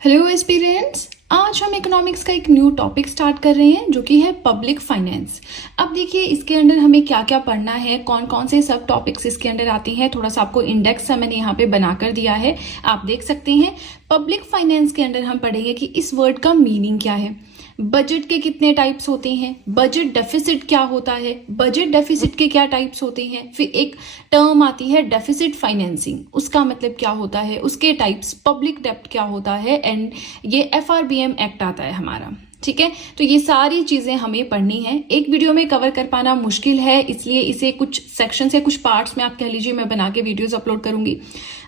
Hello aspirants, आज हम economics का एक न्यू टॉपिक स्टार्ट कर रहे हैं जो कि है पब्लिक फाइनेंस। अब देखिए इसके अंदर हमें क्या क्या पढ़ना है, कौन कौन से सब टॉपिक्स इसके अंदर आती हैं। थोड़ा सा आपको इंडेक्स मैंने यहाँ पे बनाकर दिया है, आप देख सकते हैं। पब्लिक फाइनेंस के अंदर हम पढ़ेंगे कि इस वर्ड का मीनिंग क्या है, बजट के कितने टाइप्स होते हैं, बजट डेफिसिट क्या होता है, बजट डेफिसिट के क्या टाइप्स होते हैं, फिर एक टर्म आती है डेफिसिट फाइनेंसिंग, उसका मतलब क्या होता है, उसके टाइप्स, पब्लिक डेब्ट क्या होता है, एंड ये FRBM एक्ट आता है हमारा। ठीक है, तो ये सारी चीजें हमें पढ़नी है। एक वीडियो में कवर कर पाना मुश्किल है, इसलिए इसे कुछ सेक्शन से कुछ पार्ट्स में आप कह लीजिए मैं बना के वीडियोस अपलोड करूंगी।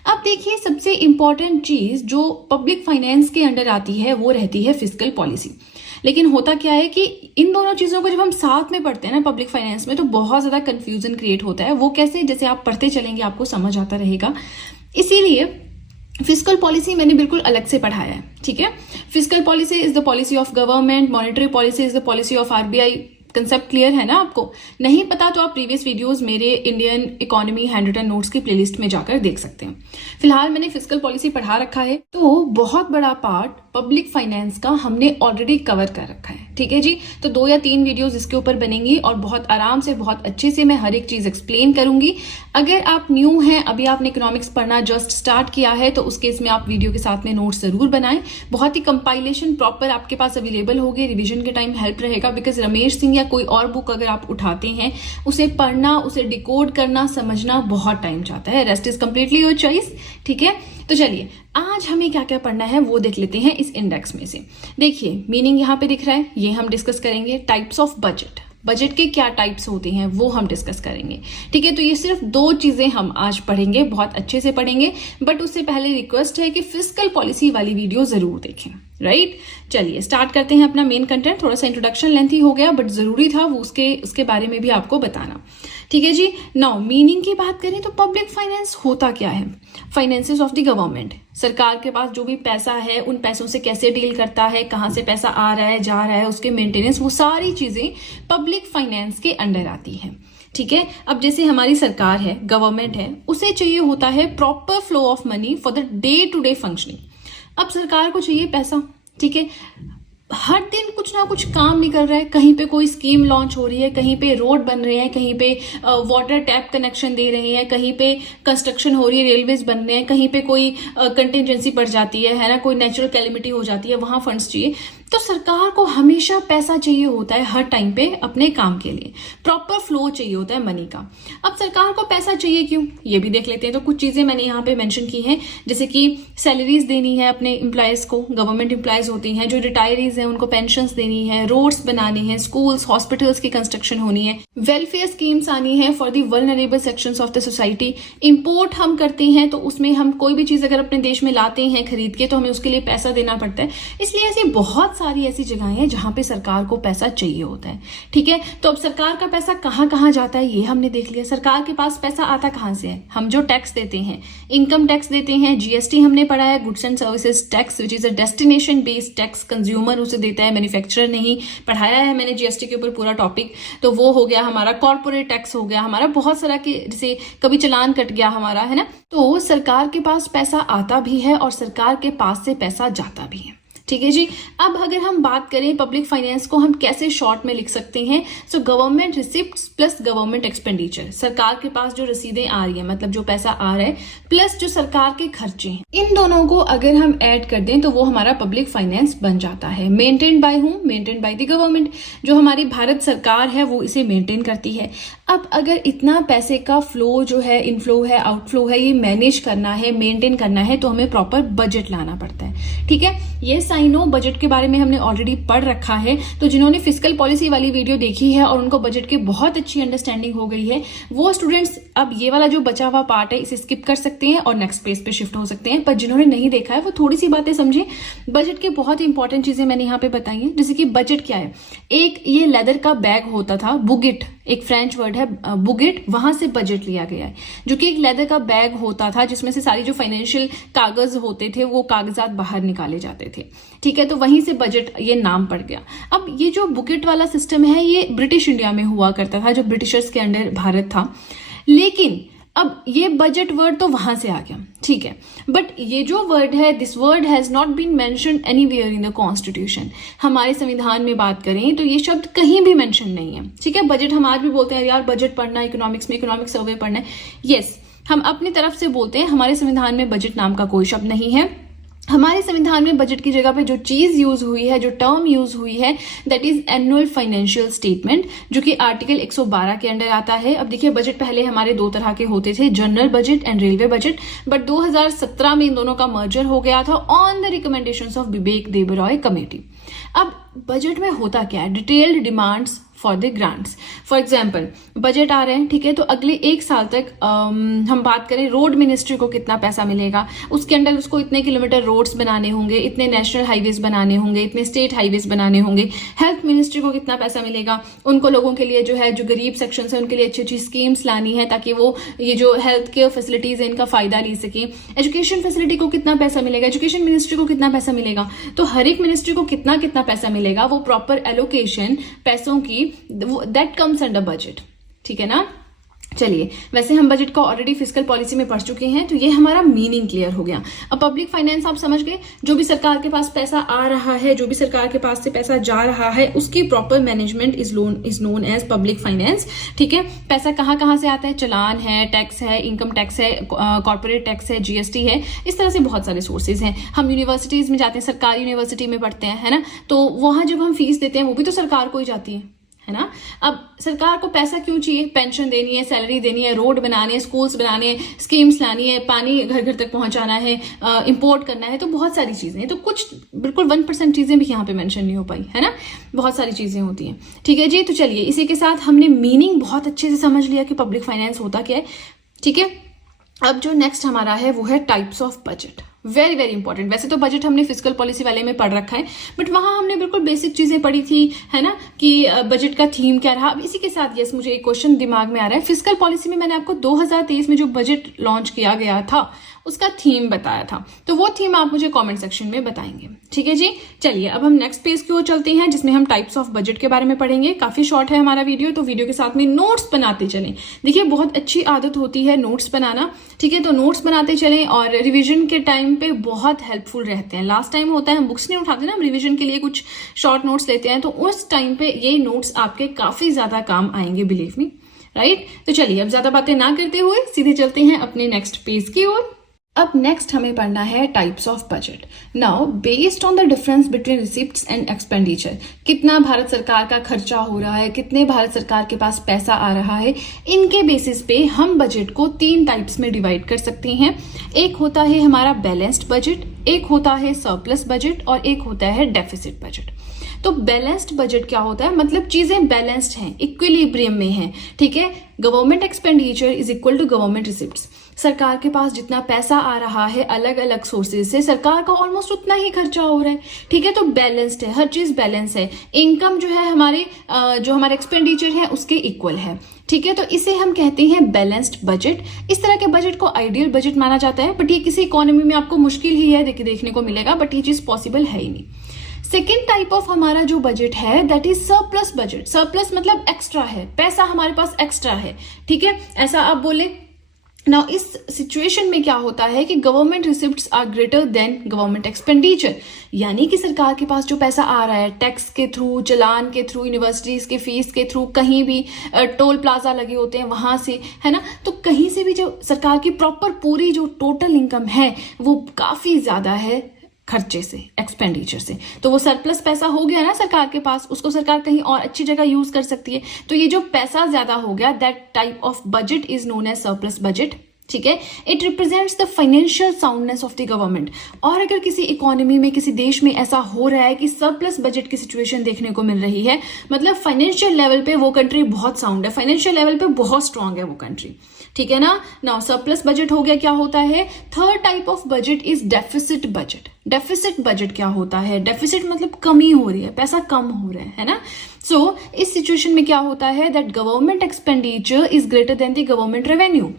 अब देखिए सबसे इंपॉर्टेंट चीज जो पब्लिक फाइनेंस के अंडर आती है वो रहती है फिस्कल पॉलिसी। लेकिन होता क्या है कि इन दोनों चीजों को जब हम साथ में पढ़ते हैं ना पब्लिक फाइनेंस में, तो बहुत ज्यादा कंफ्यूजन क्रिएट होता है। वो कैसे, जैसे आप पढ़ते चलेंगे आपको समझ आता रहेगा। इसीलिए फिस्कल पॉलिसी मैंने बिल्कुल अलग से पढ़ाया है। ठीक है, fiscal policy is the policy of government, monetary policy is the policy of RBI। Concept clear है ना आपको? नहीं पता तो आप प्रीवियस वीडियोस मेरे Indian economy hand written notes की प्लेलिस्ट में जाकर देख सकते हैं। फिलहाल मैंने फिस्कल पॉलिसी पढ़ा रखा है, तो बहुत बड़ा पार्ट पब्लिक फाइनेंस का हमने ऑलरेडी कवर कर रखा है। ठीक है जी, तो 2 या 3 वीडियोस इसके ऊपर बनेंगी और बहुत आराम से, बहुत अच्छे से मैं हर एक चीज एक्सप्लेन करूंगी। अगर आप न्यू हैं, अभी आपने इकोनॉमिक्स पढ़ना जस्ट स्टार्ट किया है, तो उस केस में आप वीडियो के साथ में नोट्स जरूर बनाएं। बहुत ही कंपाइलेशन प्रॉपर आपके पास अवेलेबल होगी, रिविजन के टाइम हेल्प रहेगा। बिकॉज रमेश सिंह या कोई और बुक अगर आप उठाते हैं, उसे पढ़ना, उसे डिकोड करना, समझना बहुत टाइम जाता है। Rest is completely your choice. ठीक है, तो चलिए आज हमें क्या क्या पढ़ना है वो देख लेते हैं इस इंडेक्स में से। देखिए मीनिंग यहाँ पे दिख रहा है, ये हम डिस्कस करेंगे। टाइप्स ऑफ बजट, बजट के क्या टाइप्स होते हैं वो हम डिस्कस करेंगे। ठीक है, तो ये सिर्फ 2 चीजें हम आज पढ़ेंगे, बहुत अच्छे से पढ़ेंगे। बट उससे पहले रिक्वेस्ट है कि फिस्कल पॉलिसी वाली वीडियो जरूर देखें। राइट, चलिए स्टार्ट करते हैं अपना मेन कंटेंट। थोड़ा सा इंट्रोडक्शन लेंथी हो गया, बट जरूरी था वो उसके बारे में भी आपको बताना। ठीक है जी, नाउ मीनिंग की बात करें तो पब्लिक फाइनेंस होता क्या है? फाइनेंसेस ऑफ द गवर्नमेंट, सरकार के पास जो भी पैसा है उन पैसों से कैसे डील करता है, कहां से पैसा आ रहा है, जा रहा है, उसके मेंटेनेंस, वो सारी चीजें पब्लिक फाइनेंस के अंडर आती है। ठीक है, अब जैसे हमारी सरकार है, गवर्नमेंट है, उसे चाहिए होता है proper flow of money for the day to day functioning. अब सरकार को चाहिए पैसा, ठीक है, हर दिन कुछ ना कुछ काम निकल रहा है, कहीं पे कोई स्कीम लॉन्च हो रही है, कहीं पे रोड बन रहे हैं, कहीं पे वाटर टैप कनेक्शन दे रहे हैं, कहीं पे कंस्ट्रक्शन हो रही है, रेलवेज बन रहे हैं, कहीं पे कोई कंटिजेंसी पड़ जाती है ना, कोई नेचुरल कैलेमिटी हो जाती है, वहां फंड्स चाहिए। तो सरकार को हमेशा पैसा चाहिए होता है हर टाइम पे अपने काम के लिए, प्रॉपर फ्लो चाहिए होता है मनी का। अब सरकार को पैसा चाहिए क्यों, ये भी देख लेते हैं। तो कुछ चीजें मैंने यहाँ पे मेंशन की हैं, जैसे कि सैलरीज देनी है अपने एम्प्लॉयज को, गवर्नमेंट एम्प्लॉयज होती हैं, जो रिटायरीज हैं उनको पेंशंस देनी है, रोड्स बनाने हैं, स्कूल्स हॉस्पिटल्स की कंस्ट्रक्शन होनी है, वेलफेयर स्कीम्स आनी है for the vulnerable sections of the society. Import हम करते हैं तो उसमें हम कोई भी चीज अगर अपने देश में लाते हैं खरीद के, तो हमें उसके लिए पैसा देना पड़ता है। इसलिए ऐसी बहुत सारी ऐसी जगह हैं जहां पे सरकार को पैसा चाहिए होता है। ठीक है, तो अब सरकार का पैसा कहां कहां जाता है ये हमने देख लिया। सरकार के पास पैसा आता कहां से है? हम जो टैक्स देते हैं, इनकम टैक्स देते हैं, GST हमने पढ़ा है, goods and services tax which is a destination based tax, consumer उसे देता है, मैन्युफैक्चरर नहीं। पढ़ाया है मैंने GST के ऊपर पूरा टॉपिक, तो वो हो गया हमारा। कॉर्पोरेट टैक्स हो गया हमारा, बहुत सारा के, जैसे कभी चलान कट गया हमारा, है ना। तो सरकार के पास पैसा आता भी है और सरकार के पास से पैसा जाता भी है। ठीक है जी, अब अगर हम बात करें पब्लिक फाइनेंस को हम कैसे शॉर्ट में लिख सकते हैं, so government receipts plus government expenditure, सरकार के पास जो रसीदें आ रही है, मतलब जो पैसा आ रहा है, प्लस जो सरकार के खर्चे हैं, इन दोनों को अगर हम ऐड कर दें तो वो हमारा पब्लिक फाइनेंस बन जाता है। Maintain by whom? Maintain by the government. जो हमारी भारत सरकार है वो इसे मेंटेन करती है। अब अगर इतना पैसे का फ्लो जो है, इनफ्लो है, आउटफ्लो है, ये मैनेज करना है, मेंटेन करना है, तो हमें प्रॉपर बजट लाना पड़ता है। ठीक है, ये साइनो बजट के बारे में हमने ऑलरेडी पढ़ रखा है, तो जिन्होंने फिस्कल पॉलिसी वाली वीडियो देखी है और उनको बजट की बहुत अच्छी अंडरस्टैंडिंग हो गई है, वो स्टूडेंट्स अब ये वाला जो बचा हुआ पार्ट है इसे स्किप कर सकते हैं और नेक्स्ट पेज पे शिफ्ट हो सकते हैं। पर जिन्होंने नहीं देखा है वो थोड़ी सी बातें समझें। बजट के बहुत इंपॉर्टेंट चीजें मैंने यहाँ पे बताई हैं, जैसे कि बजट क्या है। एक ये लेदर का बैग होता था, बुगिट, एक फ्रेंच वर्ड है बुगिट, वहां से बजट लिया गया है, जो कि एक लेदर का बैग होता था जिसमें से सारी जो फाइनेंशियल कागज होते थे वो कागजात बाहर निकाले जाते थे। ठीक है, तो वहीं से बजट ये नाम पड़ गया। अब ये जो बुकिट वाला सिस्टम है ये ब्रिटिश इंडिया में हुआ करता था, जो ब्रिटिशर्स के अंडर भारत था। लेकिन अब ये बजट वर्ड तो वहां से आ गया, ठीक है, बट ये जो वर्ड है, this word has not been mentioned anywhere in the constitution. हमारे संविधान में बात करें तो ये शब्द कहीं भी मेंशन नहीं है, ठीक है। बजट हम आज भी बोलते हैं यार बजट पढ़ना है, इकोनॉमिक्स में इकोनॉमिक सर्वे पढ़ना है, यस हम अपनी तरफ से बोलते हैं। हमारे संविधान में बजट नाम का कोई शब्द नहीं है। हमारे संविधान में बजट की जगह पे जो चीज यूज हुई है, जो टर्म यूज हुई है, that is annual financial statement, जो कि आर्टिकल 112 के अंडर आता है। अब देखिए बजट पहले हमारे दो तरह के होते थे, general budget and railway budget, but 2017 में इन दोनों का मर्जर हो गया था on the recommendations of Vivek Debroy committee. अब बजट में होता क्या है, detailed demands for the grants. For example budget आ रहे हैं, ठीक है, तो अगले एक साल तक हम बात करें रोड मिनिस्ट्री को कितना पैसा मिलेगा, उसके अंडर उसको इतने किलोमीटर रोड्स बनाने होंगे, इतने नेशनल हाईवेज बनाने होंगे, इतने स्टेट हाईवेज बनाने होंगे। हेल्थ मिनिस्ट्री को कितना पैसा मिलेगा, उनको लोगों के लिए जो है, जो गरीब सेक्शन है उनके लिए अच्छी अच्छी स्कीम्स लानी है ताकि वो ये जो हेल्थ केयर फैसिलिटीज है इनका फायदा ले सके। एजुकेशन फैसिलिटी को कितना पैसा मिलेगा, एजुकेशन मिनिस्ट्री को कितना पैसा मिलेगा, तो हर एक मिनिस्ट्री को कितना कितना पैसा मिलेगा, वो प्रॉपर एलोकेशन पैसों की, दैट कम्स अंडर बजट, ठीक है ना। चलिए, वैसे हम बजट को ऑलरेडी फिस्कल पॉलिसी में पढ़ चुके हैं, तो ये हमारा मीनिंग क्लियर हो गया। अब पब्लिक फाइनेंस आप समझ गए, जो भी सरकार के पास पैसा आ रहा है, जो भी सरकार के पास से पैसा जा रहा है, उसकी proper management is known as public finance, ठीक है। पैसा कहाँ कहाँ से आता है, चलान है, टैक्स है, इनकम टैक्स है, कॉर्पोरेट टैक्स है, जीएसटी है, इस तरह से बहुत सारे सोर्सेज हैं। हम यूनिवर्सिटीज में जाते हैं, सरकारी यूनिवर्सिटी में पढ़ते हैं, है ना, तो वहां जब हम फीस देते हैं वो भी तो सरकार को ही जाती है ना। अब सरकार को पैसा क्यों चाहिए, पेंशन देनी है, सैलरी देनी है, रोड बनाने हैं, स्कूल्स बनाने हैं, स्कीम्स लानी है, पानी घर घर तक पहुंचाना है, इंपोर्ट करना है, तो बहुत सारी चीजें, तो कुछ बिल्कुल 1% चीजें भी यहाँ पे मेंशन नहीं हो पाई, है ना, बहुत सारी चीजें होती हैं, ठीक है जी। तो चलिए, इसी के साथ हमने मीनिंग बहुत अच्छे से समझ लिया कि पब्लिक फाइनेंस होता क्या है, ठीक है। अब जो नेक्स्ट हमारा है वो है types of budget, very very important. वैसे तो बजट हमने फिस्कल पॉलिसी वाले में पढ़ रखा है, बट वहां हमने बिल्कुल बेसिक चीजें पढ़ी थी, है ना, कि बजट का थीम क्या रहा। अब इसी के साथ यस मुझे एक क्वेश्चन दिमाग में आ रहा है, फिस्कल पॉलिसी में मैंने आपको 2023 में जो बजट लॉन्च किया गया था उसका थीम बताया था, तो वो थीम आप मुझे कमेंट सेक्शन में बताएंगे, ठीक है जी। चलिए, अब हम नेक्स्ट पेज की ओर चलते हैं, जिसमें हम टाइप्स ऑफ बजट के बारे में पढ़ेंगे। काफी शॉर्ट है हमारा वीडियो, तो वीडियो के साथ में नोट्स बनाते चलें। देखिए, बहुत अच्छी आदत होती है नोट्स बनाना, ठीक है, तो नोट्स बनाते चलें और रिविजन के टाइम पे बहुत हेल्पफुल रहते हैं। लास्ट टाइम होता है हम बुक्स नहीं उठाते ना, हम रिविजन के लिए कुछ शॉर्ट नोट्स लेते हैं, तो उस टाइम पे ये नोट्स आपके काफी ज्यादा काम आएंगे, बिलीव मी, राइट। तो चलिए, अब ज्यादा बातें ना करते हुए सीधे चलते हैं अपने नेक्स्ट पेज की ओर। अब नेक्स्ट हमें पढ़ना है types of budget. Now based on the difference between receipts and expenditure, कितना भारत सरकार का खर्चा हो रहा है, कितने भारत सरकार के पास पैसा आ रहा है, इनके बेसिस पे हम बजट को 3 टाइप्स में डिवाइड कर सकते हैं। एक होता है हमारा बैलेंस्ड बजट, एक होता है सरप्लस बजट और एक होता है डेफिसिट बजट। तो बैलेंस्ड बजट क्या होता है, मतलब चीजें बैलेंस्ड हैं, इक्विलिब्रियम में हैं, ठीक है। Government expenditure is equal to government receipts, सरकार के पास जितना पैसा आ रहा है अलग अलग सोर्सेज से, सरकार का ऑलमोस्ट उतना ही खर्चा हो रहा है, ठीक है। तो बैलेंस्ड है, हर चीज बैलेंस है, इनकम जो है हमारे जो हमारे एक्सपेंडिचर है उसके इक्वल है, ठीक है। तो इसे हम कहते हैं बैलेंस्ड बजट। इस तरह के बजट को आइडियल बजट माना जाता है, बट ये किसी इकोनॉमी में आपको मुश्किल ही है देखने को मिलेगा, बट ये चीज पॉसिबल है ही नहीं। सेकेंड टाइप ऑफ हमारा जो बजट है that is surplus budget. Surplus मतलब एक्स्ट्रा है, पैसा हमारे पास एक्स्ट्रा है, ठीक है, ऐसा आप बोले। नाउ इस सिचुएशन में क्या होता है कि government receipts are greater than government expenditure, यानी कि सरकार के पास जो पैसा आ रहा है टैक्स के थ्रू, चलान के थ्रू, यूनिवर्सिटीज के फीस के थ्रू, कहीं भी टोल प्लाजा लगे होते हैं वहां से, है ना, तो कहीं से भी जो सरकार की प्रॉपर पूरी जो टोटल इनकम है वो काफी ज्यादा है खर्चे से, एक्सपेंडिचर से, तो वो सरप्लस पैसा हो गया ना सरकार के पास, उसको सरकार कहीं और अच्छी जगह यूज कर सकती है। तो ये जो पैसा ज्यादा हो गया, that type of budget is known as surplus budget, ठीक है। It represents the financial soundness of the government. और अगर किसी इकोनॉमी में, किसी देश में ऐसा हो रहा है कि सरप्लस बजट की सिचुएशन देखने को मिल रही है, मतलब फाइनेंशियल लेवल पे वो कंट्री बहुत साउंड है, फाइनेंशियल लेवल पे बहुत स्ट्रांग है वो कंट्री, ठीक है ना। नाउ सरप्लस बजट हो गया, क्या होता है। Third type of budget is deficit budget. Deficit budget क्या होता है, डेफिसिट मतलब कमी हो रही है, पैसा कम हो रहा है ना। सो इस सिचुएशन में क्या होता है that government expenditure is greater than the government revenue.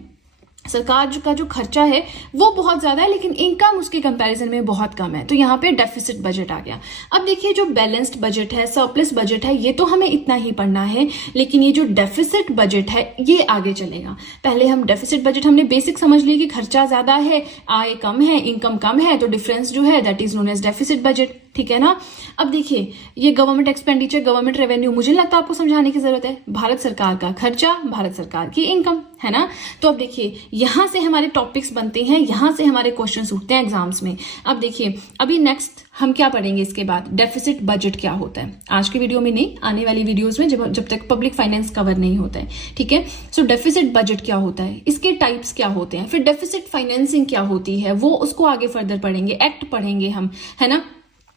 सरकार का जो खर्चा है वो बहुत ज्यादा है, लेकिन इनकम उसके कंपैरिजन में बहुत कम है, तो यहाँ पे डेफिसिट बजट आ गया। अब देखिए जो बैलेंस्ड बजट है, सरप्लस बजट है, ये तो हमें इतना ही पढ़ना है, लेकिन ये जो डेफिसिट बजट है ये आगे चलेगा। पहले हम डेफिसिट बजट हमने बेसिक समझ लिया कि खर्चा ज्यादा है, आय कम है, इनकम कम है, तो डिफरेंस जो है that is known as deficit budget, ठीक है ना। अब देखिए ये गवर्नमेंट एक्सपेंडिचर, गवर्नमेंट रेवेन्यू, मुझे नहीं लगता आपको समझाने की जरूरत है, भारत सरकार का खर्चा, भारत सरकार की इनकम, है ना। तो अब देखिए यहां से हमारे टॉपिक्स बनते हैं, यहां से हमारे क्वेश्चंस उठते हैं एग्जाम्स में। अब देखिए अभी नेक्स्ट हम क्या पढ़ेंगे इसके बाद, डेफिसिट बजट क्या होता है। आज की वीडियो में नहीं, आने वाली वीडियोस में जब तक पब्लिक फाइनेंस कवर नहीं होता है, ठीक है। सो डेफिसिट बजट क्या होता है, इसके टाइप्स क्या होते हैं, फिर डेफिसिट फाइनेंसिंग क्या होती है, वो उसको आगे फर्दर पढ़ेंगे, एक्ट पढ़ेंगे हम, है ना।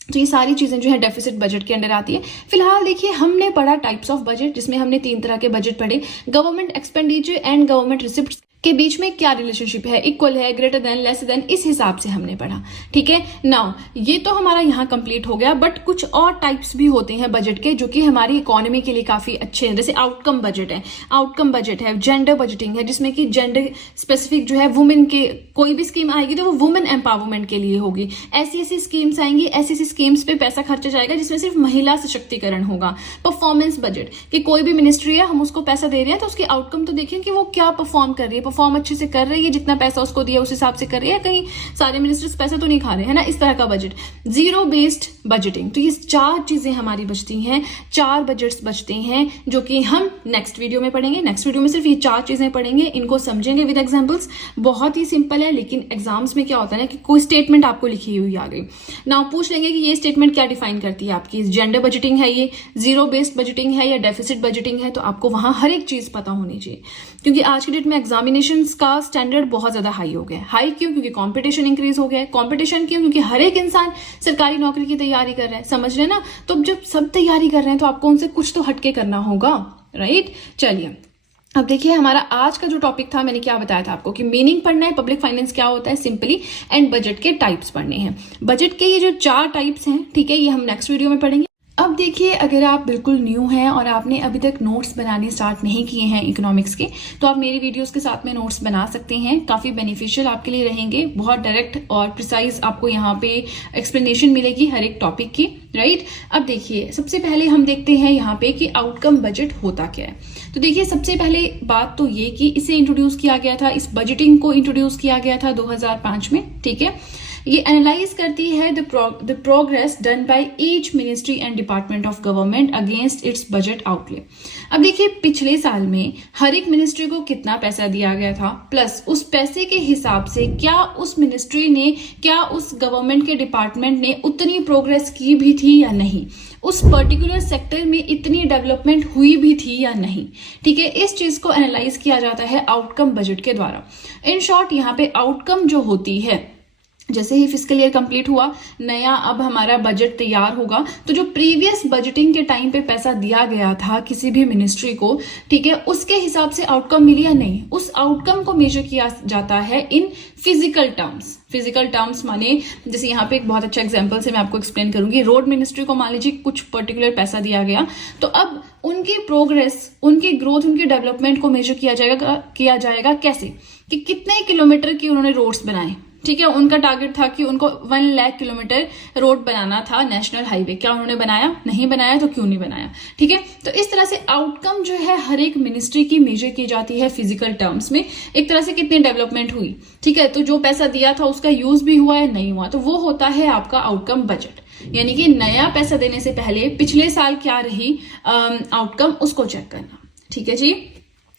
तो ये सारी चीजें जो है डेफिसिट बजट के अंडर आती है। फिलहाल देखिए हमने पढ़ा टाइप्स ऑफ बजट, जिसमें हमने 3 तरह के बजट पढ़े। Government expenditure and government receipt के बीच में क्या रिलेशनशिप है, इक्वल है, ग्रेटर देन, लेस देन, इस हिसाब से हमने पढ़ा, ठीक है। नाउ ये तो हमारा यहाँ कंप्लीट हो गया, बट कुछ और टाइप्स भी होते हैं बजट के जो कि हमारी इकोनॉमी के लिए काफी अच्छे हैं। जैसे आउटकम बजट है, आउटकम बजट है, जेंडर बजटिंग है, जिसमें कि जेंडर स्पेसिफिक जो है वुमेन के कोई भी स्कीम आएगी तो वो वुमेन एम्पावरमेंट के लिए होगी। ऐसी ऐसी स्कीम्स आएंगी, ऐसी ऐसी स्कीम्स पे पैसा खर्चा जाएगा जिसमें सिर्फ महिला सशक्तिकरण होगा। परफॉर्मेंस बजट कि कोई भी मिनिस्ट्री है, हम उसको पैसा दे रहे हैं तो उसके आउटकम तो देखें कि वो क्या परफॉर्म कर रही है, परफॉर्म अच्छे से कर रही है, जितना पैसा उसको दिया उस हिसाब से कर रही है, कहीं सारे मिनिस्टर्स पैसा तो नहीं खा रहे, है ना, इस तरह का बजट। जीरो बेस्ड बजटिंग, तो ये 4 चीजें हमारी बचती हैं, 4 बजट्स बचते हैं जो कि हम नेक्स्ट वीडियो में पढ़ेंगे। नेक्स्ट वीडियो में सिर्फ ये 4 चीजें पढ़ेंगे, इनको समझेंगे विद एग्जांपल्स। बहुत ही सिंपल है, लेकिन एग्जाम्स में क्या होता है ना कि कोई स्टेटमेंट आपको लिखी हुई आ गई, ना पूछ लेंगे कि ये स्टेटमेंट क्या डिफाइन करती है आपकी, जेंडर बजटिंग है, ये जीरो बेस्ड बजटिंग है या डेफिसिट बजटिंग है, तो आपको वहां हर एक चीज पता होनी चाहिए। क्योंकि आज की डेट में एग्जामिनेशन का स्टैंडर्ड बहुत ज्यादा हाई हो गया है। हाई क्यों? क्योंकि कंपटीशन इंक्रीज हो गया है। कंपटीशन क्यों? क्योंकि हर एक इंसान सरकारी नौकरी की तैयारी कर रहा है, समझ रहे ना। तो जब सब तैयारी कर रहे हैं तो आपको उनसे कुछ तो हटके करना होगा, राइट। चलिए अब देखिए हमारा आज का जो टॉपिक था, मैंने क्या बताया था आपको कि मीनिंग पढ़ना है, पब्लिक फाइनेंस क्या होता है सिंपली, एंड बजट के टाइप्स पढ़ने हैं। बजट के ये जो 4 टाइप्स हैं, ठीक है, ये हम नेक्स्ट वीडियो में पढ़ेंगे। अब देखिए अगर आप बिल्कुल न्यू हैं और आपने अभी तक नोट्स बनाने स्टार्ट नहीं किए हैं इकोनॉमिक्स के, तो आप मेरी वीडियोस के साथ में नोट्स बना सकते हैं। काफ़ी बेनिफिशियल आपके लिए रहेंगे, बहुत डायरेक्ट और प्रिसाइज आपको यहाँ पे एक्सप्लेनेशन मिलेगी हर एक टॉपिक की, राइट। अब देखिए सबसे पहले हम देखते हैं यहाँ पे कि आउटकम बजट होता क्या है। तो देखिए सबसे पहले बात तो ये कि इसे इंट्रोड्यूस किया गया था, इस बजटिंग को इंट्रोड्यूस किया गया था 2005 में, ठीक है। ये एनालाइज करती है the progress done by each ministry and department of government against it's budget outlay. अब देखिए पिछले साल में हर एक मिनिस्ट्री को कितना पैसा दिया गया था, प्लस उस पैसे के हिसाब से क्या उस मिनिस्ट्री ने, क्या उस गवर्नमेंट के डिपार्टमेंट ने उतनी प्रोग्रेस की भी थी या नहीं, उस पर्टिकुलर सेक्टर में इतनी डेवलपमेंट हुई भी थी या नहीं, ठीक है। इस चीज को एनालाइज किया जाता है आउटकम बजट के द्वारा। इन शॉर्ट यहाँ पे आउटकम जो होती है, जैसे ही फिस्कल ईयर कंप्लीट हुआ, नया अब हमारा बजट तैयार होगा, तो जो प्रीवियस बजटिंग के टाइम पे पैसा दिया गया था किसी भी मिनिस्ट्री को, ठीक है, उसके हिसाब से आउटकम मिली या नहीं, उस आउटकम को मेजर किया जाता है in physical terms. Physical terms माने जैसे यहाँ पे एक बहुत अच्छा एग्जांपल से मैं आपको एक्सप्लेन करूंगी। रोड मिनिस्ट्री को मान लीजिए कुछ पर्टिकुलर पैसा दिया गया, तो अब उनकी प्रोग्रेस, उनकी ग्रोथ, उनकी डेवलपमेंट को मेजर किया जाएगा कैसे, कि कितने किलोमीटर की उन्होंने रोड्स बनाए, ठीक है। उनका टारगेट था कि उनको 1 लाख किलोमीटर रोड बनाना था, नेशनल हाईवे, क्या उन्होंने बनाया? नहीं बनाया, तो क्यों नहीं बनाया, ठीक है। तो इस तरह से आउटकम जो है हर एक मिनिस्ट्री की मेजर की जाती है फिजिकल टर्म्स में, एक तरह से कितनी डेवलपमेंट हुई, ठीक है। तो जो पैसा दिया था उसका यूज भी हुआ या नहीं हुआ, तो वो होता है आपका आउटकम बजट। यानी कि नया पैसा देने से पहले पिछले साल क्या रही आउटकम, उसको चेक करना, ठीक है जी।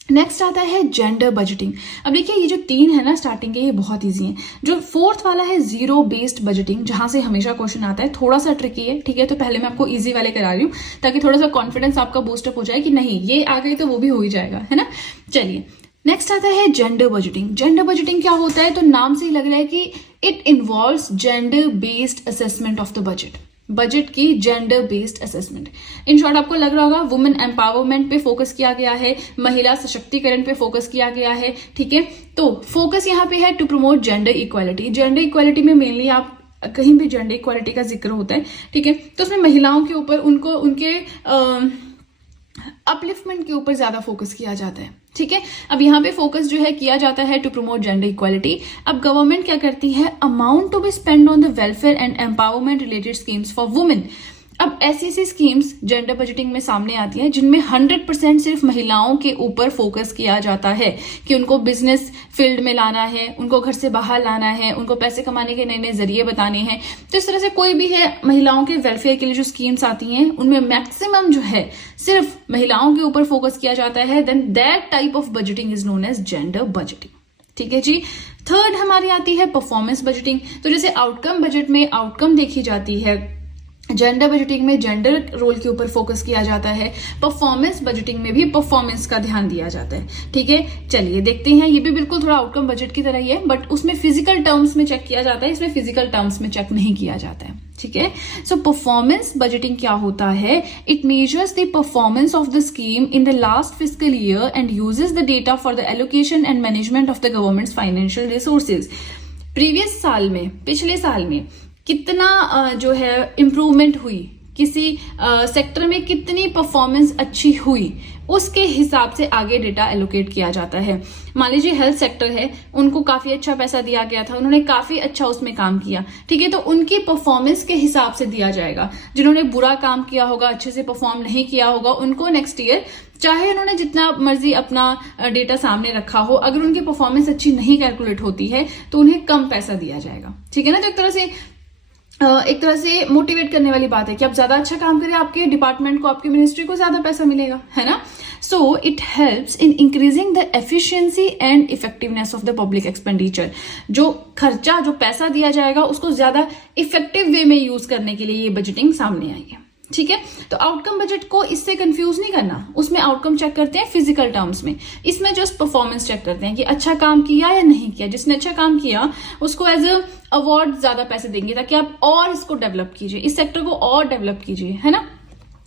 नेक्स्ट आता है जेंडर बजटिंग। अब देखिए ये जो 3 है ना स्टार्टिंग के, ये बहुत इजी है। जो 4th वाला है जीरो बेस्ड बजटिंग, जहां से हमेशा क्वेश्चन आता है, थोड़ा सा ट्रिकी है, ठीक है। तो पहले मैं आपको इजी वाले करा रही हूँ ताकि थोड़ा सा कॉन्फिडेंस आपका बूस्टअप हो जाए कि नहीं ये आ गई तो वो भी हो ही जाएगा, है ना। चलिए नेक्स्ट आता है जेंडर बजटिंग। जेंडर बजटिंग क्या होता है, तो नाम से ही लग रहा है कि it involves gender based assessment of the budget, budget की gender based assessment. In short आपको लग रहा होगा वुमेन एम्पावरमेंट पे फोकस किया गया है, महिला सशक्तिकरण पे फोकस किया गया है, ठीक है। तो फोकस यहाँ पे है to promote gender equality. Gender equality में मेनली आप कहीं भी जेंडर इक्वालिटी का जिक्र होता है, ठीक है, तो उसमें महिलाओं के ऊपर उनको उनके अपलिफ्टमेंट के ऊपर ज्यादा फोकस किया जाता है, ठीक है। अब यहाँ पे फोकस जो है किया जाता है टू प्रमोट जेंडर इक्वालिटी। अब गवर्नमेंट क्या करती है, amount to be spend on the welfare and empowerment related schemes for women. अब ऐसी स्कीम्स जेंडर बजटिंग में सामने आती हैं जिनमें 100% सिर्फ महिलाओं के ऊपर फोकस किया जाता है कि उनको बिजनेस फील्ड में लाना है, उनको घर से बाहर लाना है, उनको पैसे कमाने के नए नए जरिए बताने हैं। तो इस तरह से कोई भी है महिलाओं के वेलफेयर के लिए जो स्कीम्स आती हैं उनमें मैक्सिमम जो है सिर्फ महिलाओं के ऊपर फोकस किया जाता है। Then that type of budgeting is known as gender budgeting. ठीक है जी। थर्ड हमारी आती है परफॉर्मेंस बजटिंग। तो जैसे आउटकम बजट में आउटकम देखी जाती है, जेंडर बजटिंग में जेंडर रोल के ऊपर फोकस किया जाता है, परफॉर्मेंस बजटिंग में भी परफॉर्मेंस का ध्यान दिया जाता है। ठीक है, चलिए देखते हैं। ये भी बिल्कुल थोड़ा आउटकम बजट की तरह ही है, बट उसमें फिजिकल टर्म्स में चेक किया जाता है, इसमें फिजिकल टर्म्स में चेक नहीं किया जाता है। ठीक है। सो परफॉर्मेंस बजटिंग क्या होता है, it measures the performance of the scheme in the last fiscal year and uses the data for the allocation and management of the governments financial resources. Previous साल में, पिछले साल में कितना जो है इम्प्रूवमेंट हुई, किसी सेक्टर में कितनी परफॉर्मेंस अच्छी हुई, उसके हिसाब से आगे डेटा एलोकेट किया जाता है। मान लीजिए हेल्थ सेक्टर है, उनको काफी अच्छा पैसा दिया गया था, उन्होंने काफी अच्छा उसमें काम किया। ठीक है, तो उनकी परफॉर्मेंस के हिसाब से दिया जाएगा। जिन्होंने बुरा काम किया होगा, अच्छे से परफॉर्म नहीं किया होगा, उनको नेक्स्ट ईयर चाहे उन्होंने जितना मर्जी अपना डेटा सामने रखा हो, अगर उनकी परफॉर्मेंस अच्छी नहीं कैलकुलेट होती है तो उन्हें कम पैसा दिया जाएगा। ठीक है ना। तो एक तरह से मोटिवेट करने वाली बात है कि आप ज्यादा अच्छा काम करें, आपके डिपार्टमेंट को, आपकी मिनिस्ट्री को ज्यादा पैसा मिलेगा, है ना। So it helps in increasing the efficiency and effectiveness of the public expenditure. जो खर्चा, जो पैसा दिया जाएगा, उसको ज्यादा इफेक्टिव वे में यूज करने के लिए ये बजटिंग सामने आई है। ठीक है। तो आउटकम बजट को इससे कंफ्यूज नहीं करना, उसमें आउटकम चेक करते हैं फिजिकल टर्म्स में, इसमें जस्ट परफॉर्मेंस चेक करते हैं कि अच्छा काम किया या नहीं किया। जिसने अच्छा काम किया उसको एज अ अवार्ड ज्यादा पैसे देंगे ताकि आप और इसको डेवलप कीजिए, इस सेक्टर को और डेवलप कीजिए, है ना।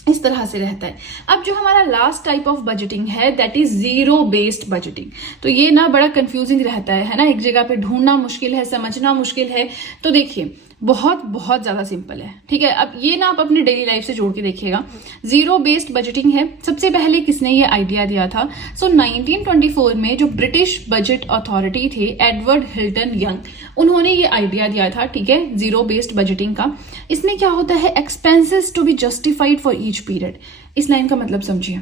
इस तरह से रहता है। अब जो हमारा लास्ट टाइप ऑफ बजटिंग है that is zero based budgeting. तो ये ना बड़ा कंफ्यूजिंग रहता है ना, एक जगह पे ढूंढना मुश्किल है, समझना मुश्किल है। तो देखिए बहुत बहुत ज्यादा सिंपल है। ठीक है। अब ये ना आप अपनी डेली लाइफ से जोड़ के देखिएगा। जीरो बेस्ड बजटिंग है। सबसे पहले किसने ये आइडिया दिया था? 1924 में जो ब्रिटिश बजट अथॉरिटी थे, एडवर्ड हिल्टन यंग, उन्होंने ये आइडिया दिया था। ठीक है, जीरो बेस्ड बजटिंग का। इसमें क्या होता है, expenses to be justified for each period. इस लाइन का मतलब समझिए।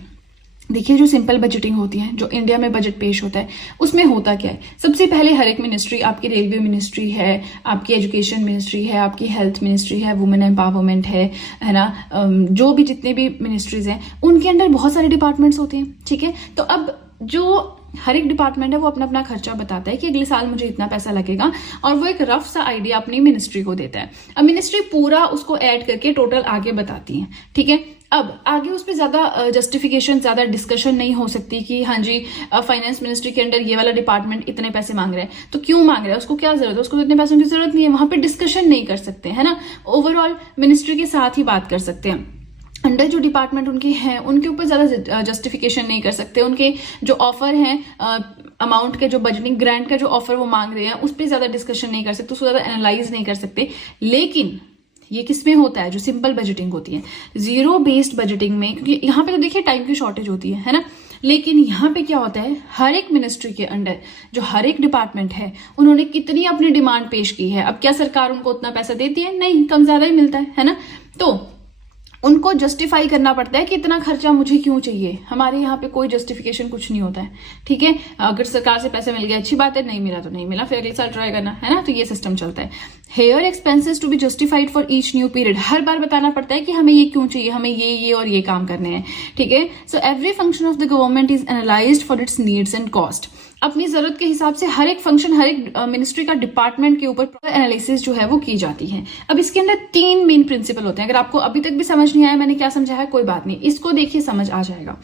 देखिए जो सिंपल बजटिंग होती है, जो इंडिया में बजट पेश होता है, उसमें होता क्या है, सबसे पहले हर एक मिनिस्ट्री, आपकी रेलवे मिनिस्ट्री है, आपकी एजुकेशन मिनिस्ट्री है, आपकी हेल्थ मिनिस्ट्री है, वुमेन एम्पावरमेंट है ना, जो भी जितने भी मिनिस्ट्रीज हैं उनके अंडर बहुत सारे डिपार्टमेंट्स होते हैं। ठीक है। तो अब जो हर एक डिपार्टमेंट है वो अपना अपना खर्चा बताता है कि अगले साल मुझे इतना पैसा लगेगा, और वो एक रफ सा आइडिया अपनी मिनिस्ट्री को देता है। अब मिनिस्ट्री पूरा उसको ऐड करके टोटल आगे बताती है। ठीक है। अब आगे उस पर ज्यादा जस्टिफिकेशन, ज्यादा डिस्कशन नहीं हो सकती कि हाँ जी फाइनेंस मिनिस्ट्री के अंडर ये वाला डिपार्टमेंट इतने पैसे मांग रहा है, तो क्यों मांग रहा है, उसको क्या जरूरत है, उसको तो इतने पैसों की जरूरत नहीं है। वहां पे डिस्कशन नहीं कर सकते, है ना। ओवरऑल मिनिस्ट्री के साथ ही बात कर सकते हैं। अंडर जो डिपार्टमेंट उनके हैं उनके ऊपर ज्यादा जस्टिफिकेशन नहीं कर सकते। उनके जो ऑफर हैं, अमाउंट के जो बजटिंग ग्रांट का जो ऑफर वो मांग रहे हैं उस पर ज्यादा डिस्कशन नहीं कर सकते, उसको ज्यादा एनालाइज नहीं कर सकते। लेकिन ये किसमें होता है, जो सिंपल बजटिंग होती है, जीरो बेस्ड बजटिंग में, क्योंकि यहाँ पे तो देखिए टाइम की शॉर्टेज होती है ना। लेकिन यहाँ पे क्या होता है, हर एक मिनिस्ट्री के अंडर जो हर एक डिपार्टमेंट है उन्होंने कितनी अपनी डिमांड पेश की है। अब क्या सरकार उनको उतना पैसा देती है? नहीं, कम ज्यादा ही मिलता है ना। तो उनको जस्टिफाई करना पड़ता है कि इतना खर्चा मुझे क्यों चाहिए। हमारे यहाँ पे कोई जस्टिफिकेशन कुछ नहीं होता है। ठीक है। अगर सरकार से पैसे मिल गया अच्छी बात है, नहीं मिला तो नहीं मिला, फिर अगले साल ट्राई करना, है ना। तो ये सिस्टम चलता है। Here expenses to be justified for each new period. हर बार बताना पड़ता है कि हमें ये क्यों चाहिए, हमें ये और ये काम करने हैं। ठीक है। So every function of the government is analysed for its needs and cost. अपनी जरूरत के हिसाब से हर एक फंक्शन, हर एक मिनिस्ट्री का डिपार्टमेंट के ऊपर एनालिसिस जो है वो की जाती है। अब इसके अंदर 3 मेन प्रिंसिपल होते हैं। अगर आपको अभी तक भी समझ नहीं आया मैंने क्या समझाया, कोई बात नहीं, इसको देखिए समझ आ जाएगा।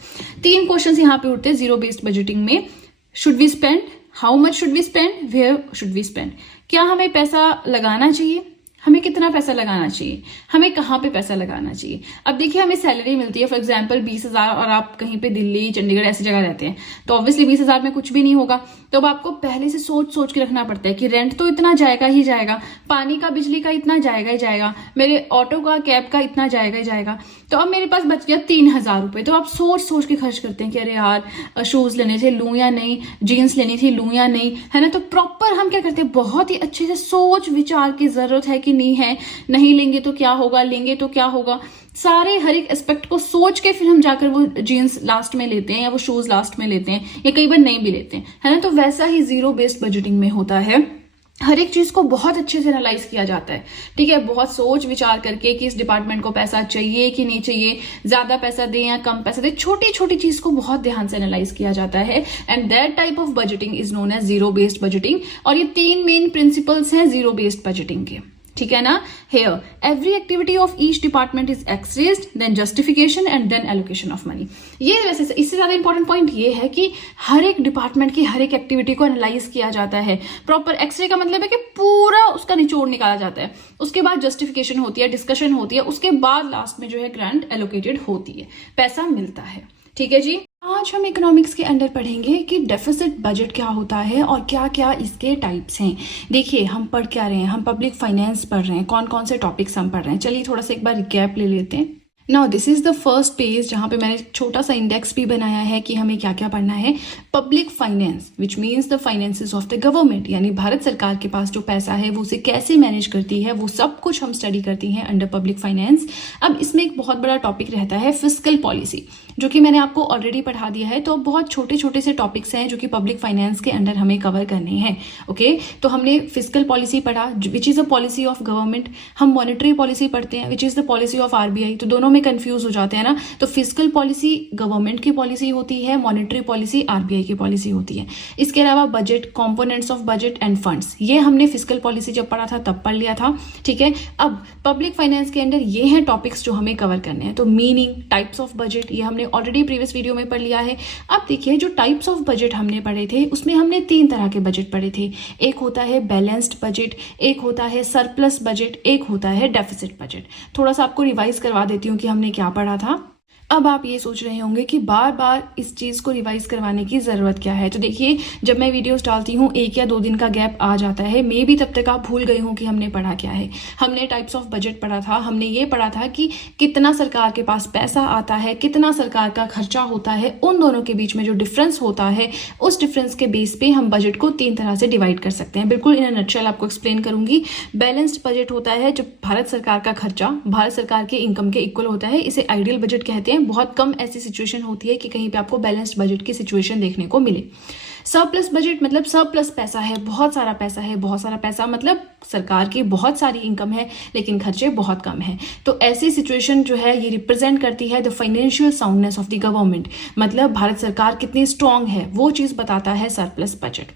3 क्वेश्चंस यहाँ पे उठते हैं जीरो बेस्ड बजटिंग में। Should we spend, how much should we spend, where should we spend. क्या हमें पैसा लगाना चाहिए, हमें कितना पैसा लगाना चाहिए, हमें कहाँ पे पैसा लगाना चाहिए। अब देखिए हमें सैलरी मिलती है फॉर एग्जांपल 20,000 और आप कहीं पे दिल्ली चंडीगढ़ ऐसी जगह रहते हैं तो ऑब्वियसली 20,000 में कुछ भी नहीं होगा। तो अब आपको पहले से सोच सोच के रखना पड़ता है कि रेंट तो इतना जाएगा ही जाएगा, पानी का बिजली का इतना जाएगा ही जाएगा, मेरे ऑटो का कैब का इतना जाएगा ही जाएगा। तो अब मेरे पास बच गया 3,000 रुपए। तो आप सोच सोच के खर्च करते हैं कि अरे यार शूज लेने थे लूं या नहीं, जीन्स लेनी थी लूं या नहीं, है ना। तो प्रॉपर हम क्या करते हैं, बहुत ही अच्छे से सोच विचार की जरूरत है कि नहीं है, नहीं लेंगे तो क्या होगा, लेंगे तो क्या होगा, सारे हर एक एस्पेक्ट को सोच के फिर हम जाकर वो जीन्स लास्ट में लेते हैं या वो शूज लास्ट में लेते हैं या कई बार नहीं भी लेते हैं, है ना। तो वैसा ही जीरो बेस्ड बजटिंग में होता है, हर एक चीज को बहुत अच्छे से एनालाइज किया जाता है, ठीक है। बहुत सोच विचार करके कि इस डिपार्टमेंट को पैसा चाहिए कि नहीं चाहिए, ज्यादा पैसा दें या कम पैसा दें, छोटी छोटी चीज को बहुत ध्यान से एनालाइज किया जाता है। And that type of budgeting is known as zero based budgeting. और ये 3 मेन प्रिंसिपल्स हैं जीरो बेस्ड बजटिंग के, ठीक है ना। Here every activity of each department is expressed, then justification and then allocation of money. ये वैसे इससे ज्यादा इंपॉर्टेंट पॉइंट ये है कि हर एक डिपार्टमेंट की हर एक एक्टिविटी को एनालाइज किया जाता है प्रॉपर। एक्सरे का मतलब है कि पूरा उसका निचोड़ निकाला जाता है, उसके बाद जस्टिफिकेशन होती है, डिस्कशन होती है, उसके बाद लास्ट में जो है ग्रांट एलोकेटेड होती है, पैसा मिलता है, ठीक है जी। आज हम इकोनॉमिक्स के अंदर पढ़ेंगे कि डेफिसिट बजट क्या होता है और क्या क्या इसके टाइप्स हैं। देखिए हम पढ़ क्या रहे हैं, हम पब्लिक फाइनेंस पढ़ रहे हैं, कौन कौन से टॉपिक्स हम पढ़ रहे हैं। चलिए थोड़ा सा एक बार रिकैप ले लेते हैं। Now this is the first page जहां पे मैंने छोटा सा इंडेक्स भी बनाया है कि हमें क्या क्या पढ़ना है। Public finance which means the finances of the government, यानी भारत सरकार के पास जो पैसा है वो उसे कैसे मैनेज करती है, वो सब कुछ हम स्टडी करती हैं अंडर पब्लिक फाइनेंस। अब इसमें एक बहुत बड़ा टॉपिक रहता है फिस्कल पॉलिसी, जो कि मैंने आपको ऑलरेडी पढ़ा दिया है। तो बहुत छोटे छोटे से टॉपिक्स हैं जो कि पब्लिक फाइनेंस के अंडर हमें कवर करने हैं। ओके तो हमने फिस्कल पॉलिसी पढ़ा which is a policy of government. हम मॉनेटरी पॉलिसी पढ़ते हैं which is the policy of RBI. तो दोनों में कंफ्यूज हो जाते हैं ना। तो फिस्कल पॉलिसी गवर्नमेंट की पॉलिसी होती है, मॉनेटरी पॉलिसी आरबीआई की पॉलिसी होती है। इसके अलावा budget, components of budget end funds, ये हमने फिस्कल पॉलिसी जब पढ़ा था तब पढ़ लिया था, ठीक है। अब पब्लिक फाइनेंस के अंदर ये हैं टॉपिक्स जो हमें कवर करने हैं। तो मीनिंग, टाइप्स ऑफ बजट, ये हमने ऑलरेडी प्रीवियस वीडियो में पढ़ लिया है। अब देखिए जो टाइप्स ऑफ बजट हमने पढ़े थे उसमें हमने 3 तरह के बजट पढ़े थे। एक होता है बैलेंस्ड बजट, एक होता है सरप्लस बजट, एक होता है डेफिसिट बजट। थोड़ा सा आपको रिवाइज करवा देती हूँ कि हमने क्या पढ़ा था। अब आप ये सोच रहे होंगे कि बार बार इस चीज को रिवाइज करवाने की जरूरत क्या है। तो देखिए जब मैं वीडियोस डालती हूँ 1 या 2 दिन का गैप आ जाता है, मे भी तब तक आप भूल गए हो कि हमने पढ़ा क्या है। हमने टाइप्स ऑफ बजट पढ़ा था, हमने ये पढ़ा था कि कितना सरकार के पास पैसा आता है, कितना सरकार का खर्चा होता है, उन दोनों के बीच में जो डिफरेंस होता है उस डिफरेंस के बेस पे हम बजट को 3 तरह से डिवाइड कर सकते हैं। बिल्कुल इन नटशेल आपको एक्सप्लेन करूंगी। बैलेंस्ड बजट होता है जब भारत सरकार का खर्चा भारत सरकार के इनकम के इक्वल होता है, इसे आइडियल बजट कहते हैं। बहुत कम ऐसी सिचुएशन होती है कि कहीं पे आपको बैलेंस्ड बजट की सिचुएशन देखने को मिले। सरप्लस बजट मतलब सरप्लस पैसा है, बहुत सारा पैसा है। बहुत सारा पैसा मतलब सरकार की बहुत सारी इनकम है लेकिन खर्चे बहुत कम है। तो ऐसी सिचुएशन जो है ये रिप्रेजेंट करती है the financial soundness of the government, मतलब भारत सरकार कितनी स्ट्रांग है वो चीज बताता है surplus budget.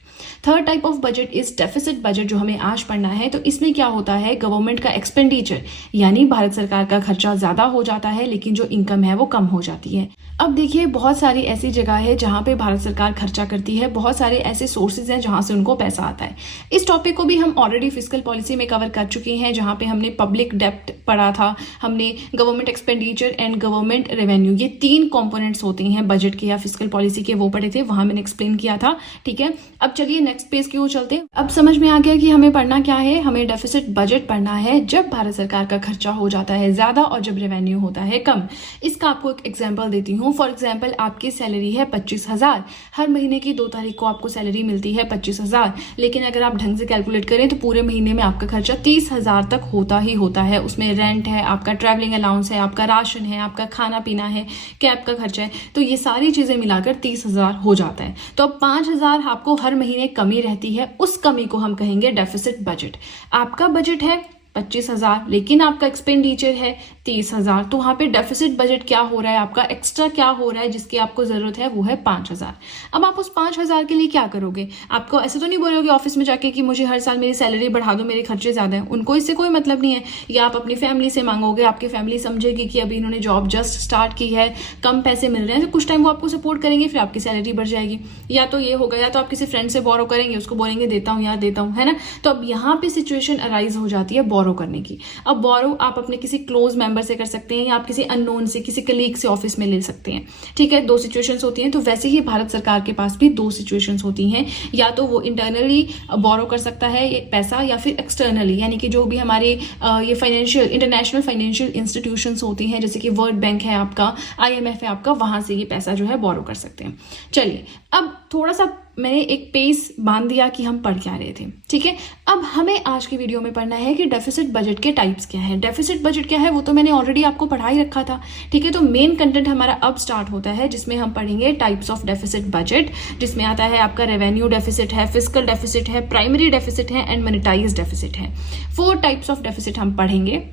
Third type of budget is deficit budget, जो हमें आज पढ़ना है। तो इसमें क्या होता है, गवर्नमेंट का एक्सपेंडिचर यानी भारत सरकार का खर्चा ज्यादा हो जाता है लेकिन जो इनकम है वो कम हो जाती है। अब देखिए बहुत सारी ऐसी जगह है जहां पे भारत सरकार खर्चा करती है, बहुत सारे ऐसे सोर्सेज हैं जहां से उनको पैसा आता है। इस टॉपिक को भी हम ऑलरेडी फिस्कल पॉलिसी में कवर कर चुके हैं, जहां पे हमने पब्लिक डेप्ट पढ़ा था, हमने government expenditure and government revenue, ये 3 कंपोनेंट्स होते हैं बजट के या फिस्कल पॉलिसी के, वो पढ़े थे, वहां मैंने एक्सप्लेन किया था, ठीक है। अब चलिए नेक्स्ट पेज की ओर चलते हैं। अब समझ में आ गया कि हमें पढ़ना क्या है। हमें डेफिसिट बजट पढ़ना है जब भारत सरकार का खर्चा हो जाता है ज्यादा और जब रेवेन्यू होता है कम। इसका आपको एक एग्जाम्पल देती हूँ। फॉर एग्जाम्पल आपकी सैलरी है 25,000, हर महीने की 2 तारीख को आपको सैलरी मिलती है 25,000, लेकिन अगर आप ढंग से कैलकुलेट करें तो पूरे महीने में आपका खर्चा 30,000 तक होता ही होता है। उसमें रेंट है, आपका ट्रैवलिंग अलाउंस है, आपका राशन है, आपका खाना पीना है, कैब का खर्चा है, तो ये सारी चीजें मिलाकर 30,000 हो जाता है। तो अब 5,000 आपको हर महीने कमी रहती है, उस कमी को हम कहेंगे डेफिसिट बजट। आपका बजट है 25,000 लेकिन आपका एक्सपेंडिचर है 30,000, तो वहां पे डेफिसिट बजट क्या हो रहा है, आपका एक्स्ट्रा क्या हो रहा है जिसकी आपको जरूरत है, वो है 5,000। अब आप उस 5,000 के लिए क्या करोगे? आपको ऐसे तो नहीं बोलोगे ऑफिस में जाके कि मुझे हर साल मेरी सैलरी बढ़ा दो, मेरे खर्चे ज्यादा हैं, उनको इससे कोई मतलब नहीं है। या आप अपनी फैमिली से मांगोगे, आपकी फैमिली समझेगी कि अभी इन्होंने जॉब जस्ट स्टार्ट की है, कम पैसे मिल रहे हैं, तो कुछ टाइम वो आपको सपोर्ट करेंगे, फिर आपकी सैलरी बढ़ जाएगी। या तो ये होगा, या तो आप किसी फ्रेंड से बोरो करेंगे, उसको बोलेंगे देता हूँ यार देता हूँ, है ना। तो अब यहाँ पे सिचुएशन अराइज हो जाती है बोरो बोरो करने की। अब बोरो आप अपने किसी क्लोज मेंबर से कर सकते हैं या आप किसी अननोन से, किसी कलीग से ऑफिस में ले सकते हैं, ठीक है। 2 सिचुएशंस होती हैं। तो वैसे ही भारत सरकार के पास भी 2 सिचुएशंस होती हैं, या तो वो इंटरनली बोरो कर सकता है ये पैसा, या फिर एक्सटर्नली, यानी कि जो भी हमारे ये फाइनेंशियल इंटरनेशनल फाइनेंशियल इंस्टीट्यूशंस होती हैं, जैसे कि वर्ल्ड बैंक है आपका, IMF है आपका, वहां से ये पैसा जो है बोरो कर सकते हैं। चलिए, अब थोड़ा सा मैंने एक पेस बांध दिया कि हम पढ़ क्या रहे थे, ठीक है। अब हमें आज की वीडियो में पढ़ना है कि डेफिसिट बजट के टाइप्स क्या है। डेफिसिट बजट क्या है वो तो मैंने ऑलरेडी आपको पढ़ा ही रखा था, ठीक है। तो मेन कंटेंट हमारा अब स्टार्ट होता है, जिसमें हम पढ़ेंगे टाइप्स ऑफ डेफिसिट बजट, जिसमें आता है आपका रेवेन्यू डेफिसिट है, फिस्कल डेफिसिट है, प्राइमरी डेफिसिट है एंड मॉनेटाइज्ड डेफिसिट है। 4 टाइप्स ऑफ डेफिसिट हम पढ़ेंगे,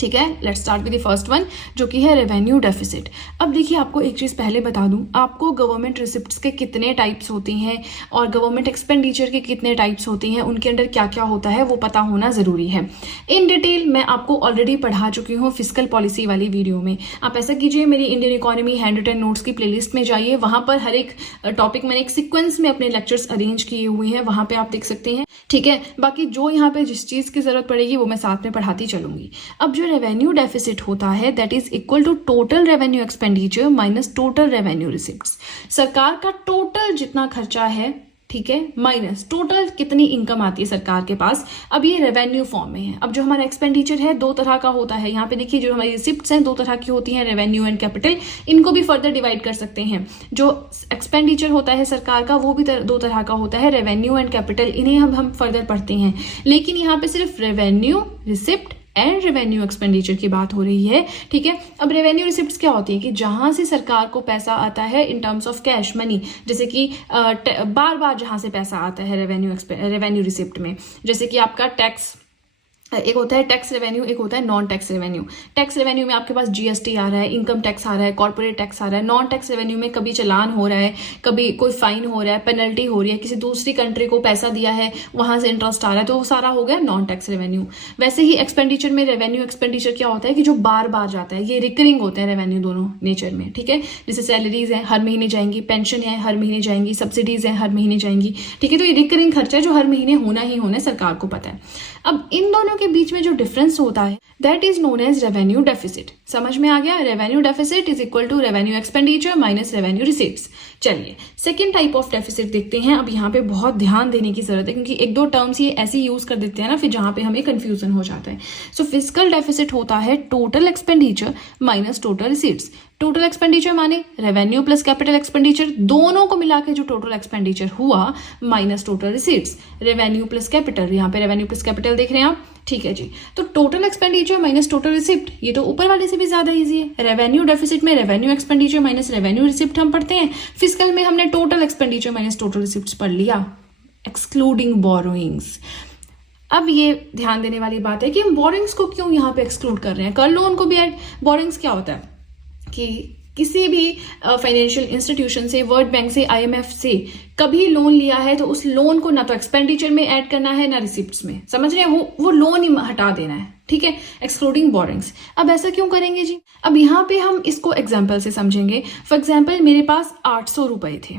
ठीक है। Let's start with the first one, जो कि है रेवेन्यू डेफिसिट। अब देखिए, आपको एक चीज पहले बता दूं, आपको गवर्नमेंट रिसिप्ट्स के कितने टाइप्स होते हैं और गवर्नमेंट एक्सपेंडिचर के कितने टाइप्स होते हैं, उनके अंदर क्या क्या होता है वो पता होना जरूरी है। इन डिटेल मैं आपको ऑलरेडी पढ़ा चुकी हूँ फिस्कल पॉलिसी वाली वीडियो में। आप ऐसा कीजिए, मेरी Indian economy hand written notes की प्लेलिस्ट में जाइए, वहां पर हर एक टॉपिक मैंने एक सिक्वेंस में अपने लेक्चर्स अरेंज किए हुए हैं, वहां पे आप देख सकते हैं, ठीक है। बाकी जो यहाँ पे जिस चीज की जरूरत पड़ेगी वो मैं साथ में पढ़ाती चलूंगी। अब जो रेवेन्यू डेफिसिट होता है, that is equal to total revenue expenditure minus total revenue receipts. सरकार का टोटल जितना खर्चा है, ठीक है, माइनस टोटल कितनी इनकम आती है सरकार के पास। अब ये रेवेन्यू फॉर्म में है। अब जो हमारा एक्सपेंडिचर है 2 तरह का होता है। यहाँ पे देखिए, जो हमारी रिसिप्ट्स हैं 2 तरह की होती हैं, रेवेन्यू एंड कैपिटल। इनको भी फर्दर डिवाइड कर सकते हैं। जो एक्सपेंडिचर होता है सरकार का वो भी 2 तरह का होता है, रेवेन्यू एंड कैपिटल। इन्हें हम फर्दर पढ़ते हैं, लेकिन यहाँ पे सिर्फ revenue, receipt and revenue expenditure की बात हो रही है, ठीक है। अब रेवेन्यू रिसिप्ट्स क्या होती है कि जहां से सरकार को पैसा आता है in terms of cash money, जैसे कि बार बार जहां से पैसा आता है रेवेन्यू रिसिप्ट में, जैसे कि आपका टैक्स, एक होता है टैक्स रेवेन्यू, एक होता है non tax revenue. Tax revenue में आपके पास GST आ रहा है, इनकम टैक्स आ रहा है, कॉर्पोरेट टैक्स आ रहा है। नॉन टैक्स रेवेन्यू में कभी चालान हो रहा है, कभी कोई फाइन हो रहा है, पेनल्टी हो रही है, किसी दूसरी कंट्री को पैसा दिया है वहां से इंटरेस्ट आ रहा है, तो वो सारा हो गया नॉन टैक्स रेवेन्यू। वैसे ही एक्सपेंडिचर में रेवेन्यू एक्सपेंडिचर क्या होता है कि जो बार बार जाता है, ये रिकरिंग होते हैं रेवेन्यू दोनों नेचर में, ठीक है। जैसे सैलरीज है हर महीने जाएंगी, पेंशन है हर महीने जाएंगी, सब्सिडीज है हर महीने जाएंगी, ठीक है। तो ये रिकरिंग खर्चा है जो हर महीने होना ही होना है, सरकार को पता है। अब इन दोनों के बीच में जो डिफरेंस होता है, that is known as revenue deficit. समझ में आ गया? Revenue deficit is equal to revenue expenditure minus revenue receipts. चलिए, सेकेंड टाइप ऑफ डेफिसिट देखते हैं। अब यहाँ पे बहुत ध्यान देने की जरूरत है, क्योंकि 1-2 टर्म्स ये ऐसे यूज कर देते हैं ना, फिर जहां पे हमें कंफ्यूजन हो जाता है। सो फिस्कल डेफिसिट होता है total expenditure minus total receipts. Total expenditure माने रेवेन्यू प्लस कैपिटल एक्सपेंडिचर, दोनों को मिला के जो टोटल एक्सपेंडिचर हुआ minus total receipts. Revenue plus capital, यहाँ पे रेवेन्यू प्लस कैपिटल देख रहे हैं आप, ठीक है जी। तो total expenditure minus total receipt, ये तो ऊपर वाले से भी ज्यादा इजी है। रेवेन्यू डेफिसिट में revenue expenditure minus revenue receipt हम पढ़ते हैं, फिस्कल में हमने total expenditure minus total receipt पढ़ लिया, एक्सक्लूडिंग बोरोइंग्स। अब ये ध्यान देने वाली बात है कि हम बोरिंग्स को क्यों यहाँ पे एक्सक्लूड कर रहे हैं, कर लो उनको भी ऐड। बोरिंग्स क्या होता है कि किसी भी फाइनेंशियल इंस्टीट्यूशन से, वर्ल्ड बैंक से, IMF से कभी लोन लिया है तो उस लोन को ना तो एक्सपेंडिचर में ऐड करना है ना रिसिप्ट्स में, समझ रहे हैं, वो लोन ही हटा देना है, ठीक है, एक्सक्लूडिंग बोरिंग्स। अब ऐसा क्यों करेंगे जी? अब यहाँ पे हम इसको एग्जाम्पल से समझेंगे। फॉर एग्जाम्पल, मेरे पास 800 रुपए थे,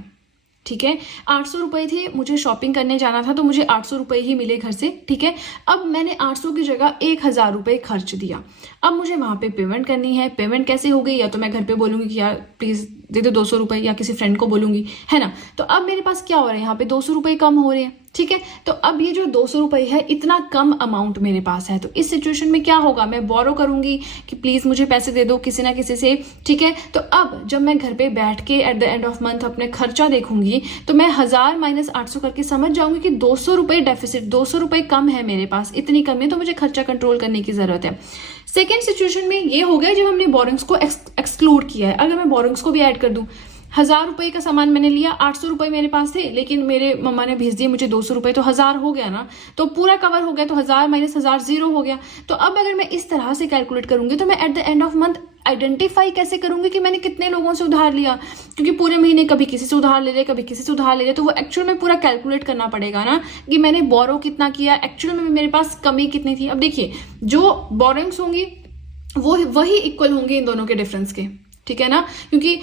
ठीक है, 800 रुपए थे, मुझे शॉपिंग करने जाना था तो मुझे 800 रुपए ही मिले घर से, ठीक है। अब मैंने 800 की जगह 1000 रुपए खर्च दिया। अब मुझे वहां पे पेमेंट करनी है। पेमेंट कैसे हो गई? या तो मैं घर पे बोलूंगी कि यार प्लीज दे दो 200 रुपए, या किसी फ्रेंड को बोलूंगी, है ना। तो अब मेरे पास क्या हो रहा है, यहाँ पे 200 रुपए कम हो रहे हैं, ठीक है। तो अब ये जो 200 रुपए है, इतना कम अमाउंट मेरे पास है, तो इस सिचुएशन में क्या होगा, मैं बोरो करूंगी कि प्लीज मुझे पैसे दे दो किसी ना किसी से, ठीक है। तो अब जब मैं घर पे बैठ के at the end of month अपने खर्चा देखूंगी तो मैं 1000 माइनस 800 करके समझ जाऊंगी कि 200 रुपए डेफिसिट, 200 रुपए कम है मेरे पास, इतनी कम है, तो मुझे खर्चा कंट्रोल करने की जरूरत है। सेकेंड सिचुएशन में ये हो गया जब हमने बोरिंग्स को एक्सक्लूड किया है। अगर मैं बोरिंग्स को भी ऐड कर दूं, 1000 रुपए का सामान मैंने लिया, 800 रुपए मेरे पास थे, लेकिन मेरे मम्मा ने भेज दिए मुझे 200 रुपए, तो 1000 हो गया ना, तो पूरा कवर हो गया, तो 1000 माइनस 1000 0 हो गया। तो अब अगर मैं इस तरह से कैलकुलेट करूंगी तो मैं at the end of month identify कैसे करूंगी कि मैंने कितने लोगों से उधार लिया, क्योंकि पूरे महीने कभी किसी से उधार ले रहे, कभी किसी से उधार ले रहे, तो वो एक्चुअल में पूरा कैलकुलेट करना पड़ेगा ना कि मैंने बोरो कितना किया, एक्चुअल में मेरे पास कमी कितनी थी। अब देखिए, जो बोरिंग्स होंगी वो वही इक्वल होंगे इन दोनों के डिफरेंस के, ठीक है ना, क्योंकि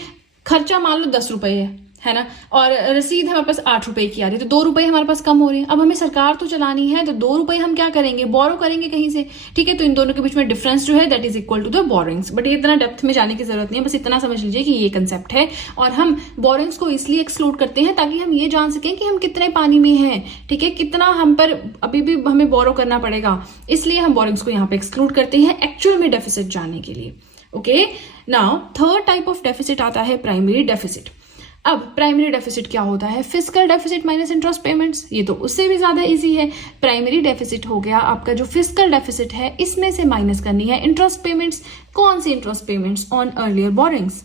खर्चा मान लो 10 रुपए है ना, और रसीद हमारे पास 8 रुपए की आ रही है, तो 2 रुपए हमारे पास कम हो रहे हैं। अब हमें सरकार तो चलानी है, तो 2 रुपए हम क्या करेंगे, बोरो करेंगे कहीं से, ठीक है। तो इन दोनों के बीच में डिफरेंस जो है that is equal to the borrowings. But ये इतना डेप्थ में जाने की जरूरत नहीं है, बस इतना समझ लीजिए कि ये कंसेप्ट है। और हम बोरोइंग्स को इसलिए एक्सक्लूड करते हैं ताकि हम ये जान सकें कि हम कितने पानी में हैं, ठीक है, कितना हम पर अभी भी हमें बोरो करना पड़ेगा, इसलिए हम बोरोइंग्स को यहाँ पे एक्सक्लूड करते हैं एक्चुअल में डेफिसिट जानने के लिए। Okay, now third type of deficit आता है प्राइमरी डेफिसिट। अब प्राइमरी डेफिसिट क्या होता है, fiscal deficit minus interest payments. ये तो उससे भी ज्यादा इजी है। प्राइमरी डेफिसिट हो गया आपका जो फिस्कल डेफिसिट है, इसमें से माइनस करनी है इंटरेस्ट पेमेंट्स। कौन सी interest payments, on earlier borrowings.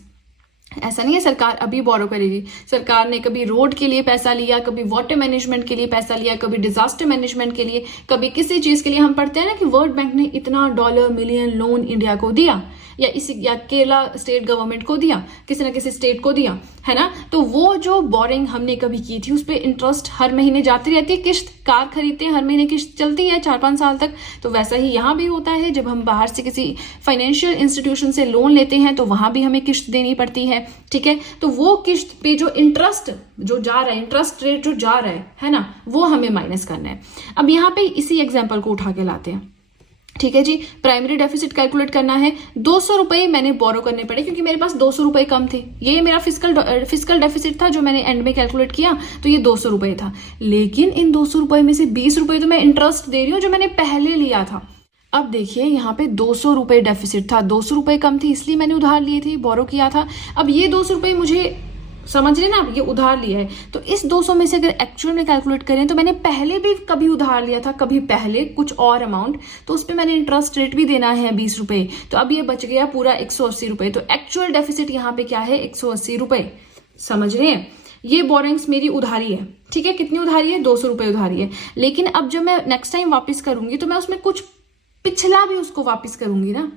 ऐसा नहीं है सरकार अभी बोरो करेगी, सरकार ने कभी रोड के लिए पैसा लिया, कभी वाटर मैनेजमेंट के लिए पैसा लिया, कभी डिजास्टर मैनेजमेंट के लिए, कभी किसी चीज के लिए। हम पढ़ते हैं ना कि वर्ल्ड बैंक ने इतना डॉलर मिलियन लोन इंडिया को दिया, या केरला स्टेट गवर्नमेंट को दिया, किसी ना किसी स्टेट को दिया, है ना। तो वो जो बोरिंग हमने कभी की थी उस पर इंटरेस्ट हर महीने जाती रहती है। किस्त, कार खरीदते हैं, हर महीने किस्त चलती है 4-5 साल तक। तो वैसा ही यहाँ भी होता है, जब हम बाहर से किसी फाइनेंशियल इंस्टीट्यूशन से लोन लेते हैं तो वहां भी हमें किस्त देनी पड़ती है, ठीक है। तो वो किस्त पे जो इंटरेस्ट जो जा रहा है, इंटरेस्ट रेट जो जा रहा है ना, वो हमें माइनस करना है। अब यहाँ पे इसी एग्जाम्पल को उठा के लाते हैं, ठीक है जी। प्राइमरी डेफिसिट कैलकुलेट करना है, 200 रुपए मैंने बोरो करने पड़े क्योंकि मेरे पास 200 रुपए कम थे। ये मेरा फिस्कल डेफिसिट था जो मैंने एंड में कैलकुलेट किया, तो ये 200 रुपए था। लेकिन इन 200 रुपए में से 20 रुपए तो मैं इंटरेस्ट दे रही हूँ जो मैंने पहले लिया था। अब देखिए यहाँ पे 200 रुपए डेफिसिट था, 200 रुपए कम थी इसलिए मैंने उधार लिए थे, बोरो किया था। अब ये 200 रुपए मुझे, समझ रहे ना आप, ये उधार लिया है। तो इस 200 में से अगर एक्चुअल में कैलकुलेट करें तो मैंने पहले भी कभी उधार लिया था, कभी पहले कुछ और अमाउंट, तो उस पर मैंने इंटरेस्ट रेट भी देना है 20 रुपए। तो अब ये बच गया पूरा 180 रुपए। तो एक्चुअल डेफिसिट यहाँ पे क्या है, 180 रुपए। समझ रहे हैं, ये बोरिंग्स मेरी उधारी है, ठीक है। कितनी उधारी है, 200 रुपए उधारी है। लेकिन अब जब मैं नेक्स्ट टाइम वापस करूंगी तो मैं उसमें कुछ पिछला भी उसको वापस करूंगी ना,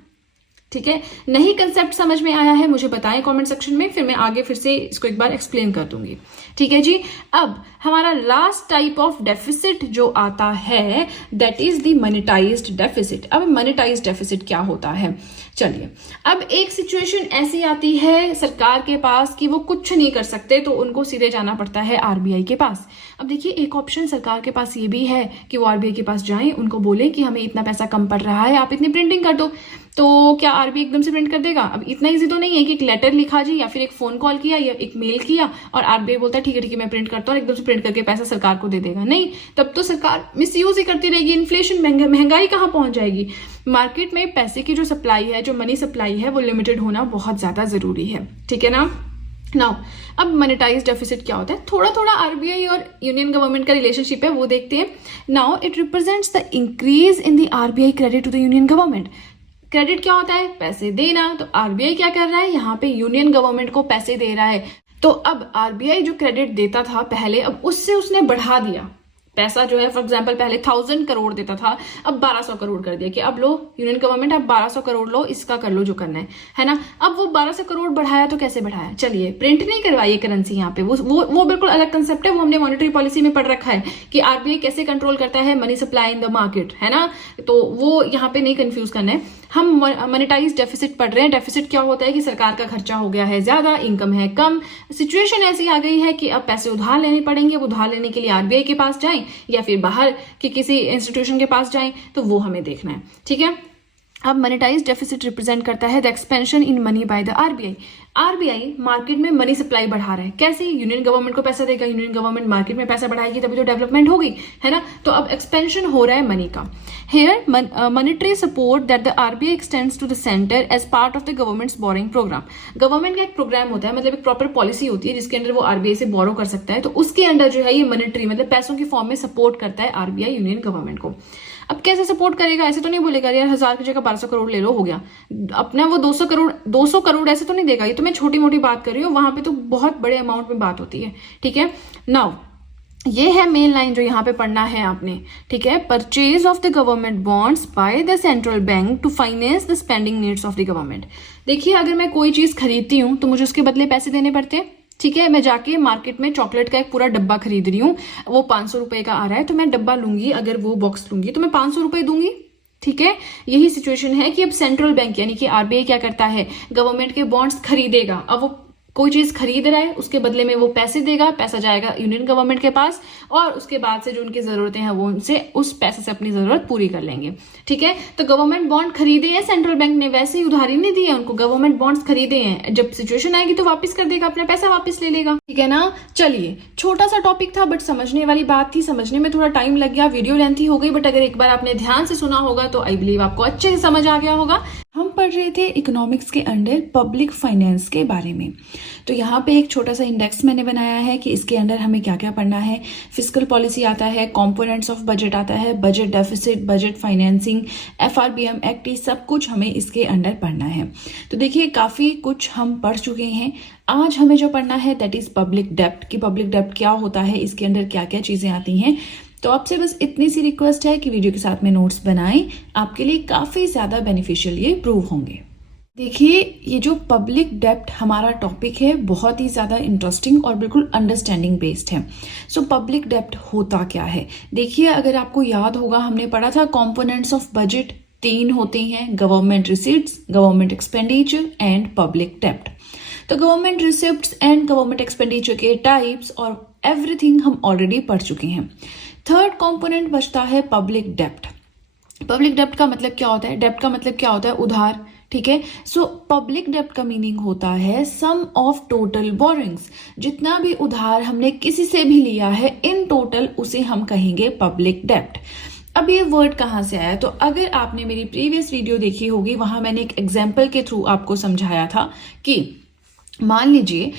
ठीक है। नहीं कंसेप्ट समझ में आया है मुझे बताएं कमेंट सेक्शन में, फिर मैं आगे फिर से इसको एक बार एक्सप्लेन कर दूंगी, ठीक है जी। अब हमारा लास्ट टाइप ऑफ डेफिसिट जो आता है that is the monetised deficit. अब मोनेटाइज्ड डेफिसिट क्या होता है, चलिए। अब एक सिचुएशन ऐसी आती है सरकार के पास कि वो कुछ नहीं कर सकते, तो उनको सीधे जाना पड़ता है आरबीआई के पास। अब देखिए एक ऑप्शन सरकार के पास ये भी है कि वो आरबीआई के पास जाएं, उनको बोले कि हमें इतना पैसा कम पड़ रहा है, आप इतनी प्रिंटिंग कर दो। तो क्या आरबीआई एकदम से प्रिंट कर देगा? अब इतना इजी तो नहीं है कि एक लेटर लिखा जी, या फिर एक फोन कॉल किया, या एक मेल किया और आरबीआई बोलता है ठीक है मैं प्रिंट करता हूँ, एकदम से प्रिंट करके पैसा सरकार को दे देगा। नहीं, तब तो सरकार मिसयूज ही करती रहेगी, इन्फ्लेशन, महंगाई कहाँ पहुंच जाएगी। मार्केट में पैसे की जो सप्लाई है, जो मनी सप्लाई है, वो लिमिटेड होना बहुत ज्यादा जरूरी है, ठीक है ना। नाउ अब मोनेटाइज्ड डेफिसिट क्या होता है, थोड़ा थोड़ा आरबीआई और यूनियन गवर्नमेंट का रिलेशनशिप है, वो देखते हैं। Now it represents the increase in the RBI credit to the union government. Credit क्या होता है, पैसे देना। तो आरबीआई क्या कर रहा है, यहाँ पे यूनियन गवर्नमेंट को पैसे दे रहा है। तो अब आरबीआई जो क्रेडिट देता था पहले, अब उससे उसने बढ़ा दिया पैसा जो है। फॉर एग्जांपल पहले 1000 करोड़ देता था, अब 1200 करोड़ कर दिया कि अब लो यूनियन गवर्नमेंट, अब 1200 करोड़ लो, इसका कर लो जो करना है ना। अब वो 1200 करोड़ बढ़ाया, तो कैसे बढ़ाया, चलिए प्रिंट नहीं करवाइए करेंसी यहाँ पे, वो बिल्कुल अलग कंसेप्ट है, वो हमने मॉनेटरी पॉलिसी में पढ़ रखा है कि आरबीआई कैसे कंट्रोल करता है money supply in the market, है ना। तो वो यहाँ पे नहीं कंफ्यूज करना है। हम मोनेटाइज डेफिसिट पढ़ रहे हैं। डेफिसिट क्या होता है कि सरकार का खर्चा हो गया है ज्यादा, इनकम है कम, सिचुएशन ऐसी आ गई है कि अब पैसे उधार लेने पड़ेंगे। उधार लेने के लिए आरबीआई के पास जाएं या फिर बाहर के किसी इंस्टीट्यूशन के पास जाएं, तो वो हमें देखना है, ठीक है। अब मोनेटाइज डेफिसिट रिप्रेजेंट करता है the expansion in money by the RBI. RBI market में मनी सप्लाई बढ़ा रहा है, कैसे, यूनियन गवर्नमेंट को पैसा देगा, यूनियन गवर्नमेंट मार्केट में पैसा बढ़ाएगी, तभी तो डेवलपमेंट होगी, है ना। तो अब एक्सपेंशन हो रहा है मनी का। Here monetary support that the RBI extends to the centre as part of the government's borrowing programme. Government का एक प्रोग्राम होता है, मतलब एक प्रॉपर पॉलिसी होती है जिसके अंडर वो आरबीआई से बोरो कर सकता है। तो उसके अंडर जो है ये मॉनेटरी मतलब पैसों की फॉर्म में सपोर्ट करता है आरबीआई यूनियन गवर्नमेंट को। अब कैसे सपोर्ट करेगा, ऐसे तो नहीं बोलेगा यार 1000 की जगह 1200 करोड़ ले लो, हो गया अपना। वो 200 करोड़ ऐसे तो नहीं देगा। ये तो मैं छोटी मोटी बात कर रही हूँ, वहां पे तो बहुत बड़े अमाउंट में बात होती है, ठीक है। नाउ ये है मेन लाइन जो यहाँ पे पढ़ना है आपने, ठीक है। Purchase of the government bonds by the central bank to finance the spending needs of the government. देखिए अगर मैं कोई चीज खरीदती हूँ तो मुझे उसके बदले पैसे देने पड़ते हैं, ठीक है। मैं जाके मार्केट में चॉकलेट का एक पूरा डब्बा खरीद रही हूँ, वो 500 रुपए का आ रहा है, तो मैं डब्बा लूंगी, अगर वो बॉक्स लूंगी तो मैं 500 रुपए दूंगी, ठीक है। यही सिचुएशन है कि अब सेंट्रल बैंक यानी कि आरबीआई क्या करता है, गवर्नमेंट के बॉन्ड्स खरीदेगा। अब वो कोई चीज खरीद रहा है, उसके बदले में वो पैसे देगा, पैसा जाएगा यूनियन गवर्नमेंट के पास, और उसके बाद से जो उनकी जरूरतें हैं वो उनसे उस पैसे से अपनी जरूरत पूरी कर लेंगे। ठीक है, तो गवर्नमेंट बॉन्ड खरीदे हैं सेंट्रल बैंक ने, वैसे ही उधारी नहीं दी है उनको, गवर्नमेंट बॉन्ड्स खरीदे हैं, जब सिचुएशन आएगी तो वापस कर देगा, अपना पैसा वापस ले लेगा। ठीक है ना। चलिए, छोटा सा टॉपिक था बट समझने वाली बात थी, समझने में थोड़ा टाइम लग गया, वीडियो लेंथी हो गई, बट अगर एक बार आपने ध्यान से सुना होगा तो आई बिलीव आपको अच्छे से समझ आ गया होगा। हम पढ़ रहे थे इकोनॉमिक्स के अंडर पब्लिक फाइनेंस के बारे में। तो यहाँ पे एक छोटा सा इंडेक्स मैंने बनाया है कि इसके अंदर हमें क्या क्या पढ़ना है। फिस्कल पॉलिसी आता है, कंपोनेंट्स ऑफ बजट आता है, budget deficit, budget financing, FRBM act, सब कुछ हमें इसके अंडर पढ़ना है। तो देखिए, काफी कुछ हम पढ़ चुके हैं। आज हमें जो पढ़ना है दैट इज पब्लिक डेप्ट, कि पब्लिक डेप्ट क्या होता है, इसके अंदर क्या क्या चीजें आती हैं। तो आपसे बस इतनी सी रिक्वेस्ट है कि वीडियो के साथ में नोट्स बनाएं, आपके लिए काफी ज्यादा बेनिफिशियल ये प्रूव होंगे। देखिए, ये जो पब्लिक डेप्ट हमारा टॉपिक है बहुत ही ज्यादा इंटरेस्टिंग और बिल्कुल अंडरस्टैंडिंग बेस्ड है। सो पब्लिक डेप्ट होता क्या है? देखिए, अगर आपको याद होगा, हमने पढ़ा था कंपोनेंट्स ऑफ बजट 3 होते हैं, government receipts, government expenditure and public डेप्ट। तो government receipts and government expenditure के टाइप्स और एवरीथिंग हम ऑलरेडी पढ़ चुके हैं। थर्ड कंपोनेंट बचता है पब्लिक डेप्ट। पब्लिक डेप्ट का मतलब क्या होता है? डेप्ट का मतलब क्या होता है? उधार। ठीक है, सो पब्लिक डेप्ट का मीनिंग होता है सम ऑफ टोटल बोरिंग्स, जितना भी उधार हमने किसी से भी लिया है इन टोटल उसे हम कहेंगे पब्लिक डेप्ट। अब ये वर्ड कहां से आया? तो अगर आपने मेरी प्रीवियस वीडियो देखी होगी, वहां मैंने एक एग्जाम्पल के थ्रू आपको समझाया था कि मान लीजिए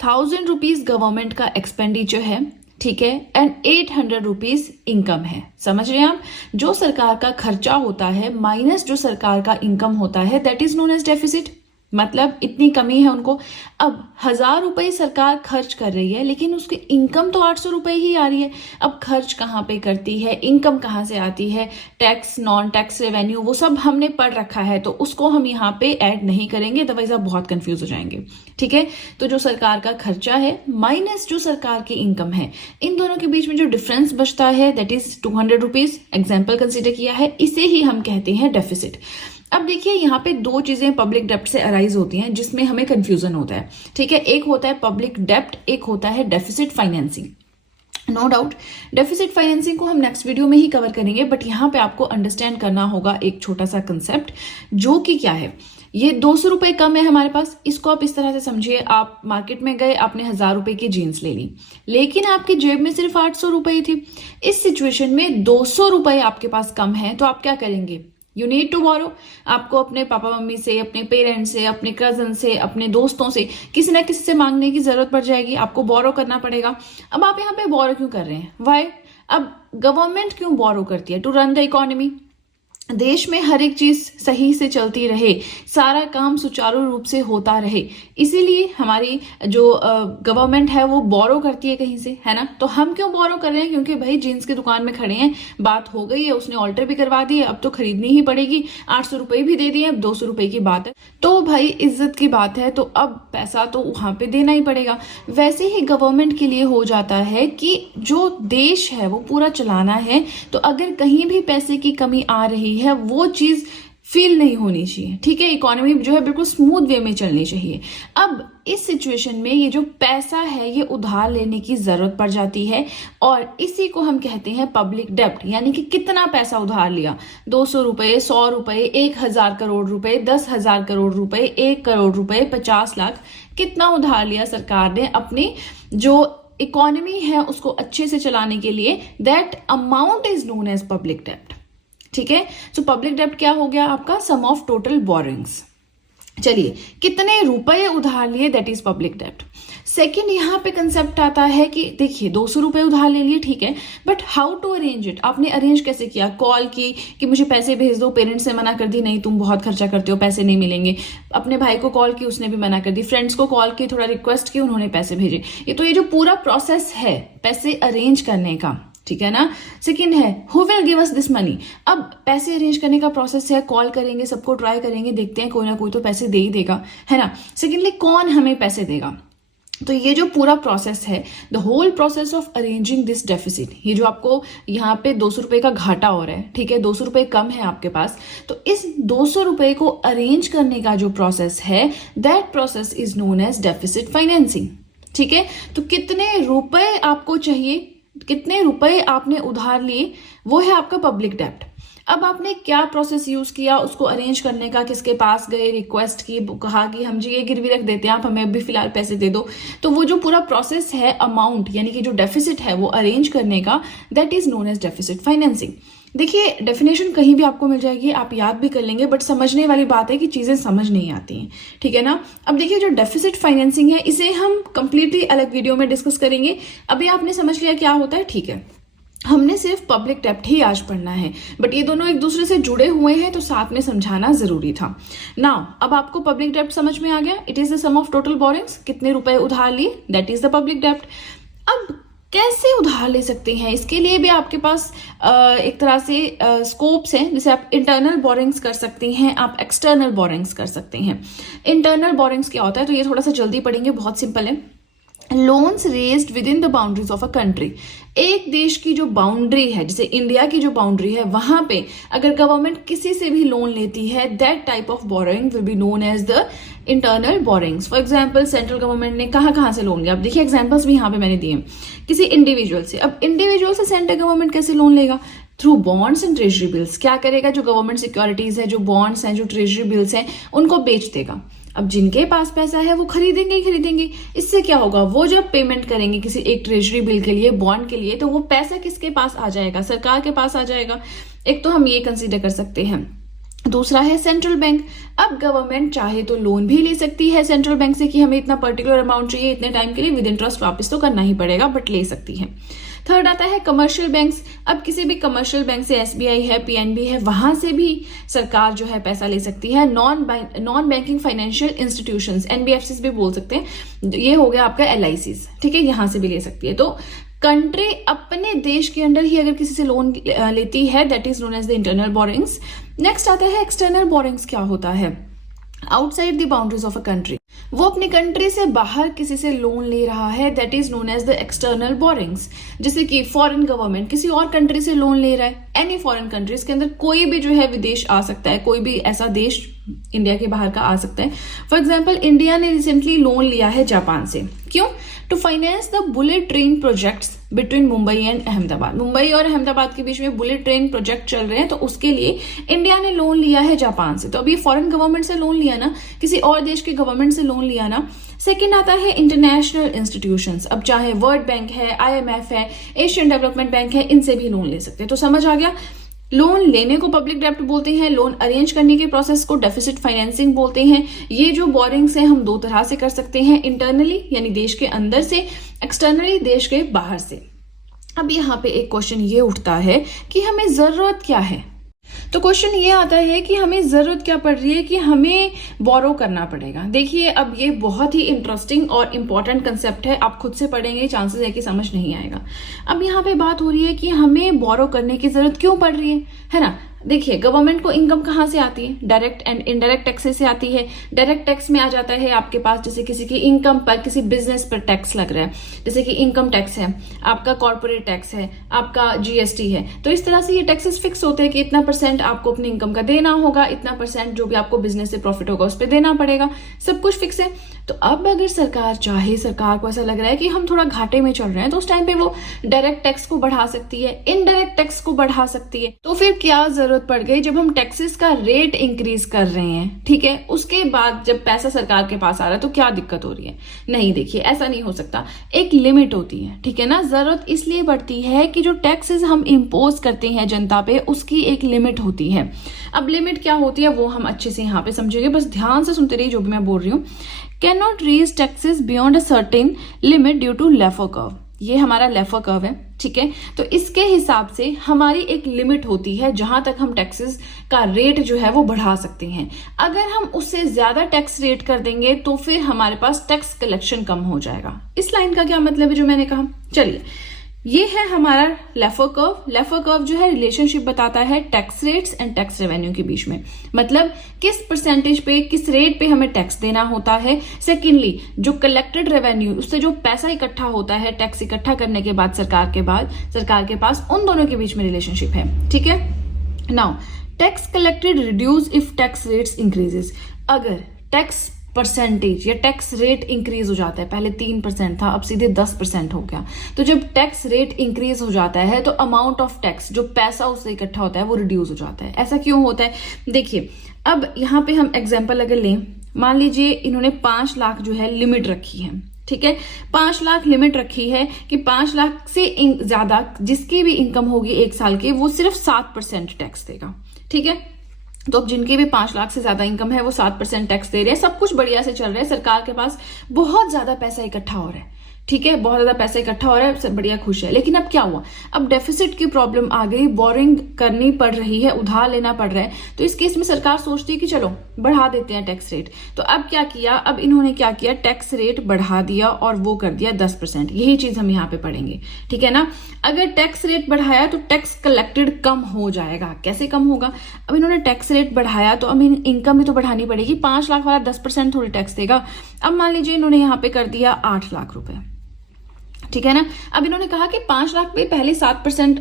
1000 रुपीज गवर्नमेंट का एक्सपेंडिचर है, ठीक है, एंड 800 रुपीज इनकम है। समझ रहे हैं आप? जो सरकार का खर्चा होता है माइनस जो सरकार का इनकम होता है, that is known as deficit. मतलब इतनी कमी है उनको। अब 1000 रुपए सरकार खर्च कर रही है, लेकिन उसकी इनकम तो 800 रुपए ही आ रही है। अब खर्च कहाँ पे करती है, इनकम कहाँ से आती है, टैक्स, नॉन टैक्स रेवेन्यू, वो सब हमने पढ़ रखा है, तो उसको हम यहाँ पे ऐड नहीं करेंगे, अदरवाइज आप बहुत कंफ्यूज हो जाएंगे। ठीक है, तो जो सरकार का खर्चा है माइनस जो सरकार की इनकम है, इन दोनों के बीच में जो डिफरेंस बचता है that is 200 rupees example consider किया है, इसे ही हम कहते हैं डेफिसिट। अब देखिए, यहाँ पे 2 चीजें पब्लिक डेप्ट से अराइज होती हैं जिसमें हमें कंफ्यूजन होता है। ठीक है, एक होता है पब्लिक डेप्ट, एक होता है deficit financing. No doubt deficit financing को हम नेक्स्ट वीडियो में ही कवर करेंगे, बट यहाँ पे आपको अंडरस्टैंड करना होगा एक छोटा सा कंसेप्ट, जो कि क्या है। ये 200 रुपए कम है हमारे पास, इसको आप इस तरह से समझिए, आप मार्केट में गए, आपने 1000 रुपए की जीन्स ले ली, लेकिन आपकी जेब में सिर्फ 800 रुपए थी। इस सिचुएशन में 200 रुपए आपके पास कम है, तो आप क्या करेंगे? You need to borrow. आपको अपने पापा मम्मी से, अपने पेरेंट्स से, अपने कजन से, अपने दोस्तों से, किसी ना किसी से मांगने की जरूरत पड़ जाएगी, आपको बोरो करना पड़ेगा। अब आप यहाँ पे बोरो क्यों कर रहे हैं? वाई? अब गवर्नमेंट क्यों बोरो करती है? To run the economy. देश में हर एक चीज सही से चलती रहे, सारा काम सुचारू रूप से होता रहे, इसीलिए हमारी जो गवर्नमेंट है वो बोरो करती है कहीं से, है ना। तो हम क्यों बोरो कर रहे हैं? क्योंकि भाई जीन्स की दुकान में खड़े हैं, बात हो गई है, उसने ऑल्टर भी करवा दी है, अब तो खरीदनी ही पड़ेगी, 800 रुपए भी दे दिए, अब 200 रुपए की बात है, तो भाई इज्जत की बात है, तो अब पैसा तो वहां पे देना ही पड़ेगा। वैसे ही गवर्नमेंट के लिए हो जाता है कि जो देश है वो पूरा चलाना है, तो अगर कहीं भी पैसे की कमी आ रही है, वो चीज फील नहीं होनी चाहिए। ठीक है, इकोनॉमी जो है बिल्कुल स्मूथ वे में चलनी चाहिए। अब इस सिचुएशन में ये जो पैसा है ये उधार लेने की जरूरत पड़ जाती है, और इसी को हम कहते हैं पब्लिक डेप्ट, यानी कि कितना पैसा उधार लिया, 200 रुपए, 100 रुपए, 1000 करोड़ रुपए, 10,000 करोड़ रुपए, 1 करोड़ रुपए, 50 लाख, कितना उधार लिया सरकार ने अपनी जो इकोनॉमी है उसको अच्छे से चलाने के लिए, that amount is known as public डेप्ट। ठीक है, सो पब्लिक डेप्ट क्या हो गया आपका? Sum of total borrowings. चलिए, कितने रुपए उधार लिए, दैट इज पब्लिक डेप्ट। सेकेंड यहाँ पे कंसेप्ट आता है कि देखिए 200 रुपए उधार ले लिए, ठीक है, but how to arrange it? आपने अरेंज कैसे किया? कॉल की कि मुझे पैसे भेज दो, पेरेंट्स ने मना कर दी, नहीं तुम बहुत खर्चा करते हो, पैसे नहीं मिलेंगे। अपने भाई को कॉल की, उसने भी मना कर दी। फ्रेंड्स को कॉल की, थोड़ा रिक्वेस्ट की, उन्होंने पैसे भेजे। ये जो पूरा प्रोसेस है पैसे अरेंज करने का, ठीक है ना। सेकंड है who will give us this money. अब पैसे अरेंज करने का प्रोसेस है, कॉल करेंगे, सबको ट्राई करेंगे, देखते हैं कोई ना कोई तो पैसे दे ही देगा, है ना। सेकेंडली कौन हमें पैसे देगा? तो ये जो पूरा प्रोसेस है, the whole process of arranging this deficit, ये जो आपको यहाँ पे 200 रुपए का घाटा हो रहा है, ठीक है, 200 रुपए कम है आपके पास, तो इस 200 रुपए को अरेंज करने का जो प्रोसेस है, that process is known as deficit financing. ठीक है, तो कितने रुपए आपको चाहिए, कितने रुपए आपने उधार लिए, वो है आपका पब्लिक डेब्ट। अब आपने क्या प्रोसेस यूज किया उसको अरेंज करने का, किसके पास गए, रिक्वेस्ट की, कहा कि हम जी ये गिरवी रख देते हैं, आप हमें अभी फिलहाल पैसे दे दो। तो वो जो पूरा प्रोसेस है, अमाउंट यानी कि जो डेफिसिट है वो अरेंज करने का, that is known as deficit financing. देखिए डेफिनेशन कहीं भी आपको मिल जाएगी, आप याद भी कर लेंगे, बट समझने वाली बात है कि चीजें समझ नहीं आती हैं। ठीक है ना। अब देखिए जो डेफिसिट फाइनेंसिंग है इसे हम कंप्लीटली अलग वीडियो में डिस्कस करेंगे। अभी आपने समझ लिया क्या होता है, ठीक है, हमने सिर्फ पब्लिक डेब्ट ही आज पढ़ना है, बट ये दोनों एक दूसरे से जुड़े हुए हैं तो साथ में समझाना जरूरी था। नाउ अब आपको पब्लिक डेब्ट समझ में आ गया, it is the sum of total borrowings, कितने रुपए उधार लिए, दैट इज द पब्लिक डेब्ट। अब कैसे उधार ले सकते हैं, इसके लिए भी आपके पास एक तरह से स्कोप्स हैं, जैसे आप इंटरनल बोरिंग्स कर सकते हैं, आप एक्सटर्नल बोरिंग्स कर सकते हैं। इंटरनल बोरिंग्स क्या होता है, तो ये थोड़ा सा जल्दी पढ़ेंगे, बहुत सिंपल है। Loans raised with in the boundaries of a country, एक देश की जो बाउंड्री है, जैसे इंडिया की जो बाउंड्री है, वहां पे अगर गवर्नमेंट किसी से भी लोन लेती है, that type of borrowing will be known as the internal borrowings. For example central government ने कहां से लोन लिया, अब देखिए एग्जाम्पल्स भी यहाँ पे मैंने दिए, किसी इंडिविजुअल से। अब इंडिविजुअल से सेंट्रल गवर्नमेंट कैसे लोन लेगा, through bonds and treasury bills. क्या करेगा, जो गवर्नमेंट सिक्योरिटीज है, जो बॉन्ड्स हैं, जो ट्रेजरी बिल्स हैं, उनको बेच देगा। अब जिनके पास पैसा है वो खरीदेंगे ही खरीदेंगे। इससे क्या होगा, वो जब पेमेंट करेंगे किसी एक ट्रेजरी बिल के लिए, बॉन्ड के लिए, तो वो पैसा किसके पास आ जाएगा, सरकार के पास आ जाएगा। एक तो हम ये कंसीडर कर सकते हैं। दूसरा है सेंट्रल बैंक। अब गवर्नमेंट चाहे तो लोन भी ले सकती है सेंट्रल बैंक से कि हमें इतना पर्टिकुलर अमाउंट चाहिए इतने टाइम के लिए, विद इंटरेस्ट वापस तो करना ही पड़ेगा, बट ले सकती है। थर्ड आता है कमर्शियल बैंक्स। अब किसी भी कमर्शियल बैंक से, एसबीआई है, पीएनबी है, वहां से भी सरकार जो है पैसा ले सकती है। Non banking financial institutions, NBFCs भी बोल सकते हैं, ये हो गया आपका एलआईसीज, ठीक है, यहां से भी ले सकती है। तो कंट्री अपने देश के अंदर ही अगर किसी से लोन लेती है, that is known as the internal borrowings. Next आता है एक्सटर्नल बोरिंग्स। क्या होता है, outside the boundaries of a country, वो अपनी कंट्री से बाहर किसी से लोन ले रहा है, that is known as the external borrowings. जैसे कि फॉरेन गवर्नमेंट किसी और कंट्री से लोन ले रहा है, एनी फॉरेन कंट्रीज के अंदर कोई भी जो है विदेश आ सकता है, कोई भी ऐसा देश इंडिया के बाहर का आ सकता है। फॉर एग्जाम्पल इंडिया ने रिसेंटली लोन लिया है जापान से, क्यों, to finance the bullet train projects between Mumbai and Ahmedabad. Mumbai और अहमदाबाद के बीच में बुलेट ट्रेन प्रोजेक्ट चल रहे हैं, तो उसके लिए इंडिया ने लोन लिया है जापान से। तो अभी फॉरेन गवर्नमेंट से लोन लिया ना, किसी और देश के गवर्नमेंट से लोन लिया ना। सेकेंड आता है इंटरनेशनल इंस्टीट्यूशंस। अब चाहे वर्ल्ड बैंक है, आईएमएफ है, एशियन डेवलपमेंट बैंक है, इनसे भी लोन ले सकते हैं। तो समझ आ गया, लोन लेने को पब्लिक डेब्ट बोलते हैं, लोन अरेंज करने के प्रोसेस को डेफिसिट फाइनेंसिंग बोलते हैं। ये जो बोरिंग्स हैं हम दो तरह से कर सकते हैं, इंटरनली यानी देश के अंदर से, एक्सटर्नली देश के बाहर से। अब यहाँ पे एक क्वेश्चन ये उठता है कि हमें जरूरत क्या है। तो क्वेश्चन ये आता है कि हमें जरूरत क्या पड़ रही है कि हमें बोरो करना पड़ेगा। देखिए अब ये बहुत ही इंटरेस्टिंग और इंपॉर्टेंट कंसेप्ट है, आप खुद से पढ़ेंगे, चांसेस है कि समझ नहीं आएगा। अब यहाँ पे बात हो रही है कि हमें बोरो करने की जरूरत क्यों पड़ रही है ना। देखिए गवर्नमेंट को इनकम कहाँ से आती है, डायरेक्ट एंड इनडायरेक्ट टैक्सेस से आती है। डायरेक्ट टैक्स में आ जाता है आपके पास, जैसे किसी की इनकम पर, किसी बिजनेस पर टैक्स लग रहा है, जैसे कि इनकम टैक्स है, आपका कॉर्पोरेट टैक्स है, आपका जीएसटी है। तो इस तरह से ये टैक्सेस फिक्स होते हैं कि इतना % आपको अपनी इनकम का देना होगा, इतना % जो भी आपको बिजनेस से प्रॉफिट होगा उस पर देना पड़ेगा, सब कुछ फिक्स है। तो अब अगर सरकार चाहे, सरकार को ऐसा लग रहा है कि हम थोड़ा घाटे में चल रहे हैं, तो उस टाइम पे वो डायरेक्ट टैक्स को बढ़ा सकती है, इनडायरेक्ट टैक्स को बढ़ा सकती है। तो फिर क्या जरूरत पड़ गई, जब हम टैक्सेस का रेट इंक्रीज कर रहे हैं, ठीक है, उसके बाद जब पैसा सरकार के पास आ रहा है तो क्या दिक्कत हो रही है। नहीं, देखिए ऐसा नहीं हो सकता, एक लिमिट होती है, ठीक है ना। जरूरत इसलिए पड़ती है कि जो टैक्सेस हम इम्पोज करते हैं जनता पे, उसकी एक लिमिट होती है। अब लिमिट क्या होती है वो हम अच्छे से यहाँ पे समझेंगे, बस ध्यान से सुनते रहिए जो भी मैं बोल रही हूँ। Can not raise taxes beyond a certain limit due to Laffer curve. ये हमारा लेफर कर्व है, ठीक है। तो इसके हिसाब से हमारी एक लिमिट होती है जहां तक हम टैक्सेस का रेट जो है वो बढ़ा सकते हैं। अगर हम उससे ज्यादा टैक्स रेट कर देंगे तो फिर हमारे पास टैक्स कलेक्शन कम हो जाएगा। इस लाइन का क्या मतलब है जो मैंने कहा, चलिए ये है हमारा लेफो कर्व। लेफो कर्व जो है रिलेशनशिप बताता है tax rates and tax revenue के बीच में, मतलब किस परसेंटेज पे, किस रेट पे हमें टैक्स देना होता है। सेकेंडली, जो कलेक्टेड रेवेन्यू, उससे जो पैसा इकट्ठा होता है टैक्स इकट्ठा करने के बाद सरकार के पास, उन दोनों के बीच में रिलेशनशिप है। ठीक है। Now tax collected reduce if tax rates increases. अगर टैक्स परसेंटेज या टैक्स रेट इंक्रीज हो जाता है, पहले 3% था अब सीधे 10% हो गया, तो जब टैक्स रेट इंक्रीज हो जाता है तो अमाउंट ऑफ टैक्स, जो पैसा उससे इकट्ठा होता है, वो रिड्यूस हो जाता है। ऐसा क्यों होता है? देखिए, अब यहाँ पे हम एग्जाम्पल अगर लें, मान लीजिए इन्होंने 5 लाख जो है लिमिट रखी है। ठीक है, 5 लाख लिमिट रखी है कि 5 लाख से ज्यादा जिसकी भी इनकम होगी 1 साल की, वो सिर्फ 7% टैक्स देगा। ठीक है, तो अब जिनकी भी 5 लाख से ज्यादा इनकम है वो 7% टैक्स दे रहे हैं, सब कुछ बढ़िया से चल रहा है, सरकार के पास बहुत ज्यादा पैसा इकट्ठा हो रहा है। ठीक है, बहुत ज्यादा पैसा इकट्ठा हो रहा है, सब बढ़िया खुश है। लेकिन अब क्या हुआ? अब डेफिसिट की प्रॉब्लम आ गई, बोरिंग करनी पड़ रही है, उधार लेना पड़ रहा है। तो इस केस में सरकार सोचती है कि चलो बढ़ा देते हैं टैक्स रेट। तो अब क्या किया? अब इन्होंने क्या किया? टैक्स रेट बढ़ा दिया और वो कर दिया 10%। यही चीज हम यहाँ पे पढ़ेंगे। ठीक है ना। अगर टैक्स रेट बढ़ाया तो टैक्स कलेक्टेड कम हो जाएगा। कैसे कम होगा? अब इन्होंने टैक्स रेट बढ़ाया तो अब इनकम भी तो बढ़ानी पड़ेगी। 5 लाख वाला 10% थोड़ी टैक्स देगा। अब मान लीजिए इन्होंने यहाँ पे कर दिया 8 लाख रुपए। ठीक है ना। अब इन्होंने कहा कि 5 लाख पे पहले 7%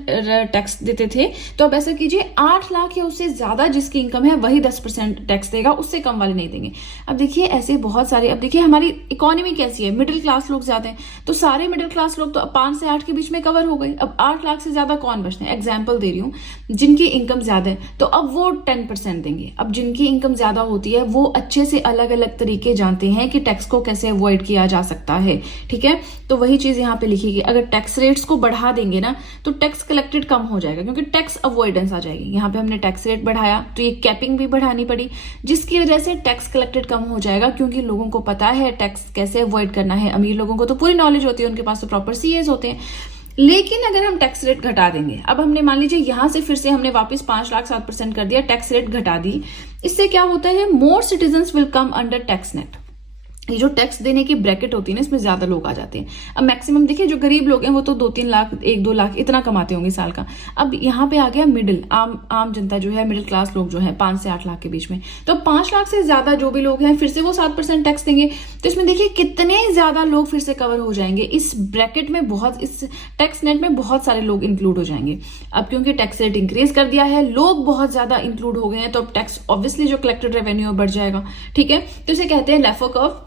टैक्स देते थे, तो अब ऐसा कीजिए 8 लाख या उससे ज्यादा जिसकी इनकम है वही 10% टैक्स देगा, उससे कम वाले नहीं देंगे। अब देखिए ऐसे बहुत सारे, अब देखिए हमारी इकोनॉमी कैसी है, मिडिल क्लास लोग ज्यादा हैं, तो सारे मिडिल क्लास लोग तो 5 से 8 के बीच में कवर हो गए। अब 8 लाख से ज्यादा कौन बचते हैं? एग्जाम्पल दे रही हूँ, जिनकी इनकम ज्यादा है तो अब वो 10% देंगे। अब जिनकी इनकम ज्यादा होती है वो अच्छे से अलग अलग तरीके जानते हैं कि टैक्स को कैसे अवॉइड किया जा सकता है। ठीक है, तो वही चीज यहाँ पे लिखी गई। अगर टैक्स रेट्स को बढ़ा देंगे ना तो टैक्स कलेक्टेड कम हो जाएगा, क्योंकि टैक्स अवॉइडेंस आ जाएगी। यहाँ पे हमने टैक्स रेट बढ़ाया तो ये कैपिंग भी बढ़ानी पड़ी, जिसकी वजह से टैक्स कलेक्टेड कम हो जाएगा, क्योंकि लोगों को पता है टैक्स कैसे अवॉइड करना है। अमीर लोगों को तो पूरी नॉलेज होती है, उनके पास तो प्रॉपर सीएस होते हैं। लेकिन अगर हम टैक्स रेट घटा देंगे, अब हमने मान लीजिए यहां से फिर से हमने वापस 5 लाख 7% कर दिया, टैक्स रेट घटा दी, इससे क्या होता है? More citizens will come under tax net. ये जो टैक्स देने की ब्रैकेट होती है ना, इसमें ज्यादा लोग आ जाते हैं। अब मैक्सिमम देखिए जो गरीब लोग हैं वो तो 2-3 लाख 1-2 लाख इतना कमाते होंगे साल का। अब यहाँ पे आ गया मिडिल, आम जनता जो है, मिडिल क्लास लोग जो है 5 से 8 लाख के बीच में, तो 5 लाख से ज्यादा जो भी लोग हैं फिर से वो 7% टैक्स देंगे। तो इसमें देखिए कितने ज्यादा लोग फिर से कवर हो जाएंगे इस ब्रैकेट में, बहुत, इस टैक्स नेट में बहुत सारे लोग इंक्लूड हो जाएंगे। अब क्योंकि टैक्स रेट इंक्रीज कर दिया है, लोग बहुत ज्यादा इंक्लूड हो गए हैं, तो अब टैक्स ऑब्वियसली जो कलेक्टेड रेवेन्यू बढ़ जाएगा। ठीक है, तो इसे कहते हैं लेफो कर्व।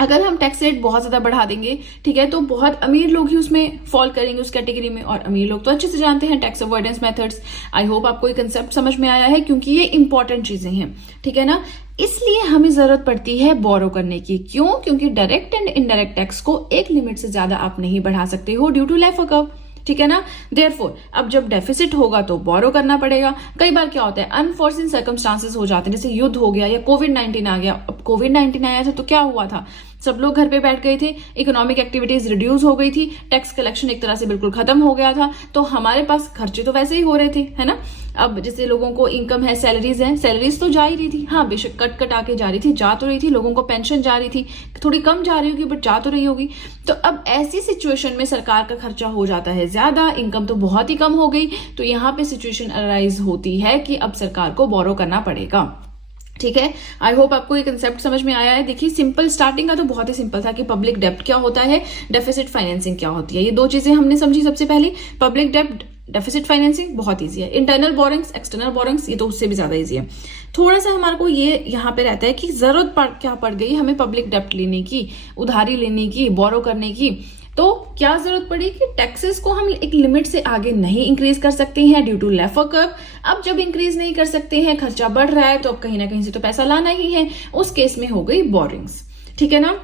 अगर हम टैक्स रेट बहुत ज्यादा बढ़ा देंगे, ठीक है, तो बहुत अमीर लोग ही उसमें फॉल करेंगे उस कैटेगरी में, और अमीर लोग तो अच्छे से जानते हैं tax avoidance methods. I hope आपको ये कंसेप्ट समझ में आया है, क्योंकि ये इंपॉर्टेंट चीजें हैं। ठीक है ना। इसलिए हमें जरूरत पड़ती है बोरो करने की। क्यों? क्योंकि डायरेक्ट एंड इनडायरेक्ट टैक्स को एक लिमिट से ज्यादा आप नहीं बढ़ा सकते हो ड्यू टू लेफो कर्व। ठीक है ना। देयरफॉर अब जब डेफिसिट होगा तो बोरो करना पड़ेगा। कई बार क्या होता है, अनफॉर्सिन सर्कमस्टांसेस हो जाते हैं, जैसे युद्ध हो गया या कोविड-19 आ गया। अब कोविड-19 आया था तो क्या हुआ था? सब लोग घर पे बैठ गए थे, इकोनॉमिक एक्टिविटीज रिड्यूस हो गई थी, टैक्स कलेक्शन एक तरह से बिल्कुल खत्म हो गया था, तो हमारे पास खर्चे तो वैसे ही हो रहे थे, है ना। अब जैसे लोगों को इनकम है, सैलरीज है, सैलरीज तो जा ही रही थी, हाँ बेशक कट आके जा रही थी, जा तो रही थी। लोगों को पेंशन जा रही थी, थोड़ी कम जा रही होगी बट जा तो रही होगी। तो अब ऐसी सिचुएशन में सरकार का खर्चा हो जाता है ज्यादा, इनकम तो बहुत ही कम हो गई, तो यहाँ पे सिचुएशन अराइज होती है कि अब सरकार को बोरो करना पड़ेगा। ठीक है, आई होप आपको ये कंसेप्ट समझ में आया है। देखिए सिंपल, स्टार्टिंग का तो बहुत ही सिंपल था कि पब्लिक डेब्ट क्या होता है, डेफिसिट फाइनेंसिंग क्या होती है, ये दो चीजें हमने समझी सबसे पहले। पब्लिक डेब्ट, डेफिसिट फाइनेंसिंग बहुत ईजी है। इंटरनल बोरिंग्स, एक्सटर्नल बोरिंग्स, ये तो उससे भी ज्यादा ईजी है। थोड़ा सा हमारे को ये यहाँ पे रहता है कि जरूरत क्या पड़ गई हमें पब्लिक डेब्ट लेने की, उधारी लेने की, बोरो करने की, तो क्या जरूरत पड़ी कि टैक्सेस को हम एक लिमिट से आगे नहीं इंक्रीज कर सकते हैं ड्यू टू लेफो कर्व। अब जब इंक्रीज नहीं कर सकते हैं, खर्चा बढ़ रहा है, तो अब कहीं ना कहीं से तो पैसा लाना ही है, उस केस में हो गई बोरिंग्स। ठीक है ना।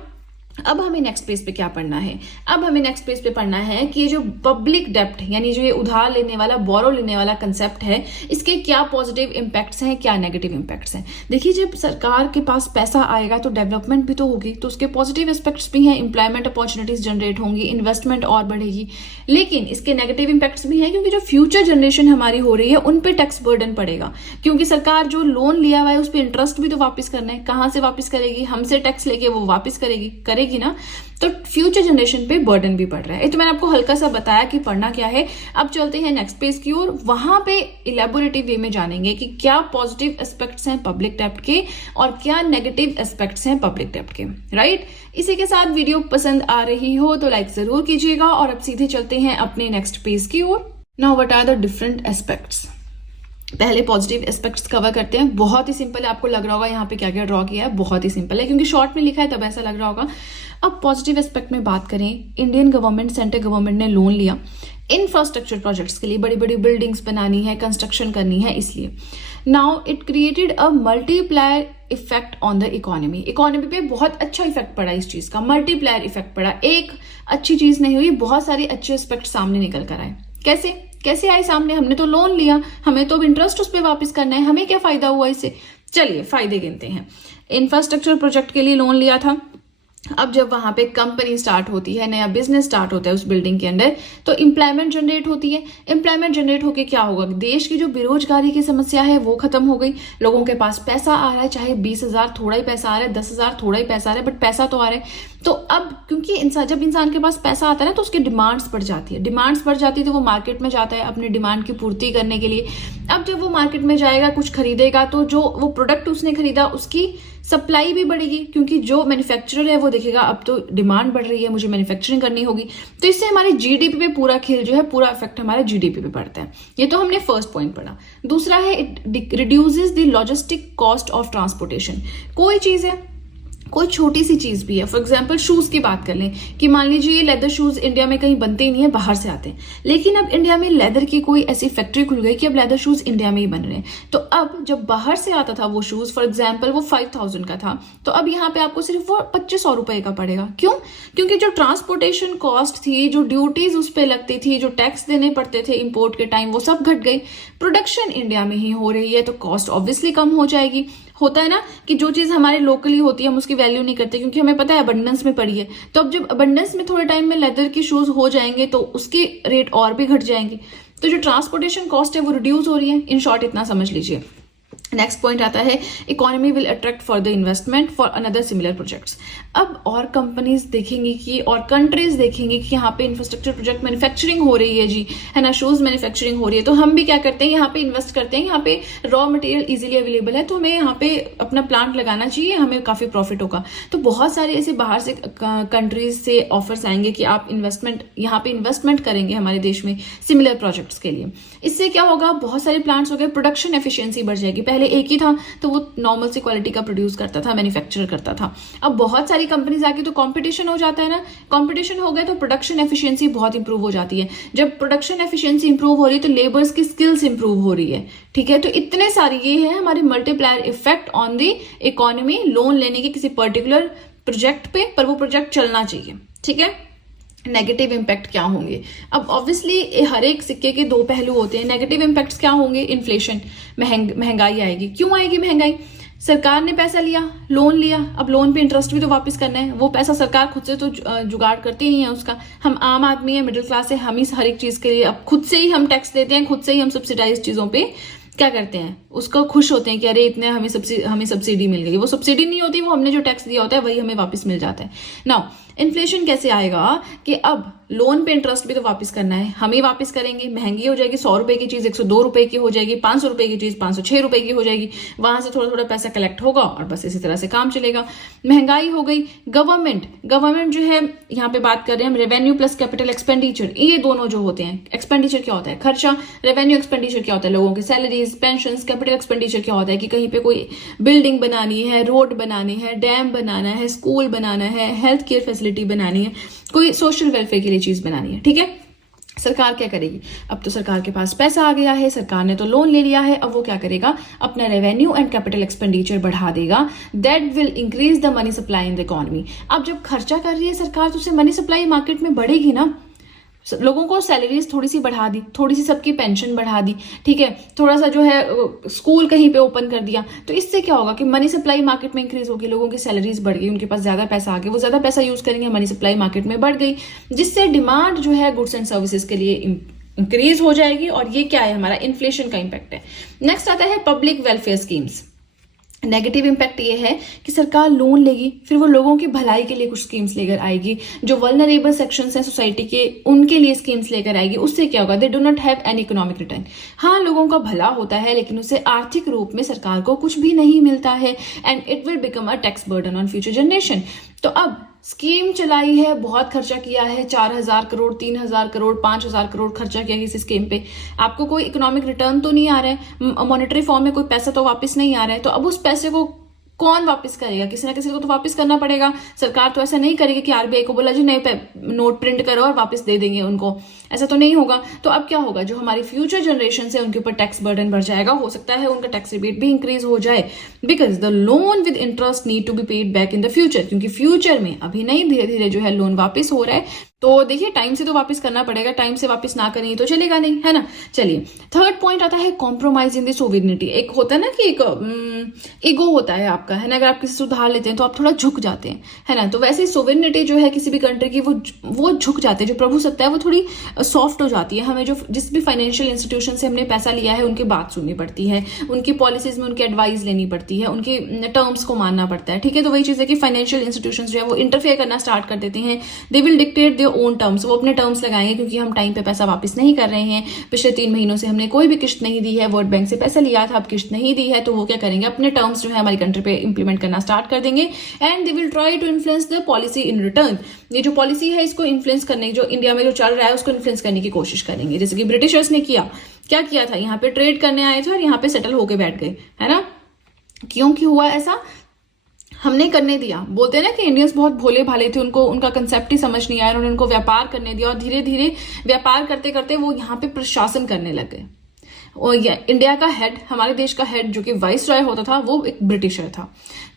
अब हमें नेक्स्ट पेज पे क्या पढ़ना है? अब हमें नेक्स्ट पेज पे पढ़ना है कि ये जो पब्लिक डेब्ट यानी जो ये उधार लेने वाला, बोरो लेने वाला कंसेप्ट है, इसके क्या पॉजिटिव इंपैक्ट्स हैं, क्या नेगेटिव इंपैक्ट्स हैं। देखिए जब सरकार के पास पैसा आएगा तो डेवलपमेंट भी तो होगी, तो उसके पॉजिटिव एस्पेक्ट्स भी हैं, एम्प्लॉयमेंट अपॉर्चुनिटीज जनरेट होंगी, इन्वेस्टमेंट और बढ़ेगी। लेकिन इसके नेगेटिव इंपैक्ट्स भी हैं, क्योंकि जो फ्यूचर जनरेशन हमारी हो रही है उन पे टैक्स बर्डन पड़ेगा, क्योंकि सरकार जो लोन लिया हुआ है उस पर इंटरेस्ट भी तो वापस करना है। कहाँ से वापस करेगी? हमसे टैक्स लेके वो वापस करेगी करेगी ना, तो फ्यूचर जनरेशन पे बर्डन भी पड़ रहा है। ये तो मैंने आपको हल्का सा बताया कि पढ़ना क्या है। अब चलते हैं नेक्स्ट पेज की ओर, वहां पे इलेबोरेटिव वे में जानेंगे कि क्या पॉजिटिव एस्पेक्ट्स हैं पब्लिक डेब्ट के और क्या नेगेटिव एस्पेक्ट्स हैं पब्लिक डेब्ट के, राइट। इसी के साथ वीडियो पसंद आ रही हो तो लाइक जरूर कीजिएगा और अब सीधे चलते हैं अपने नेक्स्ट पेज की ओर। Now what are the different aspects. पहले पॉजिटिव एस्पेक्ट्स कवर करते हैं। बहुत ही सिंपल है, आपको लग रहा होगा यहाँ पे क्या क्या ड्रॉ किया है, बहुत ही सिंपल है क्योंकि शॉर्ट में लिखा है तब ऐसा लग रहा होगा। अब पॉजिटिव एस्पेक्ट में बात करें, इंडियन गवर्नमेंट, सेंट्रल गवर्नमेंट ने लोन लिया इंफ्रास्ट्रक्चर प्रोजेक्ट्स के लिए, बड़ी बड़ी बिल्डिंग्स बनानी है, कंस्ट्रक्शन करनी है, इसलिए now it created a multiplier effect on the economy. Economy पे बहुत अच्छा इफेक्ट पड़ा इस चीज का, मल्टीप्लायर इफेक्ट पड़ा। एक अच्छी चीज नहीं हुई, बहुत सारे अच्छे एस्पेक्ट सामने निकल कर आए। कैसे आए सामने? हमने तो लोन लिया, हमें तो इंटरेस्ट उस पर वापस करना है, हमें क्या फायदा हुआ इससे? चलिए फायदे गिनते हैं। इंफ्रास्ट्रक्चर प्रोजेक्ट के लिए लोन लिया था। अब जब वहां पे कंपनी स्टार्ट होती है, नया बिजनेस स्टार्ट होता है उस बिल्डिंग के अंदर, तो एम्प्लॉयमेंट जनरेट होती है। एम्प्लॉयमेंट जनरेट होके क्या होगा? देश की जो बेरोजगारी की समस्या है वो खत्म हो गई, लोगों के पास पैसा आ रहा है, चाहे 20,000 थोड़ा ही पैसा आ रहा है, 10,000 थोड़ा ही पैसा आ रहा है, बट पैसा तो आ रहा है। तो अब क्योंकि जब इंसान के पास पैसा आता है ना, तो उसकी डिमांड्स बढ़ जाती है। डिमांड्स बढ़ जाती है तो वो मार्केट में जाता है अपनी डिमांड की पूर्ति करने के लिए। अब जब वो मार्केट में जाएगा, कुछ खरीदेगा, तो जो वो प्रोडक्ट उसने खरीदा उसकी सप्लाई भी बढ़ेगी, क्योंकि जो मैन्युफैक्चरर है वो देखेगा अब तो डिमांड बढ़ रही है, मुझे मैन्युफैक्चरिंग करनी होगी। तो इससे हमारी जीडीपी पे पूरा खेल जो है, पूरा इफेक्ट हमारे जीडीपी पे पड़ता है। ये तो हमने फर्स्ट पॉइंट पढ़ा। दूसरा है it reduces the logistic cost of transportation. कोई चीज है, कोई छोटी सी चीज भी है, फॉर एग्जाम्पल शूज की बात कर लें कि मान लीजिए लेदर शूज इंडिया में कहीं बनते ही नहीं है, बाहर से आते हैं, लेकिन अब इंडिया में लेदर की कोई ऐसी फैक्ट्री खुल गई कि अब लेदर शूज इंडिया में ही बन रहे हैं। तो अब जब बाहर से आता था वो शूज, फॉर एग्जाम्पल वो 5,000 का था, तो अब यहाँ पे आपको सिर्फ वो 2,500 रुपए का पड़ेगा। क्यों? क्योंकि जो ट्रांसपोर्टेशन कॉस्ट थी, जो ड्यूटीज उस पर लगती थी, जो टैक्स देने पड़ते थे इंपोर्ट के टाइम, वो सब घट गई। प्रोडक्शन इंडिया में ही हो रही है, तो कॉस्ट ऑब्वियसली कम हो जाएगी। होता है ना कि जो चीज हमारे लोकली होती है हम उसकी वैल्यू नहीं करते, क्योंकि हमें पता है अबंडेंस में पड़ी है। तो अब जब अबंडेंस में थोड़े टाइम में लेदर की शूज हो जाएंगे तो उसके रेट और भी घट जाएंगे। तो जो ट्रांसपोर्टेशन कॉस्ट है वो रिड्यूस हो रही है। इन शॉर्ट इतना समझ लीजिए। नेक्स्ट पॉइंट आता है economy will attract for the investment for another similar projects. अब और कंपनीज देखेंगी कि, और कंट्रीज देखेंगी कि यहाँ पे इंफ्रास्ट्रक्चर प्रोजेक्ट मैन्युफैक्चरिंग हो रही है जी, है ना, शूज मैन्युफैक्चरिंग हो रही है, तो हम भी क्या करते हैं, यहाँ पे इन्वेस्ट करते हैं। यहाँ पे रॉ मटेरियल इजीली अवेलेबल है, तो हमें यहाँ पे अपना प्लांट लगाना चाहिए, हमें काफी प्रॉफिट होगा। तो बहुत सारे ऐसे बाहर से कंट्रीज से ऑफर्स आएंगे कि आप यहाँ पे इन्वेस्टमेंट करेंगे हमारे देश में सिमिलर प्रोजेक्ट्स के लिए। इससे क्या होगा, बहुत सारे प्लांट्स हो गए, प्रोडक्शन एफिशिएंसी बढ़ जाएगी। पहले एक ही था तो वो नॉर्मल सी क्वालिटी का प्रोड्यूस करता था, मैन्युफैक्चर करता था। अब बहुत सारी कंपनीज आके तो कंपटीशन हो जाता है ना, कंपटीशन हो गया तो प्रोडक्शन एफिशिएंसी बहुत इंप्रूव हो जाती है। जब प्रोडक्शन एफिशिएंसी इंप्रूव हो रही है तो लेबर्स की स्किल्स इंप्रूव हो रही है। ठीक है, तो इतने सारे ये है हमारे multiplier effect on the economy, loan लेने के किसी पर्टिकुलर प्रोजेक्ट पे, पर वो प्रोजेक्ट चलना चाहिए। ठीक है, नेगेटिव इम्पैक्ट क्या होंगे? अब ऑब्वियसली हर एक सिक्के के दो पहलू होते हैं। नेगेटिव इम्पैक्ट्स क्या होंगे? इन्फ्लेशन, महंगाई आएगी। क्यों आएगी महंगाई? सरकार ने पैसा लिया, लोन लिया, अब लोन पे इंटरेस्ट भी तो वापस करना है। वो पैसा सरकार खुद से तो जुगाड़ करती नहीं है उसका। हम आम आदमी है, मिडिल क्लास है, हम ही हर एक चीज के लिए अब खुद से ही हम टैक्स देते हैं, खुद से ही हम सब्सिडाइज चीजों पे क्या करते हैं, उसको खुश होते हैं कि अरे इतने हमें सब्सिडी मिल गई। वो सब्सिडी नहीं होती, वो हमने जो टैक्स दिया होता है वही हमें वापस मिल जाता है। नाउ इन्फ्लेशन कैसे आएगा कि अब लोन पे इंटरेस्ट भी तो वापस करना है, हम ही वापस करेंगे, महंगी हो जाएगी। 100 रुपए की चीज 102 रुपए की हो जाएगी, 500 रुपए की चीज 506 रुपए की हो जाएगी। वहां से थोड़ा थोड़ा पैसा कलेक्ट होगा और बस इसी तरह से काम चलेगा। महंगाई हो गई। गवर्नमेंट जो है, यहाँ पे बात कर रहे हैं हम रेवेन्यू प्लस कैपिटल एक्सपेंडिचर, ये दोनों जो होते हैं। एक्सपेंडिचर क्या होता है? खर्चा। रेवेन्यू एक्सपेंडिचर क्या होता है? लोगों की सैलरीज, पेंशन। कैपिटल एक्सपेंडिचर क्या होता है कि कहीं पे कोई बिल्डिंग बनानी है, रोड बनानी है, डैम बनाना है, स्कूल बनाना है, हेल्थ केयर फैसिलिटी बनानी है, कोई सोशल वेलफेयर के लिए चीज बनानी है। ठीक है, सरकार क्या करेगी? अब तो सरकार के पास पैसा आ गया है, सरकार ने तो लोन ले लिया है, अब वो क्या करेगा? अपना रेवेन्यू एंड कैपिटल एक्सपेंडिचर बढ़ा देगा। That will increase the money supply in the economy. अब जब खर्चा कर रही है सरकार तो उससे मनी सप्लाई मार्केट में बढ़ेगी ना। लोगों को सैलरीज थोड़ी सी बढ़ा दी, थोड़ी सी सबकी पेंशन बढ़ा दी, ठीक है, थोड़ा सा जो है स्कूल कहीं पे ओपन कर दिया, तो इससे क्या होगा कि मनी सप्लाई मार्केट में इंक्रीज होगी, लोगों की सैलरीज बढ़ गई, उनके पास ज्यादा पैसा आ गया, वो ज्यादा पैसा यूज करेंगे, मनी सप्लाई मार्केट में बढ़ गई, जिससे डिमांड जो है गुड्स एंड सर्विसेज के लिए इंक्रीज हो जाएगी। और ये क्या है? हमारा इन्फ्लेशन का इम्पैक्ट है। नेक्स्ट आता है public welfare schemes. Negative impact ये है कि सरकार लोन लेगी, फिर वो लोगों की भलाई के लिए कुछ स्कीम्स लेकर आएगी, जो वल्नरेबल सेक्शंस हैं सोसाइटी के उनके लिए स्कीम्स लेकर आएगी। उससे क्या होगा, they do not have any economic return. हाँ, लोगों का भला होता है लेकिन उससे आर्थिक रूप में सरकार को कुछ भी नहीं मिलता है, and it will become a tax burden on future generation. तो अब स्कीम चलाई है, बहुत खर्चा किया है, 4,000 करोड़, 3,000 करोड़, 5,000 करोड़ खर्चा किया किसी स्कीम पे, आपको कोई इकोनॉमिक रिटर्न तो नहीं आ रहा है, मॉनेटरी फॉर्म में कोई पैसा तो वापस नहीं आ रहा है। तो अब उस पैसे को कौन वापस करेगा, किसी ना किसी को तो वापस करना पड़ेगा। सरकार तो ऐसा नहीं करेगी कि आरबीआई को बोला जी नहीं नोट प्रिंट करो और वापस दे देंगे उनको, ऐसा तो नहीं होगा। तो अब क्या होगा, जो हमारी फ्यूचर जनरेशन है उनके ऊपर टैक्स बर्डन बढ़ जाएगा, हो सकता है उनका टैक्स रिबेट भी इंक्रीज हो जाए, because the loan with interest need to be paid back in the future, क्योंकि फ्यूचर में अभी नहीं, धीरे धीरे जो है लोन वापस हो रहा है। तो देखिए टाइम से तो वापस करना पड़ेगा, टाइम से वापस ना करेंगे तो चलेगा नहीं, है ना। चलिए थर्ड पॉइंट आता है कॉम्प्रोमाइज इन द सोवरेनिटी। एक होता है ना कि एक ईगो होता है आपका, है ना, अगर आप किसी से उधार लेते हैं तो आप थोड़ा झुक जाते हैं, है ना। तो वैसे सोवरेनिटी जो है किसी भी कंट्री की वो झुक जाते हैं, जो प्रभुसत्ता है वो थोड़ी सॉफ्ट हो जाती है। हमें जो जिस भी फाइनेंशियल इंस्टीट्यूशन से हमने पैसा लिया है उनकी बात सुननी पड़ती है, उनकी पॉलिसीज में उनकी एडवाइस लेनी पड़ती है, उनकी टर्म्स को मानना पड़ता है, ठीक है। तो वही चीज है कि फाइनेंशियल इंस्टीट्यूशन जो है वो इंटरफेयर करना स्टार्ट कर देते हैं, they will dictate their own terms, वो अपने टर्म्स लगाएंगे, क्योंकि हम टाइम पे पैसा वापस नहीं कर रहे हैं, पिछले 3 महीनों से हमने कोई भी किश्त नहीं दी है, वर्ल्ड बैंक से पैसा लिया था, अब किश्त नहीं दी है, तो वो क्या करेंगे, अपने टर्म्स जो है हमारी कंट्री पे इंप्लीमेंट करना स्टार्ट कर देंगे, and they will try to influence the policy in return. ये जो पॉलिसी है इसको इन्फ्लुएंस करने, जो इंडिया में जो चल रहा है उसको इन्फ्लुएंस करने की कोशिश करेंगे, जैसे कि ब्रिटिशर्स ने क्या किया था, यहाँ पे ट्रेड करने आए थे और यहाँ पे सेटल होके बैठ गए, है ना। क्यों हुआ ऐसा, हमने करने दिया। बोलते हैं ना कि इंडियंस बहुत भोले भाले थे, उनको उनका कंसेप्ट ही समझ नहीं आया, उन्होंने उनको व्यापार करने दिया और धीरे धीरे व्यापार करते करते वो यहाँ पे प्रशासन करने लग गए। और इंडिया का हेड, हमारे देश का हेड जो कि वाइस रॉय होता था, वो एक ब्रिटिशर था।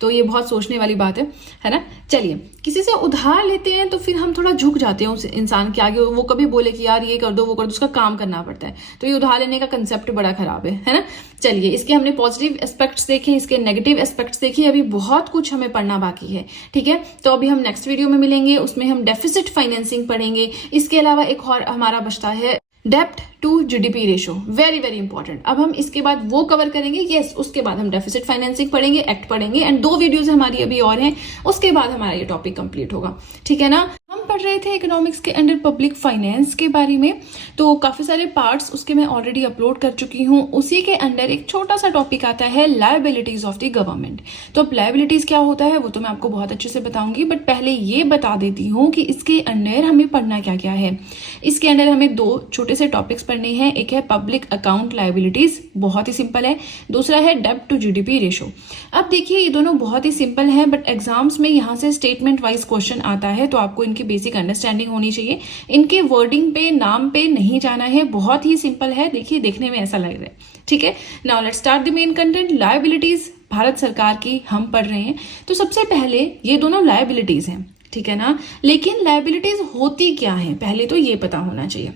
तो ये बहुत सोचने वाली बात है ना। चलिए, किसी से उधार लेते हैं तो फिर हम थोड़ा झुक जाते हैं उस इंसान के आगे, वो कभी बोले कि यार ये कर दो वो कर दो, उसका काम करना पड़ता है। तो ये उधार लेने का कंसेप्ट बड़ा खराब है ना। चलिए, इसके हमने पॉजिटिव एस्पेक्ट्स देखे, इसके नेगेटिव एस्पेक्ट्स देखे, अभी बहुत कुछ हमें पढ़ना बाकी है, ठीक है। तो अभी हम नेक्स्ट वीडियो में मिलेंगे, उसमें हम डेफिसिट फाइनेंसिंग पढ़ेंगे। इसके अलावा एक और हमारा बचता है डेप्ट to GDP ratio, very very important. अब हम इसके बाद वो कवर करेंगे, यस, उसके बाद हम डेफिसिट फाइनेंसिंग पढ़ेंगे, एक्ट पढ़ेंगे, एंड 2 वीडियोस हमारी अभी और हैं, उसके बाद हमारा ये टॉपिक कंप्लीट होगा, ठीक है ना। हम पढ़ रहे थे इकोनॉमिक्स के अंडर पब्लिक फाइनेंस के बारे में, तो काफी सारे पार्ट्स उसके मैं ऑलरेडी अपलोड कर चुकी हूँ। उसी के अंडर एक छोटा सा टॉपिक आता है लायबिलिटीज ऑफ द गवर्नमेंट। तो अब लायबिलिटीज क्या होता है वो तो मैं आपको बहुत अच्छे से बताऊंगी, बट पहले ये बता देती हूँ कि इसके अंडर हमें पढ़ना क्या क्या है। इसके अंडर हमें 2 छोटे से टॉपिक्स पढ़ने हैं, एक है पब्लिक अकाउंट लायबिलिटीज, बहुत ही सिंपल है, दूसरा है डेब्ट टू जीडीपी रेशो। अब देखिए ये दोनों बहुत ही सिंपल है, बट एग्जाम्स में यहाँ से स्टेटमेंट वाइज क्वेश्चन आता है, तो आपको इनकी बेसिक अंडरस्टैंडिंग होनी चाहिए। इनके वर्डिंग पे, नाम पे नहीं जाना है, बहुत ही सिंपल है, देखिए देखने में ऐसा लग रहा है, ठीक है। Now let's start the main content. Liabilities Bharat सरकार की हम पढ़ रहे हैं, तो सबसे पहले ये दोनों लायबिलिटीज हैं, ठीक है ना। लेकिन लायबिलिटीज होती क्या है, पहले तो ये पता होना चाहिए।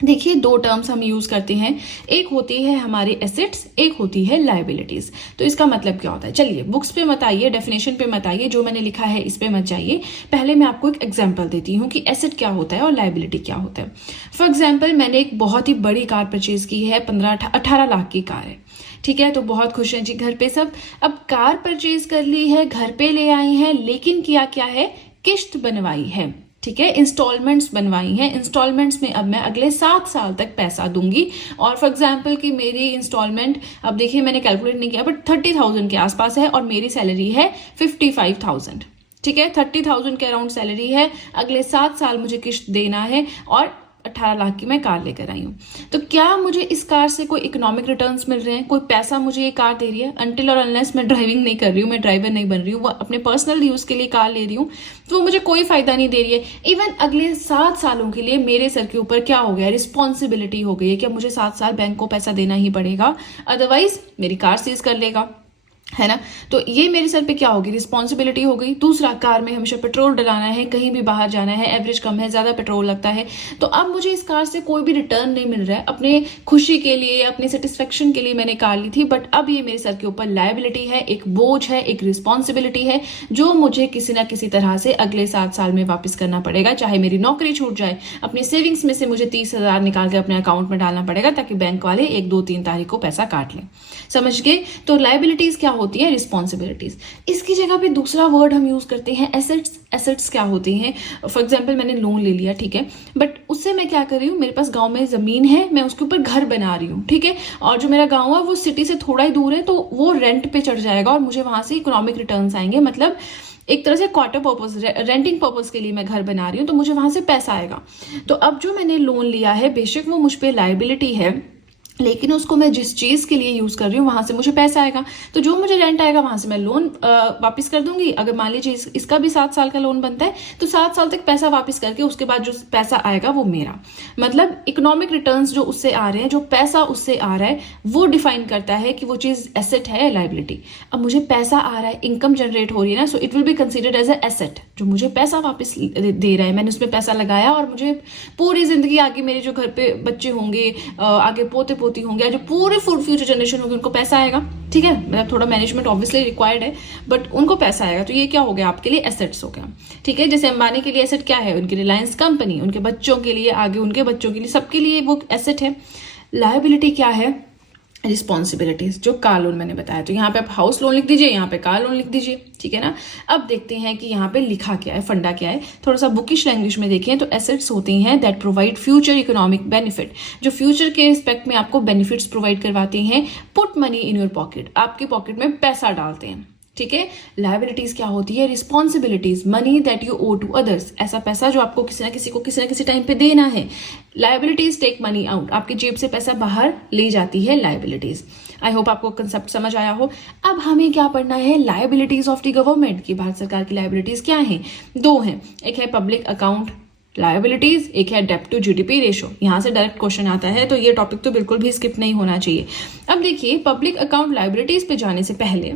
देखिए 2 टर्म्स हम यूज करते हैं, एक होती है हमारे एसेट्स, एक होती है लायबिलिटीज। तो इसका मतलब क्या होता है, चलिए बुक्स पे मत आइए, डेफिनेशन पे मत आइए, जो मैंने लिखा है इस पे मत जाइए। पहले मैं आपको एक एग्जांपल देती हूँ कि एसेट क्या होता है और लायबिलिटी क्या होता है। फॉर एग्जांपल, मैंने एक बहुत ही बड़ी कार परचेज की है, 18 लाख की कार है, ठीक है। तो बहुत खुश हैं जी घर पे सब। अब कार परचेज कर ली है, घर पे ले आई है, लेकिन किया क्या है, किश्त बनवाई है, ठीक है, इंस्टॉलमेंट्स बनवाई हैं। इंस्टॉलमेंट्स में अब मैं अगले 7 साल तक पैसा दूंगी, और फॉर एग्जांपल कि मेरी इंस्टॉलमेंट, अब देखिए मैंने कैलकुलेट नहीं किया, बट 30,000 के आसपास है और मेरी सैलरी है 55,000, ठीक है। 30,000 के अराउंड सैलरी है, अगले 7 साल मुझे किश्त देना है, और 18 लाख की मैं कार लेकर आई हूँ। तो क्या मुझे इस कार से कोई इकोनॉमिक रिटर्न्स मिल रहे हैं, कोई पैसा मुझे ये कार दे रही है? अनटिल और अनलेस मैं ड्राइविंग नहीं कर रही हूँ, मैं ड्राइवर नहीं बन रही हूँ, वो अपने पर्सनल यूज के लिए कार ले रही हूँ, तो वो मुझे कोई फायदा नहीं दे रही है। इवन अगले 7 सालों के लिए मेरे सर के ऊपर क्या हो गया, रिस्पॉन्सिबिलिटी हो गई है कि मुझे 7 साल बैंक को पैसा देना ही पड़ेगा, अदरवाइज मेरी कार सीज कर लेगा, है ना। तो ये मेरे सर पे क्या होगी, रिस्पॉन्सिबिलिटी हो गई। दूसरा, कार में हमेशा पेट्रोल डलाना है, कहीं भी बाहर जाना है, एवरेज कम है, ज्यादा पेट्रोल लगता है, तो अब मुझे इस कार से कोई भी रिटर्न नहीं मिल रहा है। अपने खुशी के लिए, अपने सेटिस्फेक्शन के लिए मैंने कार ली थी, बट अब ये मेरे सर के ऊपर लायबिलिटी है, एक बोझ है, एक रिस्पॉन्सिबिलिटी है, जो मुझे किसी ना किसी तरह से अगले 7 साल में वापस करना पड़ेगा, चाहे मेरी नौकरी छूट जाए। अपने सेविंग्स में से मुझे 30,000 निकाल के अपने अकाउंट में डालना पड़ेगा, ताकि बैंक वाले 1, 2, 3 तारीख को पैसा काट लें। समझ गए? तो लायबिलिटीज क्या होती है रिस्पॉन्सिबिलिटीज। इसकी जगह पे दूसरा वर्ड हम यूज करते हैं एसेट्स। एसेट्स क्या होते हैं? फॉर एग्जाम्पल मैंने लोन ले लिया, ठीक है, बट उससे मैं क्या कर रही हूँ, मेरे पास गांव में जमीन है, मैं उसके ऊपर घर बना रही हूँ, ठीक है, और जो मेरा गांव है वो सिटी से थोड़ा ही दूर है, तो वो रेंट पे चढ़ जाएगा और मुझे वहां से इकोनॉमिक रिटर्न्स आएंगे। मतलब एक तरह से क्वार्टर पर्पस, रेंटिंग पर्पस के लिए मैं घर बना रही हूँ, तो मुझे वहां से पैसा आएगा। तो अब जो मैंने लोन लिया है, बेशक वो मुझ पे लायबिलिटी है, लेकिन उसको मैं जिस चीज के लिए यूज कर रही हूँ वहां से मुझे पैसा आएगा। तो जो मुझे रेंट आएगा वहां से मैं लोन वापस कर दूंगी। अगर मान लीजिए इसका भी 7 साल का लोन बनता है, तो 7 साल तक पैसा वापस करके उसके बाद जो पैसा आएगा वो मेरा। मतलब इकोनॉमिक रिटर्न्स जो उससे आ रहे हैं, जो पैसा उससे आ रहा है, वो डिफाइन करता है कि वो चीज एसेट है या लायबिलिटी। अब मुझे पैसा आ रहा है, इनकम जनरेट हो रही है ना, so it will be considered as a asset, जो मुझे पैसा वापस दे रहा है। मैंने उसमें पैसा लगाया और मुझे पूरी जिंदगी आगे मेरे जो घर पे बच्चे होंगे, आगे पोते पोती होंगे, जो पूरे फ्यूचर जनरेशन होगी, उनको पैसा आएगा, ठीक है। मतलब थोड़ा मैनेजमेंट ऑब्वियसली रिक्वायर्ड है, बट उनको पैसा आएगा। तो ये क्या हो गया आपके लिए? एसेट्स हो गया, ठीक है। जैसे अंबानी के लिए एसेट क्या है? उनकी रिलायंस कंपनी, उनके बच्चों के लिए, आगे उनके बच्चों के लिए, सबके लिए वो एसेट है। लायबिलिटी क्या है? रिस्पॉन्सिबिलिटीज, जो कार लोन मैंने बताया। तो यहाँ पे आप हाउस लोन लिख दीजिए, यहाँ पे कार लोन लिख दीजिए, ठीक है ना। अब देखते हैं कि यहाँ पे लिखा क्या है, फंडा क्या है। थोड़ा सा बुकिश लैंग्वेज में देखें तो एसेट्स होते हैं that provide future economic benefit, जो फ्यूचर के रिस्पेक्ट में आपको बेनिफिट्स प्रोवाइड करवाती हैं। Put money in your pocket, आपके पॉकेट में पैसा डालते हैं, ठीक है। लायबिलिटीज क्या होती है? Responsibilities, money that you owe to others, ऐसा पैसा जो आपको किसी ना किसी को किसी ना किसी टाइम पे देना है। लायबिलिटीज टेक मनी आउट, आपकी जेब से पैसा बाहर ले जाती है लायबिलिटीज। आई होप आपको कंसेप्ट समझ आया हो। अब हमें क्या पढ़ना है? लायबिलिटीज ऑफ द गवर्नमेंट, की भारत सरकार की लायबिलिटीज क्या है? 2 हैं, एक है पब्लिक अकाउंट लायबिलिटीज, एक है डेब्ट टू जीडीपी रेशो। यहां से डायरेक्ट क्वेश्चन आता है, तो ये टॉपिक तो बिल्कुल भी स्किप नहीं होना चाहिए। अब देखिए, पब्लिक अकाउंट लायबिलिटीज पे जाने से पहले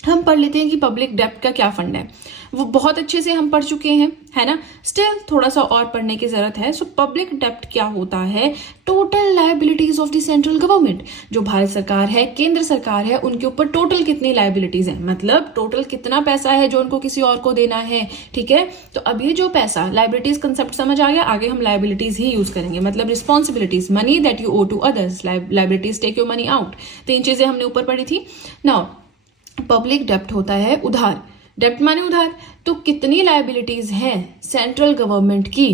हम पढ़ लेते हैं कि पब्लिक डेब्ट का क्या फंड है। वो बहुत अच्छे से हम पढ़ चुके हैं, है ना। स्टिल थोड़ा सा और पढ़ने की जरूरत है। सो पब्लिक डेब्ट क्या होता है? Total liabilities of the central government, जो भारत सरकार है, केंद्र सरकार है, उनके ऊपर टोटल कितनी लायबिलिटीज है, मतलब टोटल कितना पैसा है जो उनको किसी और को देना है, ठीक है। तो अब ये जो पैसा, लायबिलिटीज कंसेप्ट समझ आ गया। आगे हम लायबिलिटीज ही यूज करेंगे, मतलब responsibilities, money that you owe to others, liabilities take your money out. 3 चीजें हमने ऊपर पढ़ी थी। नाउ पब्लिक डेब्ट होता है उधार, डेब्ट माने उधार। तो कितनी लायबिलिटीज हैं सेंट्रल गवर्नमेंट की,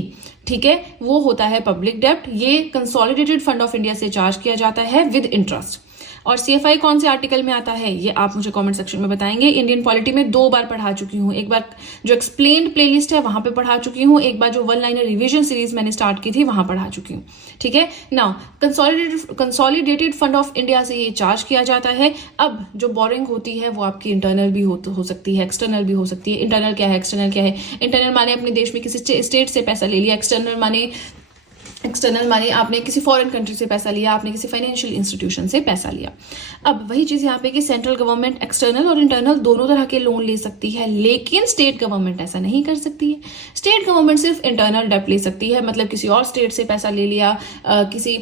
ठीक है, वो होता है पब्लिक डेब्ट। ये कंसोलिडेटेड फंड ऑफ इंडिया से चार्ज किया जाता है विद इंटरेस्ट। और सीएफआई कौन से आर्टिकल में आता है, ये आप मुझे कमेंट सेक्शन में बताएंगे। इंडियन पॉलिटी में 2 बार पढ़ा चुकी हूँ, एक बार जो एक्सप्लेन्ड प्लेलिस्ट है वहां पे पढ़ा चुकी हूँ, एक बार जो 1 लाइनर रिवीजन सीरीज मैंने स्टार्ट की थी वहां पढ़ा चुकी हूँ, ठीक है। Now consolidated fund of India से ये चार्ज किया जाता है। अब जो बोरिंग होती है वो आपकी इंटरनल भी हो सकती है, एक्सटर्नल भी हो सकती है। इंटरनल क्या है, एक्सटर्नल क्या है? इंटरनल माने अपने देश में किसी स्टेट से पैसा ले लिया, एक्सटर्नल माने आपने किसी फॉरेन कंट्री से पैसा लिया, आपने किसी फाइनेंशियल इंस्टीट्यूशन से पैसा लिया। अब वही चीज यहाँ पे कि सेंट्रल गवर्नमेंट एक्सटर्नल और इंटरनल दोनों तरह के लोन ले सकती है, लेकिन स्टेट गवर्नमेंट ऐसा नहीं कर सकती है। स्टेट गवर्नमेंट सिर्फ इंटरनल डेब्ट ले सकती है, मतलब किसी और स्टेट से पैसा ले लिया, किसी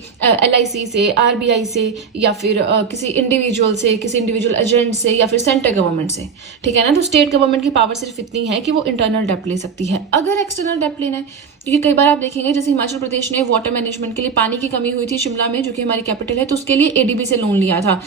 LIC से, RBI से, या फिर किसी इंडिविजुअल से, किसी इंडिविजुअल एजेंट से, या फिर सेंट्रल गवर्नमेंट से, ठीक है ना। तो स्टेट गवर्नमेंट की पावर सिर्फ इतनी है कि वो इंटरनल डेब्ट ले सकती है। अगर एक्सटर्नल डेब्ट लेना है, क्योंकि कई बार आप देखेंगे जैसे हिमाचल प्रदेश ने वाटर मैनेजमेंट के लिए, पानी की कमी हुई थी शिमला में जो कि हमारी कैपिटल है, तो उसके लिए ADB से लोन लिया था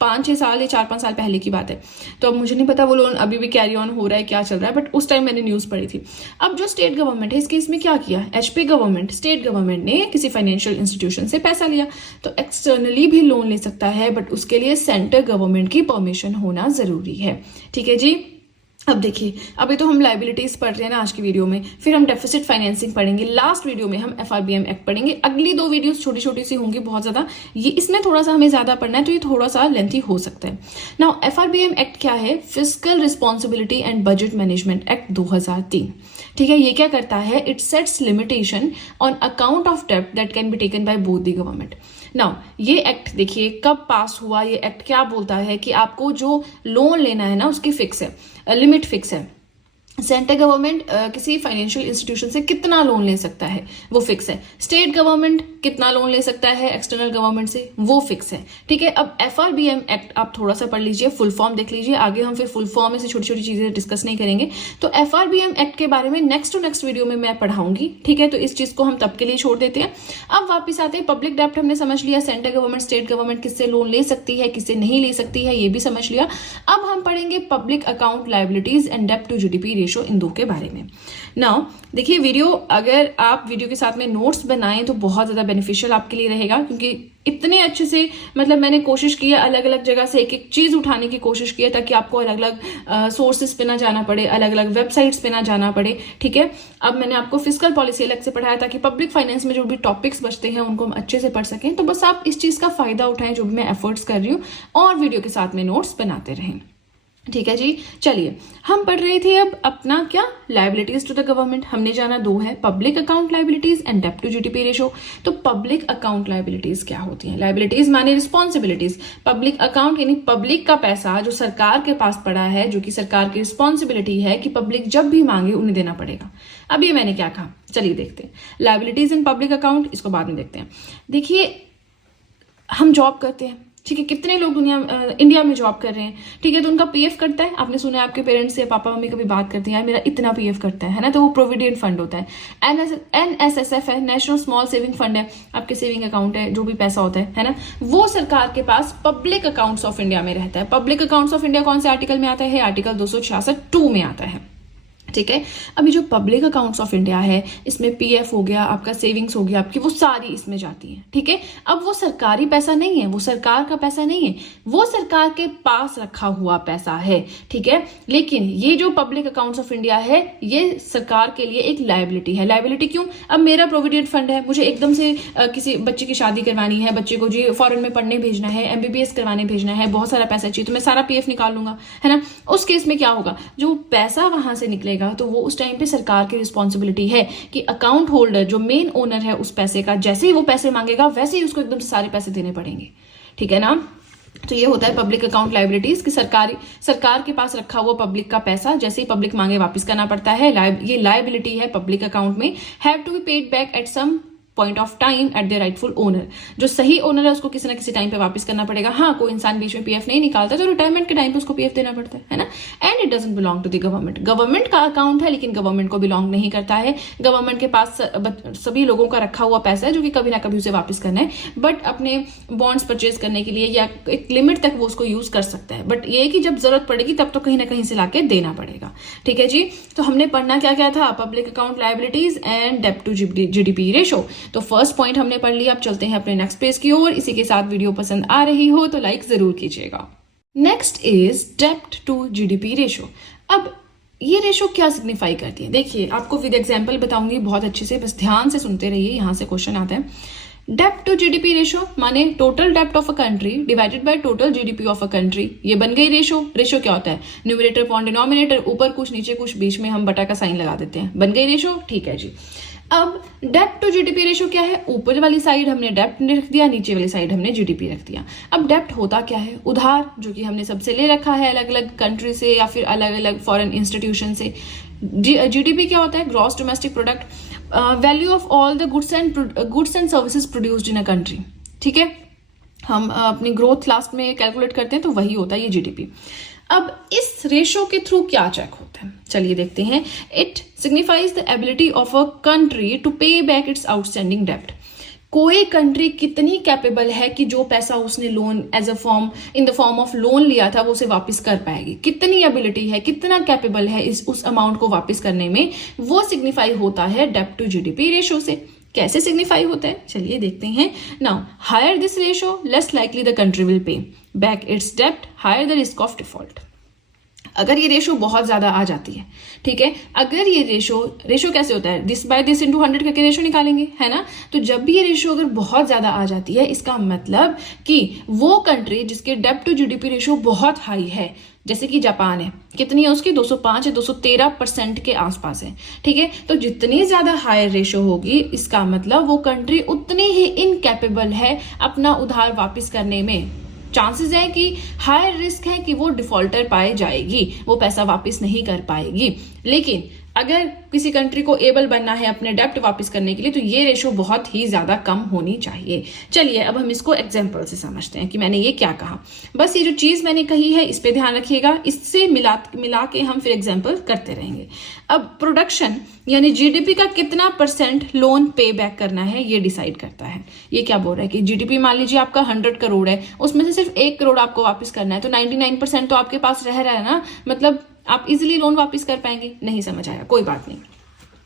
5-6 साल या 4-5 साल पहले की बात है। तो अब मुझे नहीं पता वो लोन अभी भी कैरी ऑन हो रहा है, क्या चल रहा है, बट उस टाइम मैंने न्यूज पढ़ी थी। अब जो स्टेट गवर्नमेंट है, इस केस में क्या किया, HP गवर्नमेंट, स्टेट गवर्नमेंट ने किसी फाइनेंशियल इंस्टीट्यूशन से पैसा लिया, तो एक्सटर्नली भी लोन ले सकता है, बट उसके लिए सेंट्रल गवर्नमेंट की परमिशन होना जरूरी है, ठीक है जी। अब देखिए, अभी तो हम लायबिलिटीज पढ़ रहे हैं ना आज की वीडियो में, फिर हम डेफिसिट फाइनेंसिंग पढ़ेंगे, लास्ट वीडियो में हम FRBM एक्ट पढ़ेंगे। अगली 2 वीडियोस छोटी छोटी सी होंगी, बहुत ज्यादा ये इसमें थोड़ा सा हमें ज्यादा पढ़ना है, तो ये थोड़ा सा लेंथी हो सकता है। नाउ FRBM एक्ट क्या है? Fiscal responsibility and budget management act 2003, ठीक है। ये क्या करता है? It sets limitation on account of डेब्ट that can be taken by both the government. Now ये एक्ट देखिए कब पास हुआ, ये एक्ट क्या बोलता है कि आपको जो लोन लेना है ना उसकी फिक्स है, लिमिट फिक्स है। सेंट्रल गवर्नमेंट किसी फाइनेंशियल इंस्टीट्यूशन से कितना लोन ले सकता है वो फिक्स है। स्टेट गवर्नमेंट कितना लोन ले सकता है एक्सटर्नल गवर्नमेंट से वो फिक्स है। ठीक है, अब FRBM एक्ट आप थोड़ा सा पढ़ लीजिए, फुल फॉर्म देख लीजिए, आगे हम फिर फुल फॉर्म में से छोटी छोटी चीजें डिस्कस नहीं करेंगे। तो FRBM एक्ट के बारे में नेक्स्ट टू नेक्स्ट वीडियो में मैं पढ़ाऊंगी। ठीक है, तो इस चीज को हम तब के लिए छोड़ देते हैं। अब वापिस आते हैं, पब्लिक डेप्ट हमने समझ लिया, सेंट्रल गवर्नमेंट स्टेट गवर्नमेंट किससे लोन ले सकती है किससे नहीं ले सकती है ये भी समझ लिया। अब हम पढ़ेंगे पब्लिक अकाउंट लायबिलिटीज एंड डेप्ट टू GDP रेशो, इन दो के बारे में। नाउ देखिए, वीडियो अगर आप वीडियो के साथ में नोट्स बनाएं तो बहुत ज्यादा बेनिफिशियल आपके लिए रहेगा, क्योंकि इतने अच्छे से मतलब मैंने कोशिश की है अलग अलग जगह से एक एक चीज उठाने की कोशिश की है, ताकि आपको अलग अलग सोर्सेस पे ना जाना पड़े, अलग अलग वेबसाइट्स पे ना जाना पड़े। ठीक है, अब मैंने आपको फिस्कल पॉलिसी अलग से पढ़ाया ताकि पब्लिक फाइनेंस में जो भी टॉपिक्स बचते हैं उनको हम अच्छे से पढ़ सकें। तो बस आप इस चीज का फायदा उठाएं जो भी मैं एफर्ट्स कर रही हूँ, और वीडियो के साथ में नोट्स बनाते रहें। ठीक है जी, चलिए हम पढ़ रहे थे अब अपना क्या, लायबिलिटीज टू द गवर्नमेंट। हमने जाना दो है, पब्लिक अकाउंट लायबिलिटीज एंड डेप्ट टू GDP रेशो। तो पब्लिक अकाउंट लायबिलिटीज क्या होती है? लायबिलिटीज माने रिस्पॉन्सिबिलिटीज। पब्लिक अकाउंट यानी पब्लिक का पैसा जो सरकार के पास पड़ा है, जो कि सरकार की रिस्पॉन्सिबिलिटी है कि पब्लिक जब भी मांगे उन्हें देना पड़ेगा। अब ये मैंने क्या कहा, चलिए देखते हैं। लायबिलिटीज इन पब्लिक अकाउंट, इसको बाद में देखते हैं। देखिए, हम जॉब करते हैं, ठीक है, कितने लोग इंडिया में जॉब कर रहे हैं, ठीक है, तो उनका PF कटता है। आपने सुना है आपके पेरेंट्स से पापा मम्मी कभी बात करते हैं, मेरा इतना PF कटता है ना, तो वो प्रोविडेंट फंड होता है। NSSF है, नेशनल स्मॉल सेविंग फंड है, आपके सेविंग अकाउंट है, जो भी पैसा होता है ना, वो सरकार के पास पब्लिक अकाउंट्स ऑफ इंडिया में रहता है। पब्लिक अकाउंट्स ऑफ इंडिया कौन से आर्टिकल में आता है? आर्टिकल 266(2) में आता है। ठीक है, अभी जो पब्लिक अकाउंट्स ऑफ इंडिया है, इसमें PF हो गया, आपका सेविंग्स हो गया, आपकी वो सारी इसमें जाती है। ठीक है, अब वो सरकारी पैसा नहीं है, वो सरकार का पैसा नहीं है, वो सरकार के पास रखा हुआ पैसा है। ठीक है, लेकिन ये जो पब्लिक अकाउंट्स ऑफ इंडिया है, ये सरकार के लिए एक लायबिलिटी है। लायबिलिटी क्यों? अब मेरा प्रोविडेंट फंड है, मुझे एकदम से किसी बच्चे की शादी करवानी है, बच्चे को जी फॉरेन में पढ़ने भेजना है, MBBS करवाने भेजना है, बहुत सारा पैसा चाहिए, तो मैं सारा PF निकाल लूंगा, है ना। उस केस में क्या होगा, जो पैसा वहां से निकलेगा तो वो उस टाइम पे सरकार की रिस्पॉन्सिबिलिटी है कि अकाउंट होल्डर जो मेन ओनर है उस पैसे का, जैसे ही वो पैसे मांगेगा वैसे ही उसको एकदम से सारे पैसे देने पड़ेंगे। ठीक है ना, तो ये होता है पब्लिक अकाउंट लायबिलिटीज कि सरकार के पास रखा हुआ पब्लिक का पैसा जैसे ही पब्लिक मांगे वापस करना पड़ता है। ये लायबिलिटी है पब्लिक अकाउंट में। Have to be paid back at some point of time at the rightful owner. जो सही ओनर है उसको किसी ना किसी टाइम पे वापस करना पड़ेगा। हाँ, कोई इंसान बीच में PF नहीं निकालता तो रिटायरमेंट के टाइम पे उसको PF देना पड़ता है ना। And it doesn't belong to the government. Government का अकाउंट है लेकिन गवर्नमेंट को बिलोंग नहीं करता है। गवर्नमेंट के पास सभी लोगों का रखा हुआ पैसा है जो कि कभी ना कभी उसे वापस करना है, बट अपने बॉन्ड्स परचेज करने के लिए या एक लिमिट तक वो उसको यूज कर सकता है। बट ये है कि जब जरूरत पड़ेगी तब तो कहीं ना कहीं से लाके देना पड़ेगा। ठीक है जी, तो हमने पढ़ना क्या क्या था, पब्लिक अकाउंट लायबिलिटीज एंड डेप्ट टू GDP रेशो। तो फर्स्ट पॉइंट हमने पढ़ लिया। अब चलते हैं अपने नेक्स्ट पेज की ओर। इसी के साथ वीडियो पसंद आ रही हो तो लाइक जरूर कीजिएगा। नेक्स्ट इज डेप्ट टू GDP रेशो। अब ये रेशो क्या सिग्निफाई करती है, देखिए आपको विद एग्जांपल बताऊंगी बहुत अच्छे से, बस ध्यान से सुनते रहिए, यहां से क्वेश्चन आता है। डेप्ट टू GDP रेशो माने टोटल डेप्ट of a country divided by total GDP of a country. ये बन गई रेशो। रेशो क्या होता है, न्यूमरेटर अपॉन डिनोमिनेटर, ऊपर कुछ नीचे कुछ, बीच में हम बटा का साइन लगा देते हैं, बन गई रेशो। ठीक है जी, अब डेप्ट टू GDP रेशो क्या है, ऊपर वाली साइड हमने डेप्ट रख दिया, नीचे वाली साइड हमने GDP रख दिया। अब डेप्ट होता क्या है, उधार जो कि हमने सबसे ले रखा है अलग अलग कंट्री से या फिर अलग अलग फॉरेन इंस्टीट्यूशन से। GDP क्या होता है, gross domestic product, value of all the goods and services produced in a country. ठीक है, हम अपनी ग्रोथ लास्ट में कैलकुलेट करते हैं तो वही होता है ये GDP। अब इस रेशो के थ्रू क्या चेक होता है, चलिए देखते हैं। It signifies the ability of a country to pay back its outstanding डेप्ट। कोई कंट्री कितनी कैपेबल है कि जो पैसा उसने loan as a form in the form of loan लिया था वो उसे वापस कर पाएगी, कितनी एबिलिटी है, कितना कैपेबल है उस अमाउंट को वापस करने में, वो सिग्निफाई होता है डेप्ट टू GDP रेशो से। कैसे सिग्निफाई होता है, चलिए देखते हैं। Now higher this ratio less likely the country will pay back its डेप्ट, higher the risk of default. अगर ये रेशो बहुत ज्यादा आ जाती है, ठीक है, अगर ये रेशो कैसे होता है, दिस बाय दिस इंटू 100 करके रेशो निकालेंगे, है ना। तो जब भी ये रेशो अगर बहुत ज्यादा आ जाती है, इसका मतलब कि वो कंट्री जिसके डेप्ट टू GDP रेशो बहुत हाई है, जैसे कि जापान है, कितनी है उसकी, 205 या 213% के आसपास है। ठीक है, तो जितनी ज्यादा हायर रेशो होगी इसका मतलब वो कंट्री उतनी ही इनकैपेबल है अपना उधार वापस करने में। चांसेस है कि हायर रिस्क है कि वो डिफॉल्टर पाए जाएगी, वो पैसा वापस नहीं कर पाएगी। लेकिन अगर किसी कंट्री को एबल बनना है अपने डेप्ट वापस करने के लिए तो ये रेशो बहुत ही ज्यादा कम होनी चाहिए। चलिए अब हम इसको एग्जाम्पल से समझते हैं कि मैंने ये क्या कहा। बस ये जो चीज मैंने कही है इस पे ध्यान रखिएगा, इससे मिला के हम फिर एग्जाम्पल करते रहेंगे। अब प्रोडक्शन यानी जीडीपी का कितना % लोन पे बैक करना है ये डिसाइड करता है। ये क्या बोल रहा है कि जीडीपी मान लीजिए आपका 100 करोड़ है, उसमें से सिर्फ 1 करोड़ आपको वापस करना है, तो 99% तो आपके पास रह रहा है ना, मतलब आप इजिली लोन वापस कर पाएंगे। नहीं समझ आया, कोई बात नहीं।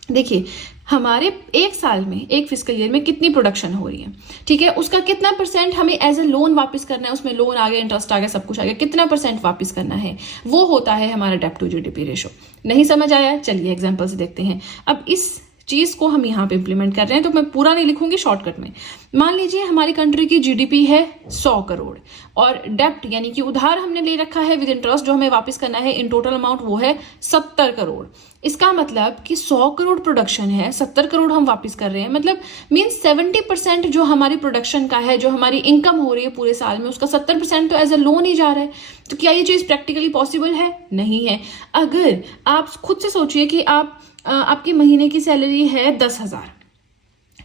देखिए हमारे एक साल में, एक फिस्कल ईयर में कितनी प्रोडक्शन हो रही है, ठीक है, उसका कितना % हमें एज ए लोन वापस करना है, उसमें लोन आ गया, इंटरेस्ट आ गया, सब कुछ आ गया, कितना % वापस करना है, वो होता है हमारा डेप्ट टू जीडीपी रेशो। नहीं समझ आया, चलिए एग्जांपल से देखते हैं। अब इस चीज को हम यहाँ पे इंप्लीमेंट कर रहे हैं तो मैं पूरा नहीं लिखूंगी, शॉर्टकट में। मान लीजिए हमारी कंट्री की जीडीपी है 100 करोड़ और डेप्ट यानी कि उधार हमने ले रखा है विद इंटरेस्ट जो हमें वापस करना है इन टोटल अमाउंट वो है 70 करोड़। इसका मतलब कि 100 करोड़ प्रोडक्शन है, 70 करोड़ हम वापस कर रहे हैं, मतलब मीन्स 70% जो हमारी प्रोडक्शन का है, जो हमारी इनकम हो रही है पूरे साल में, उसका 70% तो एज अ लोन ही जा रहा है। तो क्या ये चीज प्रैक्टिकली पॉसिबल है? नहीं है। अगर आप खुद से सोचिए कि आपकी महीने की सैलरी है 10,000,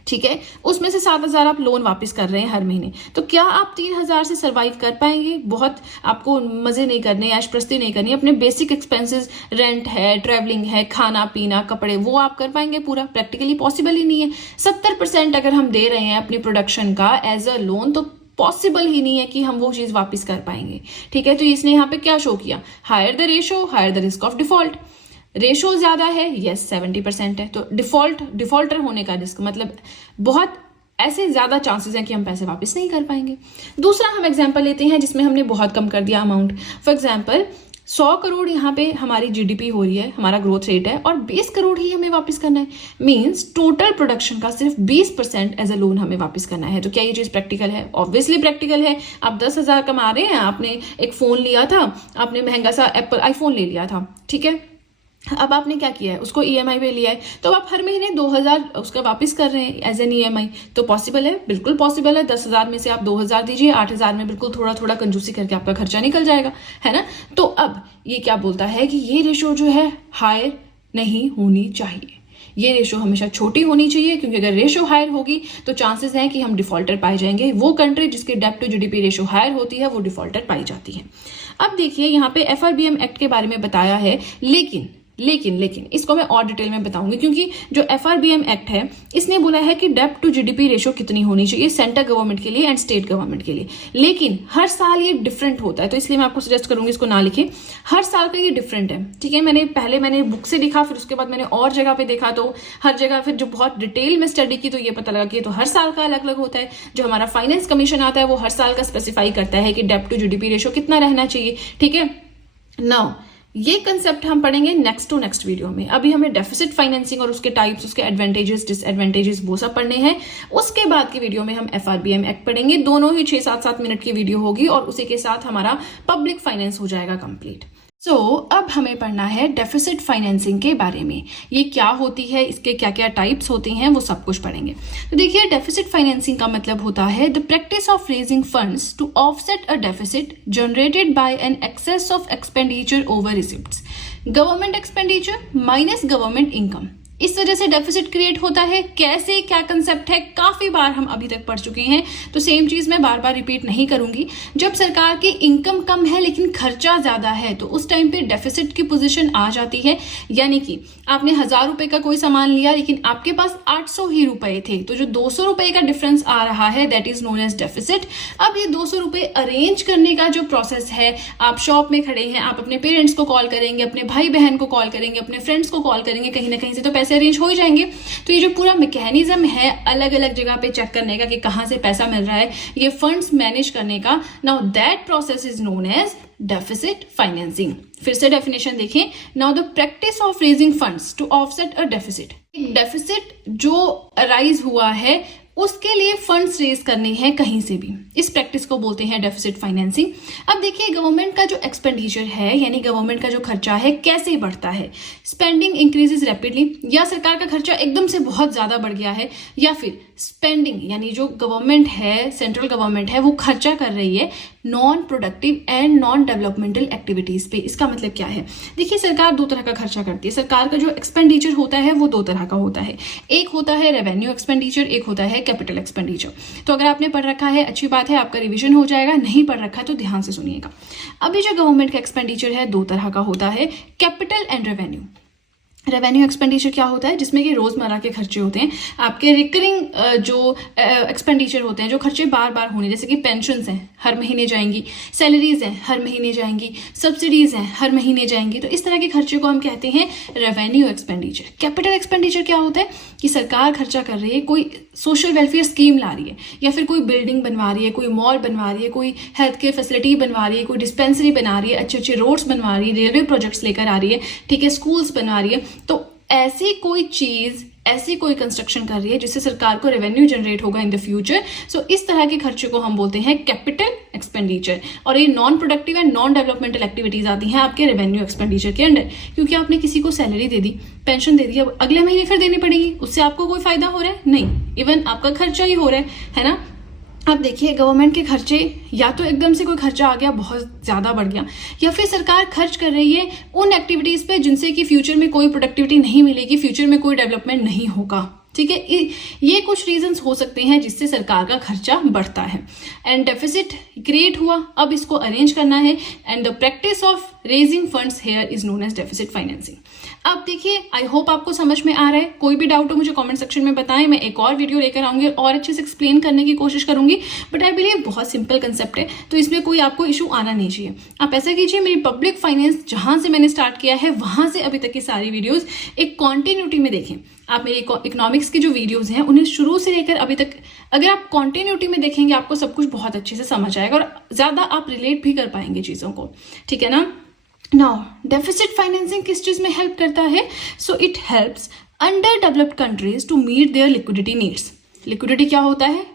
ठीक है, उसमें से 7,000 आप लोन वापस कर रहे हैं हर महीने, तो क्या आप 3,000 से सरवाइव कर पाएंगे? बहुत आपको मजे नहीं करने, ऐशप्रस्ती नहीं करनी, अपने बेसिक एक्सपेंसेस, रेंट है, ट्रैवलिंग है, खाना पीना, कपड़े, वो आप कर पाएंगे पूरा? प्रैक्टिकली पॉसिबल ही नहीं है। 70% अगर हम दे रहे हैं अपनी प्रोडक्शन का एज अ लोन तो पॉसिबल ही नहीं है कि हम वो चीज वापस कर पाएंगे, ठीक है। तो इसने यहाँ पे क्या शो किया? Higher the ratio, higher the risk of default. Ratio ज्यादा है, यस 70% है, तो डिफॉल्टर होने का रिस्क मतलब बहुत ऐसे ज्यादा चांसेस हैं कि हम पैसे वापस नहीं कर पाएंगे। दूसरा हम एग्जांपल लेते हैं जिसमें हमने बहुत कम कर दिया अमाउंट। फॉर एग्जांपल 100 करोड़ यहाँ पे हमारी जीडीपी हो रही है, हमारा ग्रोथ रेट है, और 20 करोड़ ही हमें वापस करना है। मींस टोटल प्रोडक्शन का सिर्फ 20% एज अ लोन हमें वापस करना है। तो क्या ये चीज प्रैक्टिकल है? ऑब्वियसली प्रैक्टिकल है। आप 10,000 कमा रहे हैं, आपने एक फोन लिया था, आपने महंगा सा एप्पल आईफोन ले लिया था, ठीक है, अब आपने क्या किया है, उसको ईएमआई पे लिया है, तो आप हर महीने 2,000 उसका वापस कर रहे हैं एज एन ईएमआई। तो पॉसिबल है, बिल्कुल पॉसिबल है। 10,000 में से आप 2,000 दीजिए, 8,000 में बिल्कुल थोड़ा थोड़ा कंजूसी करके आपका खर्चा निकल जाएगा, है ना। तो अब ये क्या बोलता है कि ये रेशो जो है हायर नहीं होनी चाहिए, ये रेशो हमेशा छोटी होनी चाहिए, क्योंकि अगर रेशो हायर होगी तो चांसेस हैं कि हम डिफॉल्टर पाए जाएंगे। वो कंट्री जिसकी डेप्ट टू जीडीपी रेशो हायर होती है वो डिफॉल्टर पाई जाती है। अब देखिए यहाँ पे एफआरबीएम एक्ट के बारे में बताया है, लेकिन इसको मैं और डिटेल में बताऊंगी, क्योंकि जो एफआरबीएम एक्ट है इसने बोला है कि डेप्ट टू जीडीपी रेशो कितनी होनी चाहिए सेंट्रल गवर्नमेंट के लिए एंड स्टेट गवर्नमेंट के लिए, लेकिन हर साल ये डिफरेंट होता है। तो इसलिए मैं आपको सजेस्ट करूंगी इसको ना लिखें, हर साल का ये डिफरेंट है, ठीक है। मैंने बुक से लिखा, फिर उसके बाद मैंने और जगह पे देखा, तो हर जगह फिर जो बहुत डिटेल में स्टडी की तो ये पता लगा कि तो हर साल का अलग अलग होता है। जो हमारा फाइनेंस कमीशन आता है वो हर साल का स्पेसिफाई करता है कि डेप्ट टू जीडीपी रेशो कितना रहना चाहिए, ठीक है। नाउ ये कंसेप्ट हम पढ़ेंगे नेक्स्ट टू नेक्स्ट वीडियो में। अभी हमें डेफिसिट फाइनेंसिंग और उसके टाइप्स, उसके एडवांटेजेस, डिसएडवांटेजेस वो सब पढ़ने हैं। उसके बाद की वीडियो में हम एफआरबीएम एक्ट पढ़ेंगे। दोनों ही 6-7 मिनट की वीडियो होगी और उसी के साथ हमारा पब्लिक फाइनेंस हो जाएगा कंप्लीट। अब हमें पढ़ना है डेफिसिट फाइनेंसिंग के बारे में। ये क्या होती है, इसके क्या क्या टाइप्स होते हैं, वो सब कुछ पढ़ेंगे। तो देखिए डेफिसिट फाइनेंसिंग का मतलब होता है the practice of raising funds to offset a deficit generated by an excess of expenditure over receipts, government expenditure minus government income. इस वजह से डेफिसिट क्रिएट होता है। कैसे, क्या कंसेप्ट है, काफी बार हम अभी तक पढ़ चुके हैं, तो सेम चीज मैं बार बार रिपीट नहीं करूंगी। जब सरकार की इनकम कम है लेकिन खर्चा ज्यादा है तो उस टाइम पे डेफिसिट की पोजीशन आ जाती है। यानी कि आपने 1,000 रुपए का कोई सामान लिया लेकिन आपके पास 800 ही रुपए थे, तो जो 200 रुपए का डिफरेंस आ रहा है that is known as deficit. अब ये 200 रुपए अरेंज करने का जो प्रोसेस है, आप शॉप में खड़े हैं, आप अपने पेरेंट्स को कॉल करेंगे, अपने भाई बहन को कॉल करेंगे, अपने फ्रेंड्स को कॉल करेंगे, कहीं ना कहीं से तो पैसे अरेंज हो ही जाएंगे। तो ये जो पूरा मैकेनिज्म है अलग अलग जगह पे चेक करने का कि कहां से पैसा मिल रहा है, ये फंड्स मैनेज करने का, now that process is known as deficit financing. फिर से डेफिनेशन देखें, now the practice of raising funds to offset a deficit. Deficit जो अराइज हुआ है उसके लिए फंड्स रेज करने हैं कहीं से भी, इस प्रैक्टिस को बोलते हैं डेफिसिट फाइनेंसिंग। अब देखिए गवर्नमेंट का जो एक्सपेंडिचर है यानी गवर्नमेंट का जो खर्चा है कैसे बढ़ता है, स्पेंडिंग इंक्रीजेस रैपिडली, या सरकार का खर्चा एकदम से बहुत ज्यादा बढ़ गया है, या फिर स्पेंडिंग यानी जो गवर्नमेंट है, सेंट्रल गवर्नमेंट है, वो खर्चा कर रही है non productive and non developmental activities पे। इसका मतलब क्या है? देखिए, सरकार दो तरह का खर्चा करती है। सरकार का जो एक्सपेंडिचर होता है वो दो तरह का होता है। एक होता है रेवेन्यू एक्सपेंडिचर, एक होता है कैपिटल एक्सपेंडिचर। तो अगर आपने पढ़ रखा है, अच्छी बात है, आपका रिविजन हो जाएगा। नहीं पढ़ रखा है तो ध्यान से सुनिएगा। अभी जो गवर्नमेंट का एक्सपेंडिचर है दो तरह का होता है, capital and revenue. Revenue expenditure क्या होता है? जिसमें कि रोजमर्रा के खर्चे होते हैं, आपके रिकरिंग जो एक्सपेंडिचर होते हैं, जो खर्चे बार बार होने, जैसे कि पेंशन्स हैं हर महीने जाएंगी, सैलरीज हैं हर महीने जाएंगी, सब्सिडीज हैं हर महीने जाएंगी। तो इस तरह के खर्चे को हम कहते हैं रेवेन्यू एक्सपेंडिचर। कैपिटल एक्सपेंडिचर क्या होता है कि सरकार खर्चा कर रही है, कोई सोशल वेलफेयर स्कीम ला रही है, या फिर कोई बिल्डिंग बनवा रही है, कोई मॉल बनवा रही है, कोई हेल्थ केयर फैसिलिटी बनवा रही है, कोई डिस्पेंसरी बना रही है, अच्छे अच्छे रोड्स बनवा रही है, रेलवे प्रोजेक्ट्स लेकर आ रही है, ठीक है, स्कूल्स बनवा रही है। तो ऐसी कोई चीज, ऐसी कोई कंस्ट्रक्शन कर रही है जिससे सरकार को रेवेन्यू जनरेट होगा इन द फ्यूचर। सो इस तरह के खर्चे को हम बोलते हैं कैपिटल एक्सपेंडिचर। और ये non productive and non developmental activities आती हैं आपके रेवेन्यू एक्सपेंडिचर के अंडर, क्योंकि आपने किसी को सैलरी दे दी, पेंशन दे दी, अब अगले महीने फिर देनी पड़ेगी। उससे आपको कोई फायदा हो रहा है? नहीं, इवन आपका खर्चा ही हो रहा है ना। अब देखिए, गवर्नमेंट के खर्चे या तो एकदम से कोई खर्चा आ गया, बहुत ज़्यादा बढ़ गया, या फिर सरकार खर्च कर रही है उन एक्टिविटीज़ पे जिनसे कि फ्यूचर में कोई प्रोडक्टिविटी नहीं मिलेगी, फ्यूचर में कोई डेवलपमेंट नहीं होगा। ठीक है, ये कुछ रीजंस हो सकते हैं जिससे सरकार का खर्चा बढ़ता है। एंड डेफिसिट क्रिएट हुआ, अब इसको अरेंज करना है। And the practice of raising funds here is known as deficit financing. अब देखिए, आई होप आपको समझ में आ रहा है। कोई भी डाउट हो मुझे कमेंट सेक्शन में बताएं, मैं एक और वीडियो लेकर आऊंगी और अच्छे से एक्सप्लेन करने की कोशिश करूंगी। बट आई बिलीव बहुत सिंपल कंसेप्ट है, तो इसमें कोई आपको इशू आना नहीं चाहिए। आप ऐसा कीजिए, मेरी पब्लिक फाइनेंस जहां से मैंने स्टार्ट किया है वहां से अभी तक की सारी वीडियोज एक कॉन्टिन्यूटी में देखें। आप मेरी इकोनॉमिक्स की जो वीडियोस हैं उन्हें शुरू से लेकर अभी तक अगर आप कॉन्टिन्यूटी में देखेंगे, आपको सब कुछ बहुत अच्छे से समझ आएगा और ज्यादा आप रिलेट भी कर पाएंगे चीजों को। ठीक है ना। नाउ, डेफिसिट फाइनेंसिंग किस चीज में हेल्प करता है? So it helps under developed countries to meet their liquidity needs. Liquidity क्या होता है?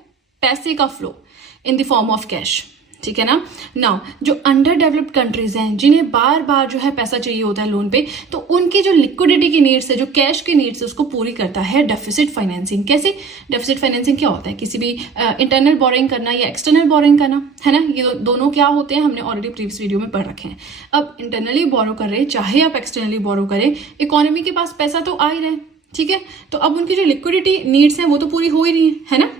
पैसे का flow in the form of cash. ठीक है ना। नाउ, जो अंडर डेवलप्ड कंट्रीज हैं जिन्हें बार बार जो है पैसा चाहिए होता है लोन पे, तो उनकी जो लिक्विडिटी की नीड्स है, जो कैश की नीड्स है, उसको पूरी करता है डेफिसिट फाइनेंसिंग। कैसे? डेफिसिट फाइनेंसिंग क्या होता है? किसी भी इंटरनल बोरिंग करना या एक्सटर्नल बोरिंग करना, है ना। ये दोनों क्या होते हैं हमने ऑलरेडी प्रीवियस वीडियो में पढ़ रखे हैं। अब इंटरनली बोरो कर रहे, चाहे आप एक्सटर्नली बोरो करें, इकोनॉमी के पास पैसा तो आ ही रहा है। ठीक है, तो अब उनकी जो लिक्विडिटी नीड्स हैं वो तो पूरी हो ही रही है ना।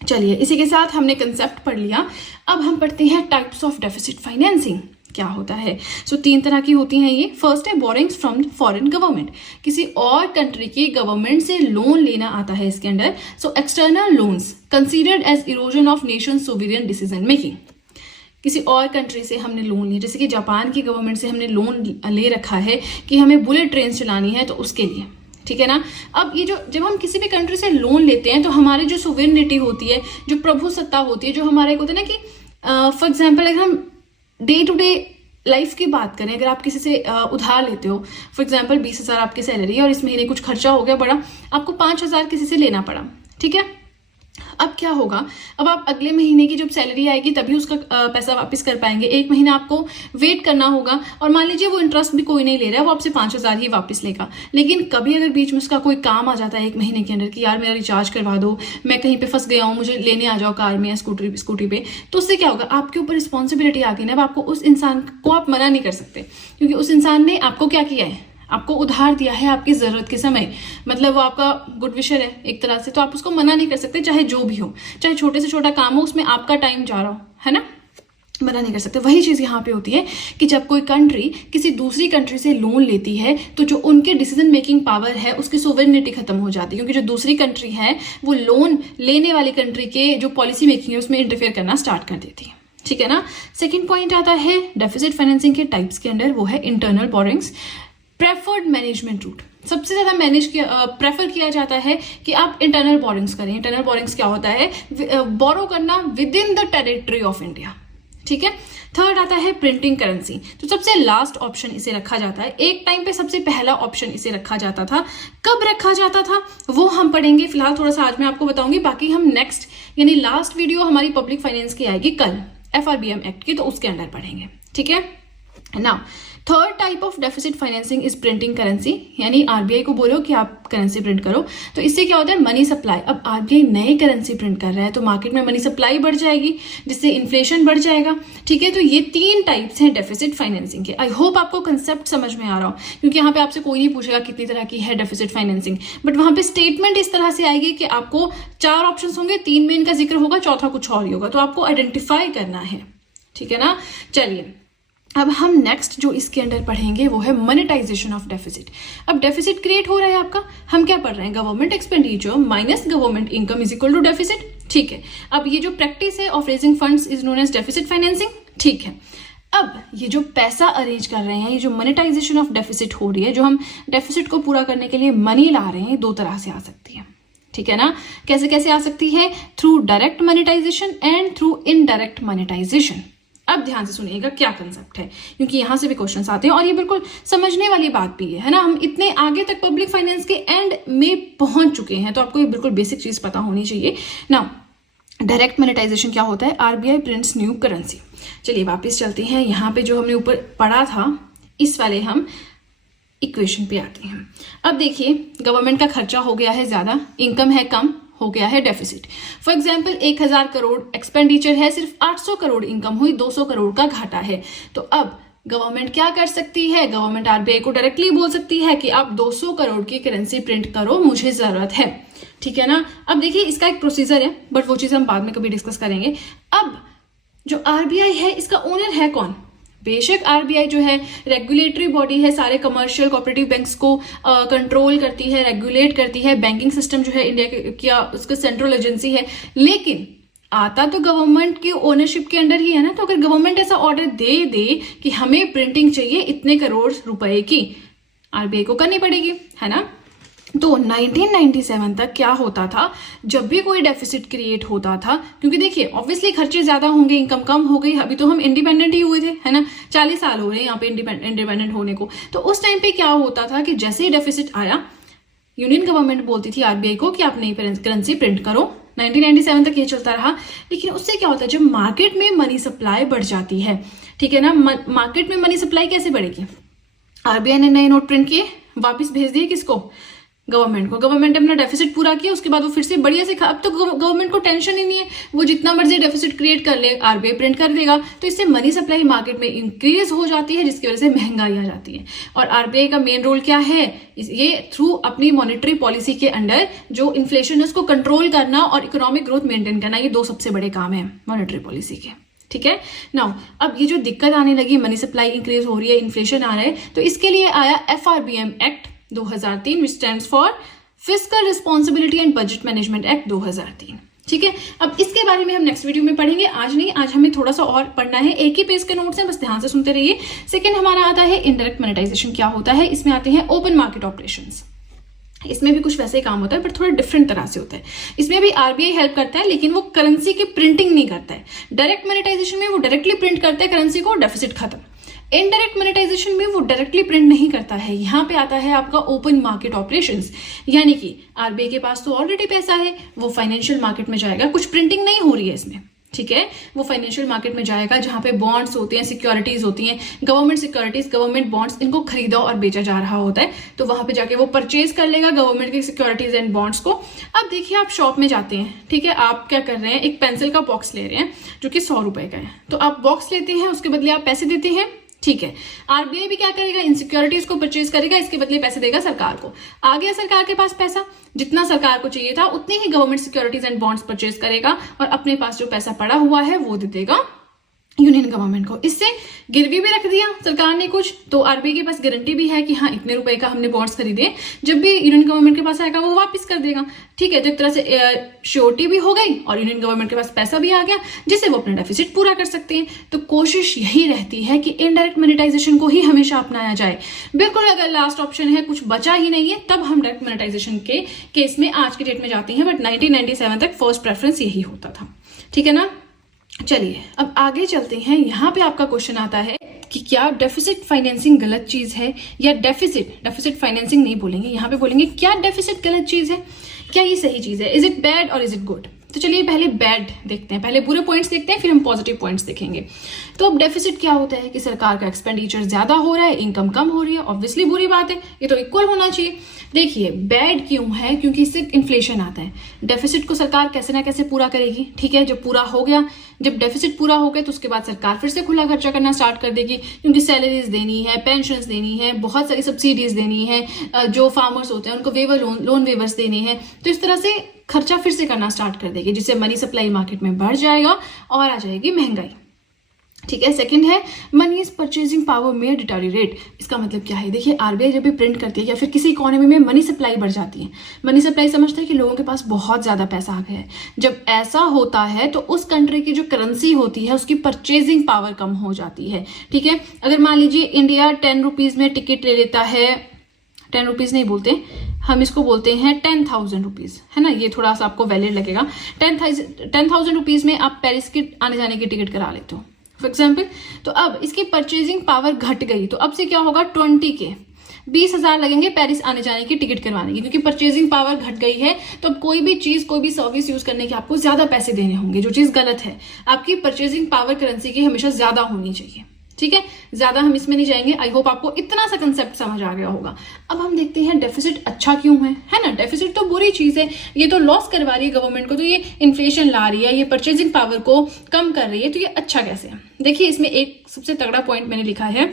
चलिए, इसी के साथ हमने कंसेप्ट पढ़ लिया। अब हम पढ़ते हैं टाइप्स ऑफ डेफिसिट फाइनेंसिंग क्या होता है। सो 3 तरह की होती हैं ये। फर्स्ट है बोरिंग्स फ्रॉम फॉरेन गवर्नमेंट, किसी और कंट्री की गवर्नमेंट से लोन लेना आता है इसके अंदर। So external loans considered as erosion of nation sovereign decision making. किसी और कंट्री से हमने लोन लिया, जैसे कि जापान की गवर्नमेंट से हमने लोन ले रखा है कि हमें बुलेट ट्रेन चलानी है, तो उसके लिए। ठीक है ना। अब ये जो जब हम किसी भी कंट्री से लोन लेते हैं तो हमारी जो सोवरेनिटी होती है, जो प्रभु सत्ता होती है, जो हमारे होता है ना कि फॉर एग्जाम्पल अगर हम डे टू डे लाइफ की बात करें, अगर आप किसी से उधार लेते हो, फॉर एग्जाम्पल 20,000 आपकी सैलरी है और इस महीने कुछ खर्चा हो गया बड़ा, आपको 5,000 किसी से लेना पड़ा। ठीक है, अब क्या होगा? अब आप अगले महीने की जब सैलरी आएगी तभी उसका पैसा वापस कर पाएंगे। 1 महीना आपको वेट करना होगा, और मान लीजिए वो इंटरेस्ट भी कोई नहीं ले रहा है, वो आपसे 5,000 ही वापस लेगा। लेकिन कभी अगर बीच में उसका कोई काम आ जाता है 1 महीने के अंदर कि यार मेरा रिचार्ज करवा दो, मैं कहीं पे फंस गया हूँ, मुझे लेने आ जाओ कार में या स्कूटी पे, तो उससे क्या होगा? आपके ऊपर रिस्पॉन्सिबिलिटी आ गई ना। अब आपको उस इंसान को आप मना नहीं कर सकते, क्योंकि उस इंसान ने आपको क्या किया है? आपको उधार दिया है आपकी जरूरत के समय, मतलब वो आपका गुड विशर है एक तरह से, तो आप उसको मना नहीं कर सकते, चाहे जो भी हो, चाहे छोटे से छोटा काम हो, उसमें आपका टाइम जा रहा हो, है ना, मना नहीं कर सकते। वही चीज यहाँ पे होती है कि जब कोई कंट्री किसी दूसरी कंट्री से लोन लेती है तो जो उनके डिसीजन मेकिंग पावर है उसकी सोवरेनिटी खत्म हो जाती है, क्योंकि जो दूसरी कंट्री है वो लोन लेने वाली कंट्री के जो पॉलिसी मेकिंग है उसमें इंटरफेयर करना स्टार्ट कर देती है। ठीक है ना। सेकेंड पॉइंट आता है डेफिसिट फाइनेंसिंग के टाइप्स के अंडर, वो है internal borrowings. Preferred management route, सबसे ज्यादा प्रेफर किया जाता है कि आप इंटरनल बोरिंग्स करें। इंटरनल बोरिंग्स क्या होता है? बोरो करना within the territory of India. ठीक है। थर्ड आता है प्रिंटिंग करेंसी, तो सबसे लास्ट ऑप्शन इसे रखा जाता है। एक टाइम पे सबसे पहला ऑप्शन इसे रखा जाता था। कब रखा जाता था वो हम पढ़ेंगे, फिलहाल थोड़ा सा आज मैं आपको बताऊंगी, बाकी हम नेक्स्ट यानी लास्ट वीडियो हमारी पब्लिक फाइनेंस की आएगी कल, FRBM एक्ट की, तो उसके अंडर पढ़ेंगे। ठीक है ना। Third type of deficit financing is printing currency, यानी आरबीआई को बोलो कि आप करेंसी प्रिंट करो, तो इससे क्या होता है, मनी सप्लाई। अब आरबीआई नए करेंसी प्रिंट कर रहा है तो मार्केट में मनी सप्लाई बढ़ जाएगी, जिससे इन्फ्लेशन बढ़ जाएगा। ठीक है, तो ये 3 टाइप्स हैं डेफिसिट फाइनेंसिंग के। आई होप आपको कंसेप्ट समझ में आ रहा हो, क्योंकि यहाँ पे आपसे कोई नहीं पूछेगा कितनी तरह की है डेफिसिट फाइनेंसिंग, बट वहां पे स्टेटमेंट इस तरह से आएगी कि आपको 4 ऑप्शन होंगे, 3 में इनका जिक्र होगा, चौथा कुछ और ही होगा, तो आपको आइडेंटिफाई करना है। ठीक है ना। चलिए, अब हम नेक्स्ट जो इसके अंडर पढ़ेंगे वो है मोनेटाइजेशन ऑफ डेफिसिट। अब डेफिसिट क्रिएट हो रहा है आपका, हम क्या पढ़ रहे हैं, government expenditure minus government income is equal to deficit. ठीक है, अब ये जो प्रैक्टिस है of raising funds is known as deficit financing. ठीक है, अब ये जो पैसा अरेंज कर रहे हैं, ये जो मोनेटाइजेशन ऑफ डेफिसिट हो रही है, जो हम डेफिसिट को पूरा करने के लिए मनी ला रहे हैं, 2 तरह से आ सकती है। ठीक है ना, कैसे कैसे आ सकती है, through direct monetization and through indirect monetization. अब ध्यान से सुनिएगा क्या कंसेप्ट है, क्योंकि यहां से भी क्वेश्चंस आते हैं और ये बिल्कुल समझने वाली बात भी है ना। हम इतने आगे तक पब्लिक फाइनेंस के एंड में पहुंच चुके हैं, तो आपको ये बिल्कुल बेसिक चीज पता होनी चाहिए ना। डायरेक्ट मोनेटाइजेशन क्या होता है, आरबीआई प्रिंट्स न्यू करेंसी। चलिए वापस चलते हैं, यहाँ पे जो हमने ऊपर पढ़ा था इस वाले हम इक्वेशन पे आते हैं। अब देखिए, गवर्नमेंट का खर्चा हो गया है ज्यादा, इनकम है कम, हो गया है deficit. For example 1000 crore expenditure है, सिर्फ 800 करोड़ इनकम हुई, 200 करोड़ का घाटा है। तो अब गवर्नमेंट क्या कर सकती है, गवर्नमेंट आरबीआई को डायरेक्टली बोल सकती है कि आप 200 करोड़ की करेंसी प्रिंट करो, मुझे जरूरत है। ठीक है ना। अब देखिए, इसका एक प्रोसीजर है, बट वो चीज हम बाद में कभी डिस्कस करेंगे। अब जो आरबीआई है, इसका ओनर है कौन, बेशक आरबीआई जो है रेगुलेटरी बॉडी है, सारे कमर्शियल कोऑपरेटिव बैंक्स को कंट्रोल करती है, रेगुलेट करती है, बैंकिंग सिस्टम जो है इंडिया का उसका सेंट्रल एजेंसी है, लेकिन आता तो गवर्नमेंट की ओनरशिप के अंडर ही है ना। तो अगर गवर्नमेंट ऐसा ऑर्डर दे दे कि हमें प्रिंटिंग चाहिए इतने करोड़ रुपए की, आरबीआई को करनी पड़ेगी, है ना। तो 1997 तक क्या होता था, जब भी कोई डेफिसिट क्रिएट होता था, क्योंकि देखिए ऑब्वियसली खर्चे ज्यादा होंगे, इनकम कम हो गई, अभी तो हम इंडिपेंडेंट ही हुए थे, है ना, 40 साल हो रहे हैं यहाँ पे इंडिपेंडेंट होने को। तो उस टाइम पे क्या होता था कि जैसे ही डेफिसिट आया, यूनियन गवर्नमेंट बोलती थी आरबीआई को कि आप नई करेंसी प्रिंट करो। 1997 तक ये चलता रहा, लेकिन उससे क्या होता है, जब मार्केट में मनी सप्लाई बढ़ जाती है, ठीक है ना, मार्केट में मनी सप्लाई कैसे बढ़ेगी, आरबीआई ने नए नोट प्रिंट किए, वापिस भेज दिए किसको, गवर्नमेंट को। गवर्नमेंट ने अपना डेफिसिट पूरा किया, उसके बाद वो फिर से बढ़िया से अब तो गवर्नमेंट को टेंशन ही नहीं है, वो जितना मर्जी डेफिसिट क्रिएट कर ले, आरबीआई प्रिंट कर देगा। तो इससे मनी सप्लाई मार्केट में इंक्रीज हो जाती है, जिसकी वजह से महंगाई आ जाती है। और आरबीआई का मेन रोल क्या है, ये थ्रू अपनी मॉनेटरी पॉलिसी के अंडर जो इन्फ्लेशन है उसको कंट्रोल करना और इकोनॉमिक ग्रोथ मेंटेन करना, ये 2 सबसे बड़े काम है मॉनेटरी पॉलिसी के। ठीक है नाउ, अब ये जो दिक्कत आने लगी, मनी सप्लाई इंक्रीज हो रही है, इन्फ्लेशन आ रहा है, तो इसके लिए आया FRBM act 2003, which stands for fiscal responsibility and budget management act 2003। ठीक है, अब इसके बारे में हम नेक्स्ट वीडियो में पढ़ेंगे, आज नहीं, आज हमें थोड़ा सा और पढ़ना है, एक ही पेज के नोट्स हैं, बस ध्यान से सुनते रहिए। सेकंड हमारा आता है इनडायरेक्ट मोनेटाइजेशन क्या होता है, इसमें आते हैं ओपन मार्केट ऑपरेशंस। इसमें भी कुछ वैसे ही काम होता है, बट थोड़ा डिफरेंट तरह से होता है। इसमें भी आरबीआई हेल्प करता है, लेकिन वो करेंसी की प्रिंटिंग नहीं करता है। डायरेक्ट मोनेटाइजेशन में वो डायरेक्टली प्रिंट करता है करेंसी को, डेफिसिट खत्म। इनडायरेक्ट मोनेटाइजेशन में वो डायरेक्टली प्रिंट नहीं करता है। यहाँ पे आता है आपका ओपन मार्केट ऑपरेशंस, यानी कि आरबीआई के पास तो ऑलरेडी पैसा है, वो फाइनेंशियल मार्केट में जाएगा, कुछ प्रिंटिंग नहीं हो रही है इसमें, ठीक है, वो फाइनेंशियल मार्केट में जाएगा जहां पे बॉन्ड्स होते हैं, सिक्योरिटीज होती हैं, गवर्नमेंट सिक्योरिटीज, गवर्नमेंट बॉन्ड्स, इनको खरीदा और बेचा जा रहा होता है। तो वहां पे जाके वो परचेज कर लेगा गवर्नमेंट की सिक्योरिटीज एंड बॉन्ड्स को। अब देखिए, आप शॉप में जाते हैं, ठीक है, आप क्या कर रहे हैं, एक पेंसिल का बॉक्स ले रहे हैं जो कि 100 रुपए का है, तो आप बॉक्स लेते हैं, उसके बदले आप पैसे देते हैं, ठीक है। आरबीआई भी क्या करेगा, इन सिक्योरिटीज को परचेज करेगा, इसके बदले पैसे देगा सरकार को। आ गया सरकार के पास पैसा, जितना सरकार को चाहिए था उतनी ही government securities and bonds purchase करेगा, और अपने पास जो पैसा पड़ा हुआ है वो दे देगा यूनियन गवर्नमेंट को। इससे गिरवी भी रख दिया सरकार ने कुछ, तो आरबीआई के पास गारंटी भी है कि हाँ इतने रुपए का हमने बॉन्ड्स खरीदे, जब भी यूनियन गवर्नमेंट के पास आएगा वो वापस कर देगा, ठीक है। तो एक तरह से श्योरिटी भी हो गई और यूनियन गवर्नमेंट के पास पैसा भी आ गया, जिससे वो अपना डेफिसिट पूरा कर सकते हैं। तो कोशिश यही रहती है कि इनडायरेक्ट मोनेटाइजेशन को ही हमेशा अपनाया जाए। बिल्कुल अगर लास्ट ऑप्शन है, कुछ बचा ही नहीं है, तब हम डायरेक्ट मोनेटाइजेशन के केस में आज की डेट में जाते हैं, बट 1997 तक फर्स्ट प्रेफरेंस यही होता था, ठीक है ना। चलिए अब आगे चलते हैं। यहाँ पे आपका क्वेश्चन आता है कि क्या डेफिसिट फाइनेंसिंग गलत चीज है, या डेफिसिट फाइनेंसिंग नहीं बोलेंगे, यहाँ पे बोलेंगे क्या डेफिसिट गलत चीज है, क्या ये सही चीज है, इज इट बैड और इज इट गुड। तो चलिए पहले बैड देखते हैं, पहले बुरे पॉइंट्स देखते हैं, फिर हम पॉजिटिव पॉइंट्स देखेंगे। तो अब डेफिसिट क्या होता है कि सरकार का एक्सपेंडिचर ज्यादा हो रहा है, इनकम कम हो रही है, ऑब्वियसली बुरी बात है, ये तो इक्वल होना चाहिए। देखिए बैड क्यों है, क्योंकि इससे इन्फ्लेशन आता है। डेफिसिट को सरकार कैसे ना कैसे पूरा करेगी, ठीक है। जब पूरा हो गया, जब डेफिसिट पूरा हो गया तो उसके बाद सरकार फिर से खुला खर्चा करना स्टार्ट कर देगी, क्योंकि सैलरीज देनी है, पेंशन्स देनी है, बहुत सारी सब्सिडीज देनी है, जो फार्मर्स होते हैं उनको वेवर लोन वेवर्स देने हैं। तो इस तरह से खर्चा फिर से करना स्टार्ट कर देगी, जिससे मनी सप्लाई मार्केट में बढ़ जाएगा और आ जाएगी महंगाई, ठीक है। सेकंड है मनी इज परचेजिंग पावर में डिटोरिएट। इसका मतलब क्या है, देखिए आरबीआई जब भी प्रिंट करती है या फिर किसी इकोनॉमी में मनी सप्लाई बढ़ जाती है, मनी सप्लाई समझता है कि लोगों के पास बहुत ज्यादा पैसा आ गया है। जब ऐसा होता है तो उस कंट्री की जो करेंसी होती है उसकी परचेजिंग पावर कम हो जाती है, ठीक है। अगर मान लीजिए इंडिया 10 रुपीज में टिकट ले लेता है, 10 रुपीज नहीं बोलते हम, इसको बोलते हैं 10,000 रुपीज, है ना, ये थोड़ा सा आपको वैलिड लगेगा। 10,000 रुपीज में आप पेरिस की आने जाने की टिकट करा लेते हो फॉर एग्जाम्पल। तो अब इसकी परचेजिंग पावर घट गई, तो अब से क्या होगा, 20,000 लगेंगे पेरिस आने जाने की टिकट करवाने की, क्योंकि परचेजिंग पावर घट गई है। तो अब कोई भी चीज, कोई भी सर्विस यूज करने के आपको ज्यादा पैसे देने होंगे, जो चीज गलत है। आपकी परचेजिंग पावर करेंसी की हमेशा ज्यादा होनी चाहिए, ठीक है। ज्यादा हम इसमें नहीं जाएंगे, आई होप आपको इतना सा कंसेप्ट समझ आ गया होगा। अब हम देखते हैं डेफिसिट अच्छा क्यों है ना। डेफिसिट तो बुरी चीज है, ये तो लॉस करवा रही है गवर्नमेंट को, तो ये इन्फ्लेशन ला रही है, ये परचेजिंग पावर को कम कर रही है, तो ये अच्छा कैसे है। देखिए इसमें एक सबसे तगड़ा पॉइंट मैंने लिखा है,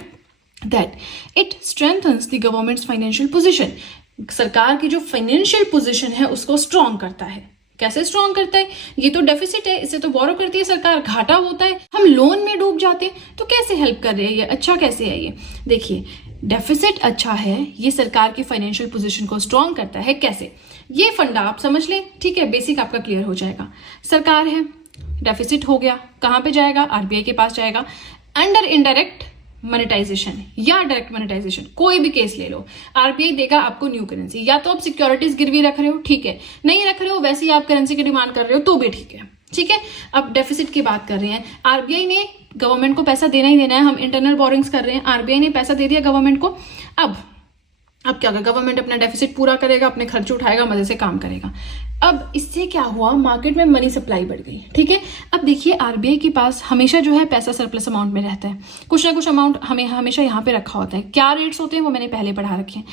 that it strengthens the governments financial position. सरकार की जो फाइनेंशियल पोजिशन है उसको स्ट्रॉन्ग करता है। कैसे स्ट्रॉन्ग करता है, ये तो डेफिसिट है, इसे तो बोरो करती है सरकार, घाटा होता है, हम लोन में डूब जाते हैं, तो कैसे हेल्प कर रहे हैं ये, अच्छा कैसे है ये। देखिए डेफिसिट अच्छा है, ये सरकार की फाइनेंशियल पोजीशन को स्ट्रॉन्ग करता है। कैसे, ये फंडा आप समझ लें, ठीक है, बेसिक आपका क्लियर हो जाएगा। सरकार है, डेफिसिट हो गया, कहां पे जाएगा, आरबीआई के पास जाएगा, अंडर इनडायरेक्ट मोनेटाइजेशन या डायरेक्ट मोनेटाइजेशन, कोई भी केस ले लो, आरबीआई देगा आपको न्यू करेंसी। या तो आप सिक्योरिटीज गिरवी रख रहे हो, ठीक है, नहीं रख रहे हो, वैसे ही आप करेंसी की डिमांड कर रहे हो तो भी ठीक है, ठीक है। अब डेफिसिट की बात कर रहे हैं, आरबीआई ने गवर्नमेंट को पैसा देना ही देना है, हम इंटरनल बोरिंग्स कर रहे हैं, आरबीआई ने पैसा दे दिया गवर्नमेंट को। अब क्या होगा, गवर्नमेंट अपना डेफिसिट पूरा करेगा, अपने खर्च उठाएगा, मजे से काम करेगा। अब इससे क्या हुआ, मार्केट में मनी सप्लाई बढ़ गई, ठीक है। अब देखिए आरबीआई के पास हमेशा जो है पैसा सरप्लस अमाउंट में रहता है, कुछ ना कुछ अमाउंट हमें हमेशा यहाँ पे रखा होता है। क्या रेट्स होते हैं वो मैंने पहले पढ़ा रखे हैं।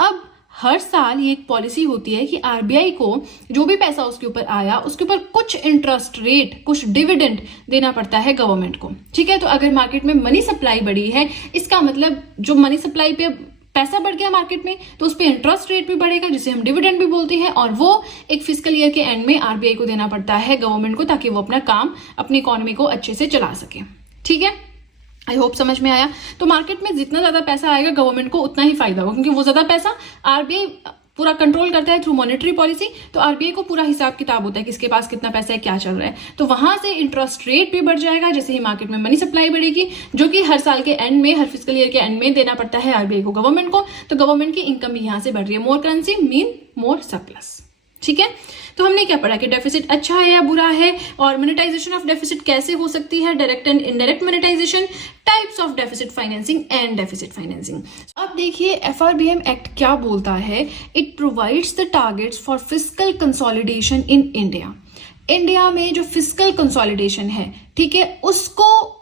अब हर साल ये एक पॉलिसी होती है कि आरबीआई को जो भी पैसा उसके ऊपर आया उसके ऊपर कुछ इंटरेस्ट रेट, कुछ डिविडेंड देना पड़ता है गवर्नमेंट को, ठीक है। तो अगर मार्केट में मनी सप्लाई बढ़ी है, इसका मतलब जो मनी सप्लाई पे पैसा बढ़ गया मार्केट में, तो उस पर इंटरेस्ट रेट भी बढ़ेगा, जिसे हम डिविडेंड भी बोलते हैं, और वो एक फिस्कल ईयर के एंड में आरबीआई को देना पड़ता है गवर्नमेंट को, ताकि वो अपना काम, अपनी इकोनॉमी को अच्छे से चला सके, ठीक है। आई होप समझ में आया। तो मार्केट में जितना ज्यादा पैसा आएगा गवर्नमेंट को उतना ही फायदा होगा, क्योंकि वो ज्यादा पैसा आरबीआई पूरा कंट्रोल करता है थ्रू मॉनेटरी पॉलिसी, तो आरबीआई को पूरा हिसाब किताब होता है किसके पास कितना पैसा है, क्या चल रहा है। तो वहां से इंटरेस्ट रेट भी बढ़ जाएगा, जैसे ही मार्केट में मनी सप्लाई बढ़ेगी, जो कि हर साल के एंड में, हर फिस्कल ईयर के एंड में देना पड़ता है आरबीआई को गवर्नमेंट को। तो गवर्नमेंट की इनकम भी यहां से बढ़ रही है, मोर करेंसी मीन मोर सरप्लस, ठीक है। तो हमने क्या पढ़ा कि डेफिसिट अच्छा है या बुरा है, और मोनेटाइजेशन ऑफ डेफिसिट कैसे हो सकती है, direct and indirect monetization, types of deficit financing and deficit financing. अब देखिए एफआरबीएम एक्ट क्या बोलता है, it provides the targets for fiscal consolidation in India. India में जो फिस्कल कंसोलिडेशन है, ठीक है, उसको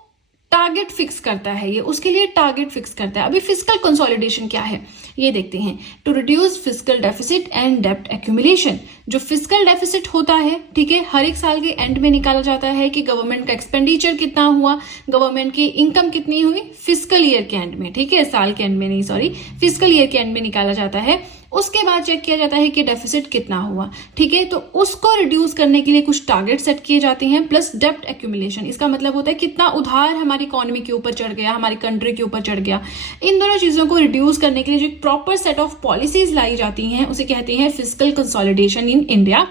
टारगेट फिक्स करता है, ये उसके लिए टारगेट फिक्स करता है। अभी फिस्कल कंसोलिडेशन क्या है ये देखते हैं। To reduce fiscal deficit and डेब्ट एक्यूमुलेशन। जो फिस्कल डेफिसिट होता है, ठीक है, हर एक साल के एंड में निकाला जाता है कि गवर्नमेंट का एक्सपेंडिचर कितना हुआ, गवर्नमेंट की इनकम कितनी हुई, फिस्कल ईयर के एंड में, ठीक है, साल के एंड में नहीं, सॉरी, फिस्कल ईयर के एंड में निकाला जाता है। उसके बाद चेक किया जाता है कि डेफिसिट कितना हुआ, ठीक है। तो उसको रिड्यूस करने के लिए कुछ टारगेट सेट किए जाते हैं, प्लस डेब्ट एक्यूमुलेशन। इसका मतलब होता है कितना उधार हमारी इकोनॉमी के ऊपर चढ़ गया, हमारी कंट्री के ऊपर चढ़ गया। इन दोनों चीजों को रिड्यूस करने के लिए जो एक प्रॉपर सेट ऑफ पॉलिसीज लाई जाती हैं, उसे कहते हैं फिस्कल कंसोलिडेशन इन इंडिया।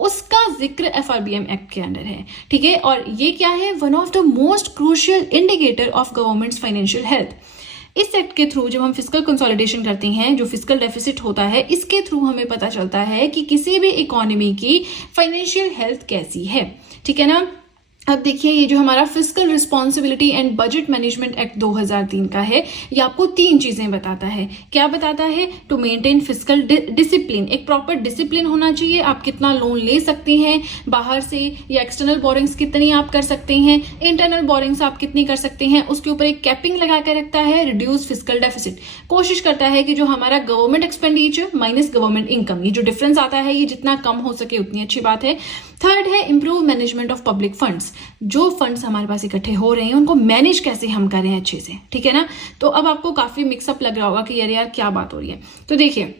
उसका जिक्र एफआरबीएम एक्ट के अंडर है, ठीक है। और ये क्या है, one of the most crucial indicator of governments financial health. इस एक्ट के थ्रू जब हम फिस्कल कंसोलिडेशन करते हैं, जो फिस्कल डेफिसिट होता है, इसके थ्रू हमें पता चलता है कि किसी भी इकोनॉमी की फाइनेंशियल हेल्थ कैसी है, ठीक है ना। अब देखिए ये जो हमारा fiscal responsibility and budget management act 2003 का है, ये आपको 3 चीजें बताता है। क्या बताता है? टू मेंटेन फिस्कल डिसिप्लिन, एक प्रॉपर डिसिप्लिन होना चाहिए। आप कितना लोन ले सकते हैं बाहर से, या एक्सटर्नल बोरिंग्स कितनी आप कर सकते हैं, इंटरनल बोरिंग्स आप कितनी कर सकते हैं, उसके ऊपर एक कैपिंग लगा कर रखता है। रिड्यूस फिस्कल डेफिसिट, कोशिश करता है कि जो हमारा government expenditure minus government income, ये जो डिफरेंस आता है ये जितना कम हो सके उतनी अच्छी बात है। थर्ड है improve management of public funds, जो फंड्स हमारे पास इकट्ठे हो रहे हैं उनको मैनेज कैसे हम करें अच्छे से, ठीक है ना। तो अब आपको काफी मिक्सअप लग रहा होगा कि यार क्या बात हो रही है। तो देखिए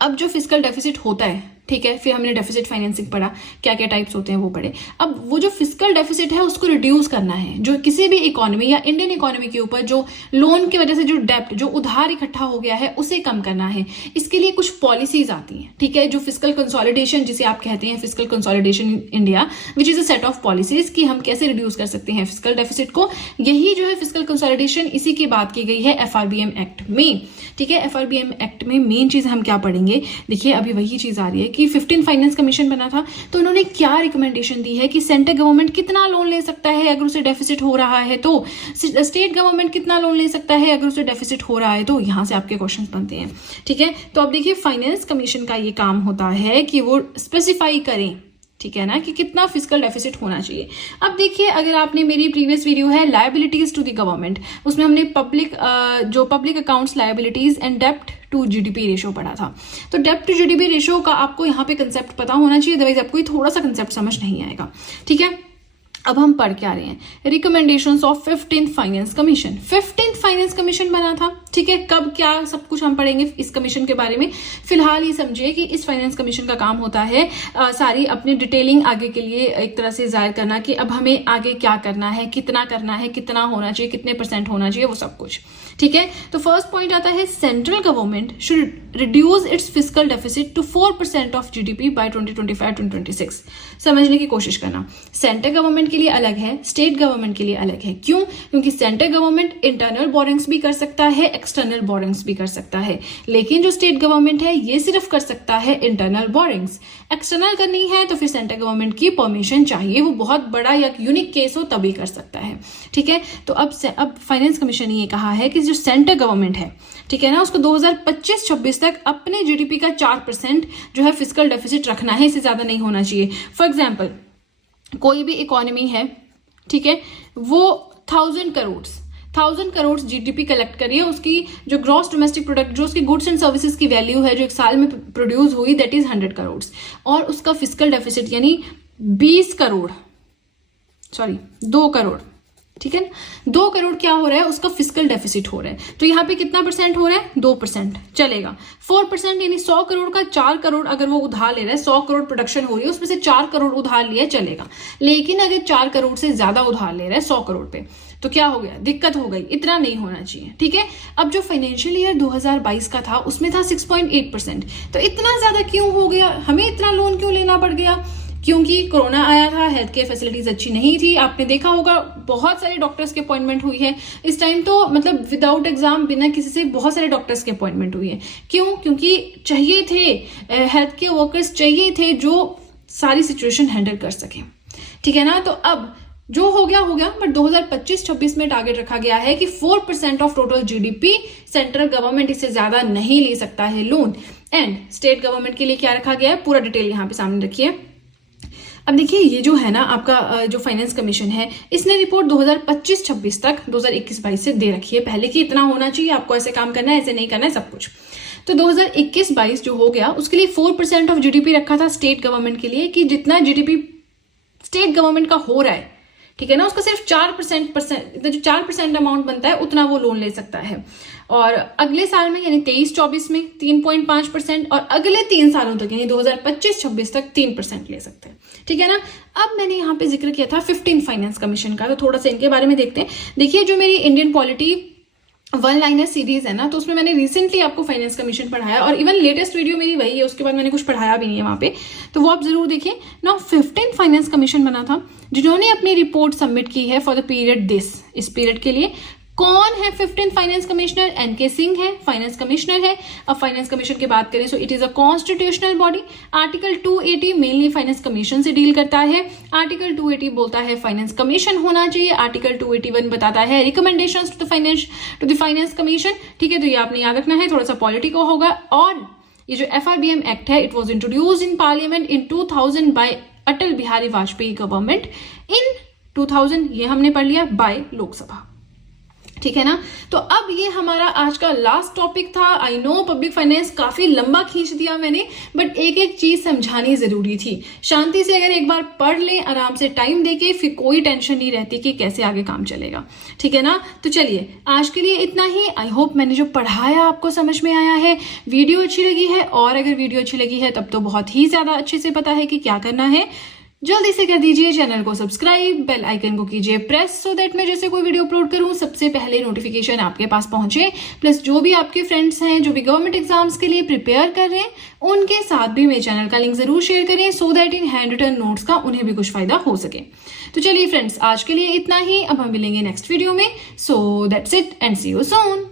अब जो फिस्कल डेफिसिट होता है, ठीक है, फिर हमने डेफिसिट फाइनेंसिंग पढ़ा, क्या क्या टाइप्स होते हैं वो पढ़े। अब वो जो फिस्कल डेफिसिट है उसको रिड्यूस करना है। जो किसी भी इकोनॉमी या इंडियन इकोनॉमी के ऊपर जो लोन की वजह से जो डेप्ट, जो उधार इकट्ठा हो गया है, उसे कम करना है। इसके लिए कुछ पॉलिसीज आती हैं, ठीक है, जो फिस्कल कंसोलिडेशन जिसे आप कहते हैं, fiscal consolidation in India which is a set of policies कि हम कैसे रिड्यूस कर सकते हैं फिस्कल डेफिसिट को। यही जो है फिस्कल कंसोलिडेशन, इसी की बात की गई है FRBM एक्ट में, ठीक है। FRBM एक्ट में मेन चीज हम क्या पढ़ेंगे, देखिए अभी वही चीज आ रही है कि 15 फाइनेंस कमीशन बना था, तो उन्होंने क्या रिकमेंडेशन दी है कि सेंट्रल गवर्नमेंट कितना लोन ले सकता है अगर उसे डेफिसिट हो रहा है, तो स्टेट गवर्नमेंट कितना लोन ले सकता है अगर उसे डेफिसिट हो रहा है। तो यहां से आपके क्वेश्चन बनते हैं, ठीक है। तो अब देखिए फाइनेंस कमीशन का ये काम होता है कि वो स्पेसिफाई करें, ठीक है ना, कि कितना फिस्कल डेफिसिट होना चाहिए। अब देखिए अगर आपने मेरी प्रीवियस वीडियो है लायबिलिटीज टू द गवर्नमेंट, उसमें हमने पब्लिक अकाउंट्स लायबिलिटीज एंड डेप्ट टू जीडीपी रेशो पढ़ा था। तो डेप्ट टू जीडीपी रेशो का आपको यहाँ पे कंसेप्ट पता होना चाहिए, अदरवाइज आपको ये थोड़ा सा कंसेप्ट समझ नहीं आएगा, ठीक है। अब हम पढ़ क्या रहे हैं, recommendations of 15th finance commission. 15th finance commission बना था, ठीक है। कब क्या सब कुछ हम पढ़ेंगे इस कमीशन के बारे में। फिलहाल ये समझिए कि इस फाइनेंस कमीशन का काम होता है सारी अपनी डिटेलिंग आगे के लिए एक तरह से जाहिर करना कि अब हमें आगे क्या करना है, कितना होना चाहिए, कितने % होना चाहिए, वो सब कुछ, ठीक है। तो फर्स्ट पॉइंट आता है central government should reduce its fiscal deficit to 4% of GDP by 2025-2026। समझने की कोशिश करना, सेंट्रल गवर्नमेंट के लिए अलग है, स्टेट गवर्नमेंट के लिए अलग है। क्यों? क्योंकि सेंट्रल गवर्नमेंट इंटरनल बोरिंग्स भी कर सकता है, एक्सटर्नल बोरिंग्स भी कर सकता है, लेकिन जो स्टेट गवर्नमेंट है ये सिर्फ कर सकता है इंटरनल बोरिंग्स। एक्सटर्नल करनी है तो फिर सेंट्रल गवर्नमेंट की परमिशन चाहिए, वो बहुत बड़ा या यूनिक केस हो तभी कर सकता है, ठीक है। तो अब फाइनेंस कमीशन ने ये कहा है कि जो सेंट्रल गवर्नमेंट है, ठीक है ना, उसको 2025-26 तक अपने जीडीपी का 4% जो है फिस्कल डेफिसिट रखना है, इससे ज्यादा नहीं होना चाहिए। फॉर एग्जाम्पल कोई भी इकोनॉमी है, ठीक है, वो 1000 करोड़ जीडीपी कलेक्ट करिए, उसकी जो ग्रॉस डोमेस्टिक प्रोडक्ट, जो उसकी गुड्स एंड सर्विसेज की वैल्यू है जो एक साल में प्रोड्यूस हुई, दैट इज 100 करोड़, और उसका फिस्कल डेफिसिट यानी 2 करोड़, ठीक है ना, 2 करोड़ क्या हो रहा है, उसका फिस्कल डेफिसिट हो रहा है। तो यहाँ पे कितना % हो रहा है, 2% चलेगा। 4% यानी 100 करोड़ का 4 करोड़ अगर वो उधार ले रहा है, 100 करोड़ प्रोडक्शन हो रही है, उसमें से 4 करोड़ उधार लिया चलेगा। लेकिन अगर 4 करोड़ से ज्यादा उधार ले रहा है 100 करोड़ पे, तो क्या हो गया, दिक्कत हो गई, इतना नहीं होना चाहिए, ठीक है। अब जो फाइनेंशियल ईयर 2022 का था उसमें था 6.8%, तो इतना ज्यादा क्यों हो गया, हमें इतना लोन क्यों लेना पड़ गया? क्योंकि कोरोना आया था, हेल्थ केयर फैसिलिटीज अच्छी नहीं थी। आपने देखा होगा बहुत सारे डॉक्टर्स की अपॉइंटमेंट हुई है इस टाइम, तो मतलब विदाउट एग्जाम, बिना किसी से बहुत सारे डॉक्टर्स की अपॉइंटमेंट हुई है। क्यों? क्योंकि चाहिए थे हेल्थ केयर वर्कर्स, चाहिए थे जो सारी सिचुएशन हैंडल कर सके, ठीक है ना। तो अब जो हो गया, बट 2025-26 में टारगेट रखा गया है कि 4% of total GDP central government, इससे ज्यादा नहीं ले सकता है लोन। एंड स्टेट गवर्नमेंट के लिए क्या रखा गया है, पूरा डिटेल यहाँ पे सामने रखिए। अब देखिए ये जो है ना आपका जो फाइनेंस कमीशन है, इसने रिपोर्ट 2025-26 तक 2021-22 से दे रखी है पहले कि इतना होना चाहिए, आपको ऐसे काम करना है, ऐसे नहीं करना है, सब कुछ। तो 2021-22 जो हो गया उसके लिए 4% ऑफ जीडीपी रखा था स्टेट गवर्नमेंट के लिए, कि जितना जीडीपी स्टेट गवर्नमेंट का हो रहा है, ठीक है ना, उसका सिर्फ 4% जो 4% अमाउंट बनता है उतना वो लोन ले सकता है। और अगले साल में यानी 23-24 में 3.5%, और अगले 3 सालों तक यानी 2025-26 तक 3% ले सकते हैं, ठीक है ना। अब मैंने यहाँ पे जिक्र किया था 15 फाइनेंस कमीशन का, तो थोड़ा सा इनके बारे में देखते हैं। देखिए जो मेरी इंडियन पॉलिटी 1 लाइनर सीरीज है ना, तो उसमें मैंने रिसेंटली आपको फाइनेंस कमीशन पढ़ाया, और इवन लेटेस्ट वीडियो मेरी वही है, उसके बाद मैंने कुछ पढ़ाया भी नहीं है वहां पे, तो वो आप जरूर देखें ना। 15 फाइनेंस कमीशन बना था जिन्होंने अपनी रिपोर्ट सबमिट की है फॉर द पीरियड इस पीरियड के लिए कौन है 15th finance commissioner? N K Singh है, फाइनेंस कमिश्नर है। अब फाइनेंस कमीशन की बात करें so it is a constitutional body. Article 280 mainly finance commission से डील करता है। आर्टिकल 280 बोलता है फाइनेंस कमीशन होना चाहिए। आर्टिकल 281 बताता है recommendations to the finance commission. ठीक है, तो ये आपने याद रखना है, थोड़ा सा पॉलिटिको होगा। और ये जो FRBM एक्ट है, it was introduced in parliament in 2000 by Atal Bihari Vajpayee government in 2000, ये हमने पढ़ लिया, बाय लोकसभा। ठीक है ना। तो अब ये हमारा आज का लास्ट टॉपिक था। आई नो पब्लिक फाइनेंस काफी लंबा खींच दिया मैंने, बट एक एक चीज समझानी जरूरी थी। शांति से अगर एक बार पढ़ ले, आराम से टाइम देके, फिर कोई टेंशन नहीं रहती कि कैसे आगे काम चलेगा। ठीक है ना। तो चलिए आज के लिए इतना ही। आई होप मैंने जो पढ़ाया आपको समझ में आया है, वीडियो अच्छी लगी है। और अगर वीडियो अच्छी लगी है तब तो बहुत ही ज्यादा अच्छे से पता है कि क्या करना है। जल्दी से कर दीजिए चैनल को सब्सक्राइब, बेल आइकन को कीजिए प्रेस, सो दैट मैं जैसे कोई वीडियो अपलोड करूं सबसे पहले नोटिफिकेशन आपके पास पहुंचे। प्लस जो भी आपके फ्रेंड्स हैं जो भी गवर्नमेंट एग्जाम्स के लिए प्रिपेयर कर रहे हैं, उनके साथ भी मेरे चैनल का लिंक जरूर शेयर करें, so that in hand written notes का उन्हें भी कुछ फायदा हो सके। तो चलिए फ्रेंड्स, आज के लिए इतना ही। अब हम मिलेंगे नेक्स्ट वीडियो में। So that's it and see you soon.